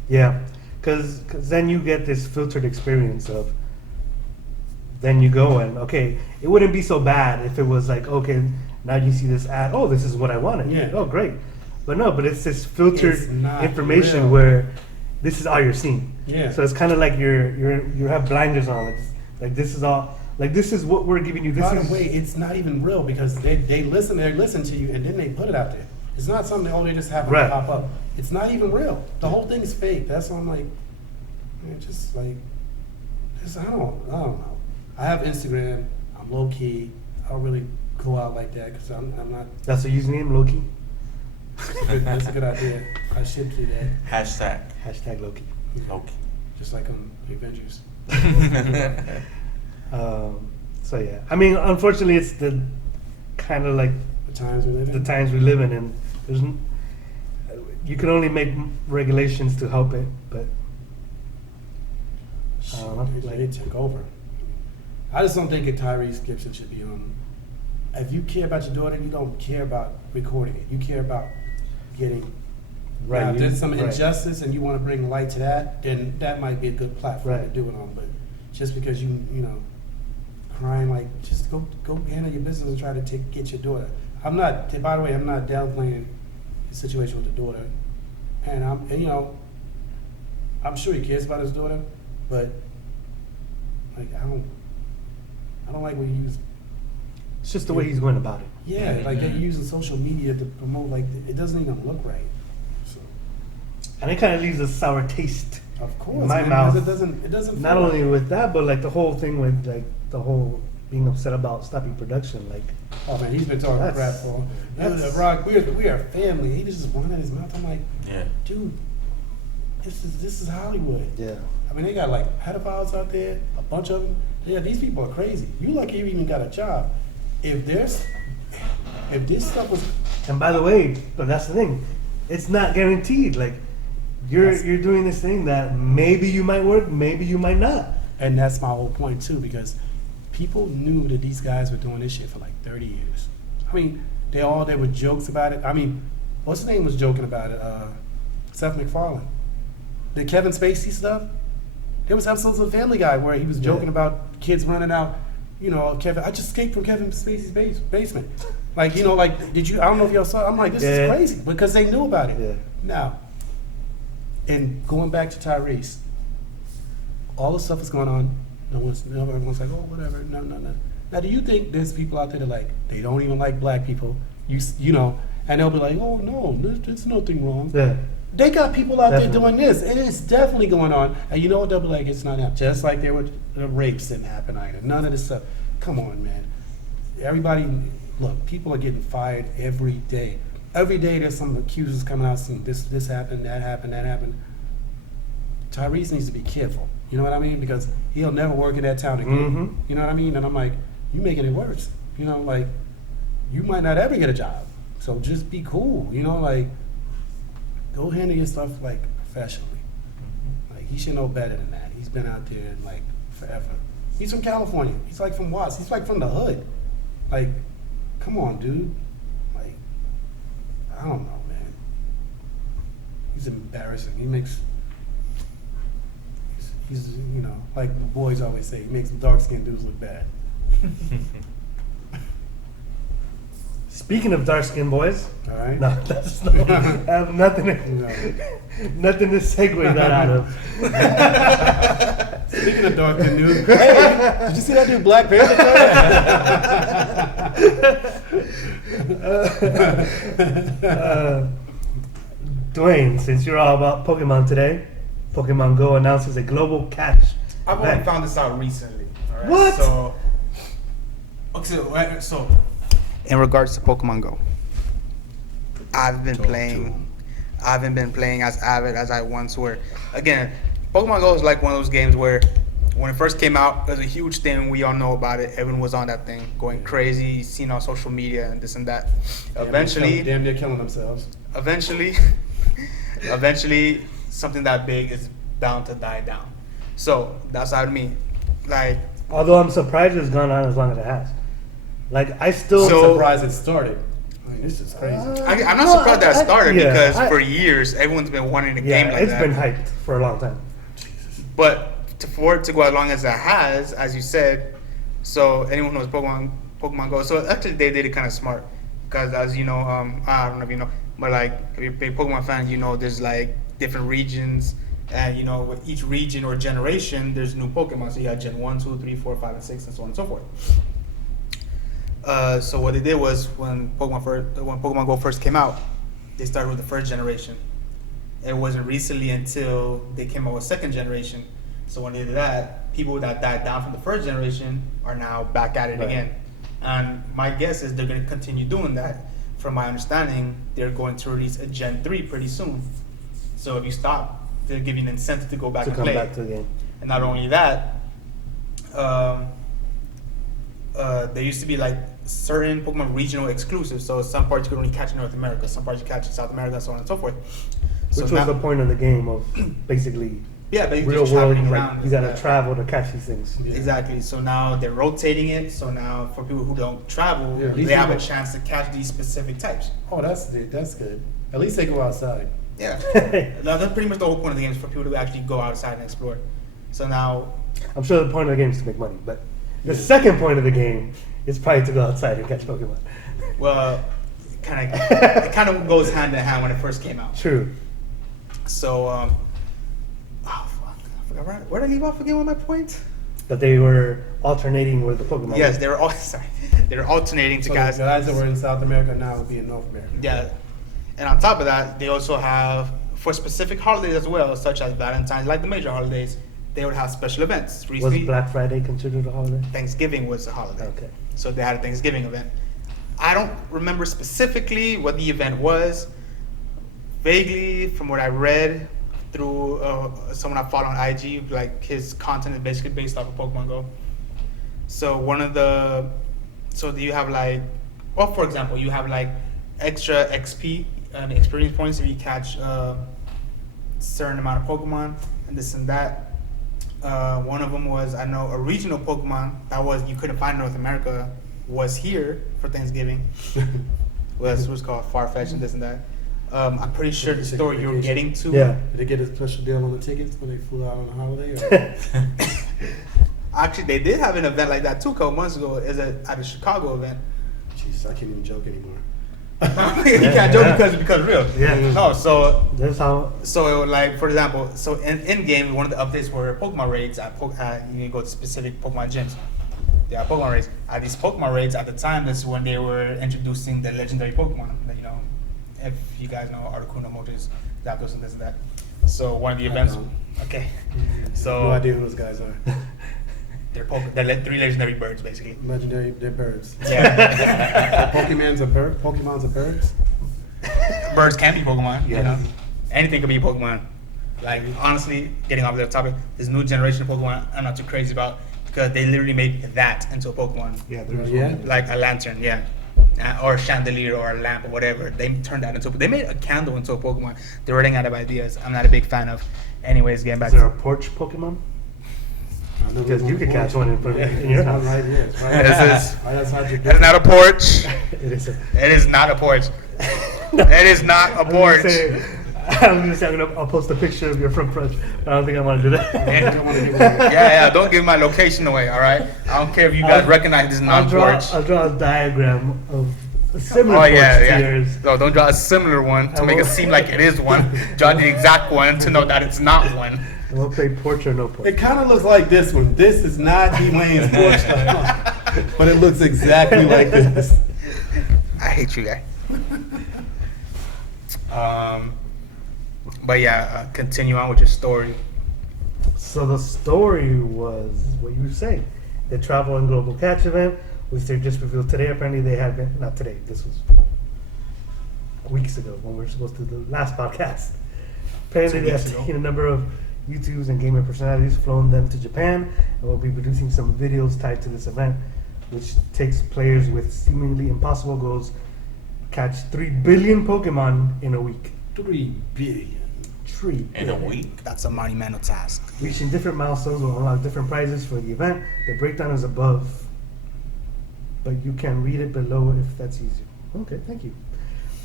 yeah, because then you get this filtered experience of. Then you go and okay, it wouldn't be so bad if it was like okay, now you see this ad. Oh, this is what I wanted. Yeah. Oh, great. But no, but it's this filtered It's not information real. where this is all you're seeing. Yeah. So it's kind of like you have blinders on. Like this is all. Like this is what we're giving you. This By is the way, it's not even real because they listen to you and then they put it out there. It's not something they just happen Right. to pop up. It's not even real. The whole thing is fake. That's why I'm like, man, just like, I don't know. I have Instagram. I'm low key. I don't really go out like that because I'm not. that's a username, Loki. That's a good idea. I should do that. Hashtag Loki. Loki. Just like on the Avengers. So yeah, I mean, unfortunately, it's the kind of like The times we live in. the times we live in, and you can only make regulations to help it, but I don't know, Like they took over. I just don't think that Tyrese Gibson should be on. If you care about your daughter, you don't care about recording it. You care about getting. Right, Now, if you- there's some right. injustice and you want to bring light to that, then that might be a good platform Right. to do it on. But just because you crying like, just go handle your business and try to get your daughter. I'm not. By the way, I'm not downplaying the situation with the daughter, and I'm sure he cares about his daughter, but like I don't like when you use. it's just the way he's going about it. Yeah, like they're using social media to promote. Like it doesn't even look right. So And it kind of leaves a sour taste of course, in my man, mouth. because it doesn't. Not feel only right. with that, but like the whole thing with like the whole being upset about stopping production. Like Oh man, he's been talking That's- crap for. that's- Rock, we are family. He just running his mouth. I'm like, Yeah. dude, this is Hollywood. yeah, I mean, they got like pedophiles out there, a bunch of them. Yeah, these people are crazy. You lucky you even got a job. If this stuff was, and by the way, but that's the thing, it's not guaranteed. Like you're doing this thing that maybe you might work, maybe you might not. and that's my whole point too, because people knew that these guys were doing this shit for like 30 years. I mean, there were jokes about it. I mean, what's his name was joking about it? Seth MacFarlane. The Kevin Spacey stuff. There was episodes of Family Guy where he was joking Yeah. about kids running out. Kevin, I just escaped from Kevin Spacey's basement. Like, you know, like, did you? I don't know if y'all saw. I'm like, this Yeah. is crazy because they knew about it. Yeah. Now, and going back to Tyrese, all the stuff is going on. Everyone's like, oh, whatever. No. Now, do you think there's people out there that like they don't even like black people? You know, and they'll be like, oh no, there's nothing wrong. Yeah. They got people out Definitely. there doing this, and it's definitely going on. And you know what? They'll be like, it's not happening. Just like there were the rapes didn't happen either. None of this stuff. Come on, man. Everybody, look, people are getting fired every day. Every day there's some accusers coming out saying this happened, that happened, that happened. Tyrese needs to be careful. You know what I mean? Because he'll never work in that town again. Mhm. You know what I mean? And I'm like, you making it worse. You know, like, you might not ever get a job. So just be cool. You know, like, go handle your stuff like professionally. Like, he should know better than that. He's been out there like forever. He's from California. He's like from Watts. He's like from the hood. Like, come on, dude. Like, I don't know, man. He's embarrassing. He makes. He's you know, like the boys always say, he makes dark skinned dudes look bad. Speaking of dark skinned boys, All right. no, that's no, I have nothing nothing to segue that out of. Speaking of dark skinned dudes, hey, did you see that dude Black Panther? Dwayne, since you're all about Pokemon today, Pokemon Go announces a global catch. I've only event. found this out recently. All right? What? So, okay, so In regards to Pokemon Go, I haven't been playing as avid as I once were. Again, Pokemon Go is like one of those games where when it first came out, it was a huge thing. We all know about it. Everyone was on that thing, going crazy, seen on social media and this and that. Eventually, damn near killing themselves. eventually, something that big is bound to die down. So that's how I mean. Like, Although I'm surprised it's gone on as long as it has. Like, I still. So- Surprised it started. I mean, this is crazy. I'm not surprised that it started yeah, because I- for years everyone's been wanting a yeah, game like it's that. been hyped for a long time. But for it to go as long as it has, as you said, so anyone who knows Pokemon Go, so actually they did it kind of smart because as you know, I don't know if you know, but like if you're a big Pokemon fan, you know there's like different regions, and you know with each region or generation there's new Pokemon. So you got Gen 1, 2, 3, 4, 5, and 6, and so on and so forth. So what they did was when Pokemon Go first came out, they started with the first generation. It wasn't recently until they came out with second generation. So when they did that, people that died down from the first generation are now back at it Right. again. And my guess is they're going to continue doing that. From my understanding, they're going to release a Gen 3 pretty soon. So if you stop, they'll give you an incentive to go back To and come play. back to the game. And not only that, there used to be like certain Pokemon regional exclusives. So some parts you could only catch in North America, some parts you catch in South America, so on and so forth. Which So was now- the point of the game of basically yeah, but real just world. traveling Like, around. you gotta Yeah. travel to catch these things. Yeah. Exactly. So now they're rotating it. So now for people who don't travel, Yeah, these they have a people- chance to catch these specific types. Oh, that's good. At least they go outside. Yeah. Now, that's pretty much the whole point of the game is for people to actually go outside and explore. So now, I'm sure the point of the game is to make money, but the Yeah. second point of the game is probably to go outside and catch Pokemon. well, it kind of goes hand in hand when it first came out. True. So, oh fuck, I forgot where did I leave off again with my point? That they were alternating with the Pokemon. Yes, they were all sorry. They were alternating to So guys. the guys that were in South America now will be in North America. Yeah. And on top of that, they also have, for specific holidays as well, such as Valentine's, like the major holidays, they would have special events. Was Recently, Black Friday considered a holiday? Thanksgiving was a holiday. Okay. So they had a Thanksgiving event. I don't remember specifically what the event was. Vaguely, from what I read through someone I follow on IG, like his content is basically based off of Pokemon Go. So do you have like, well, for example, you have like extra XP and experience points if you catch a certain amount of Pokemon and this and that. One of them was, I know, a regional Pokemon that was you couldn't find in North America was here for Thanksgiving. Was called Farfetch and this and that. I'm pretty sure the store you're getting to. Yeah. Did they get a special deal on the tickets when they flew out on a holiday? Or? Actually, they did have an event like that too a couple months ago. Is at a Chicago event. Jeez, I can't even joke anymore. You can't joke because it's real. Yeah. No, so That's how. like for example, so in game one of the updates were Pokemon raids you can go to specific Pokemon gyms. There are Pokemon raids. At these Pokemon raids at the time, this is when they were introducing the legendary Pokemon. You know, if you guys know Articuno, Moltres, Zapdos, and this and that. So one of the I events. don't. Okay. No So idea who those guys are. they're three legendary birds basically. Legendary, they're birds. Yeah. Pokemon's a bird. Pokemon's a birds. Birds can be Pokemon. You Yes. know, anything could be Pokemon. Like honestly, getting off the topic, this new generation of Pokemon, I'm not too crazy about because they literally made that into a Pokemon, Yeah, there's Yeah. one. like a lantern, yeah, or a chandelier or a lamp or whatever. They turned that into. They made a candle into a Pokemon. They're running out of ideas. I'm not a big fan of. Anyways, getting back Is there a to porch Pokemon? I know Because there's you could porch. catch one in front of Yeah, in your it's house. right here. It's right, This is- right outside your door. it's not a porch. It is. It is not a porch. It is not a porch. I'm gonna say I'll post a picture of your front porch. I don't think I want to do that. I don't want to give away. Yeah, don't give my location away, all right? I don't care if you guys recognize this is not porch. I'll draw a diagram of a similar Oh porch yeah, to yeah. yours. No, don't draw a similar one to I make it will. seem like it is one. Draw the exact one to know that it's not one. And we'll play porch or no porch. It kind of looks like this one. This is not Dwayne's porch stuff, but it looks exactly like this. I hate you, guy. But yeah, continue on with your story. So the story was what you were saying. The Travel and Global Catch event, which they just revealed today. Apparently they had been, not today, this was weeks ago when we were supposed to do the last podcast. Apparently they have taken a number of YouTubes and gamer personalities, flown them to Japan, and will be producing some videos tied to this event, which takes players with seemingly impossible goals catch 3 billion Pokemon in a week. 3 billion. 3 In a billion. week? That's a monumental task. Reaching different milestones will unlock different prizes for the event. The breakdown is above, but you can read it below if that's easier. Okay, thank you.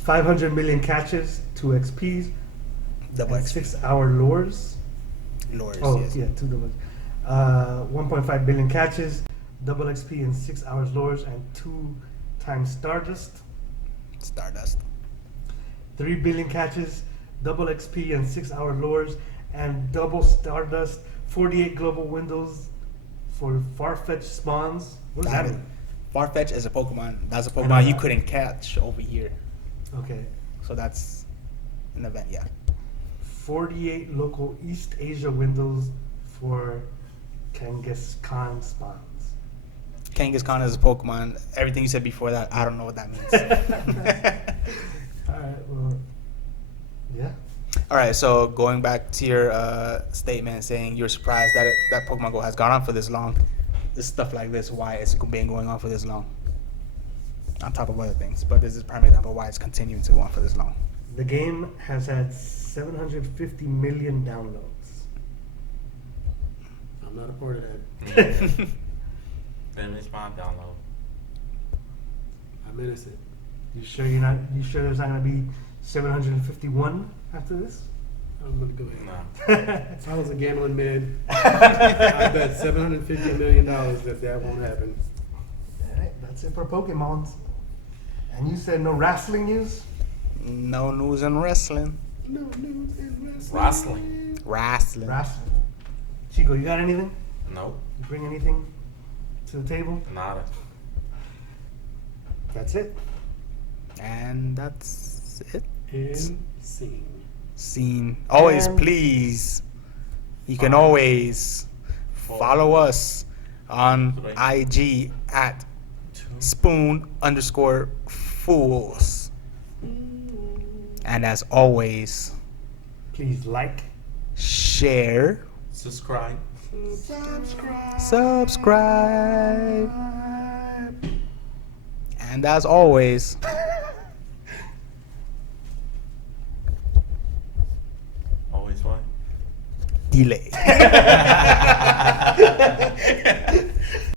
500 million catches, 2 XPs, Double and XP. 6-hour lures. Lures, Oh, yes. yeah, 2 double. 1.5 billion catches, double XP and 6 hours lures, and 2 times Stardust. Stardust. 3 billion catches, double XP and 6-hour lures, and double Stardust. 48 global windows for Farfetch spawns. What does that mean? Farfetch is a Pokemon. That's a I know Pokemon you that. couldn't catch over here. Okay. So that's an event, yeah. 48 local East Asia windows for Kangaskhan spawns. Kangaskhan is a Pokemon. Everything you said before that, I don't know what that means. Alright, well, yeah. All right, so going back to your statement saying you're surprised that that Pokemon Go has gone on for this long. This stuff like this, why it's been going on for this long. On top of other things, but this is prime example why it's continuing to go on for this long. The game has had 750 million downloads. I'm not a part of that. Then it's my download. I'm innocent. You sure you're not? You sure there's not gonna be 751 after this? I'm gonna go ahead. No. If I was a gambling man, I bet $750 million that won't happen. Alright, that's it for Pokemons. And you said no wrestling news? No news in wrestling. No news in Wrestling. Wrestling. Wrestling. Chico, you got anything? Nope. You bring anything to the table? Nada. That's it. And that's it. And scene. Scene. Always, And- please. You can always follow us on IG at spoon_fools. And as always, Please like. share, Subscribe. subscribe, and as always, Always what? delay.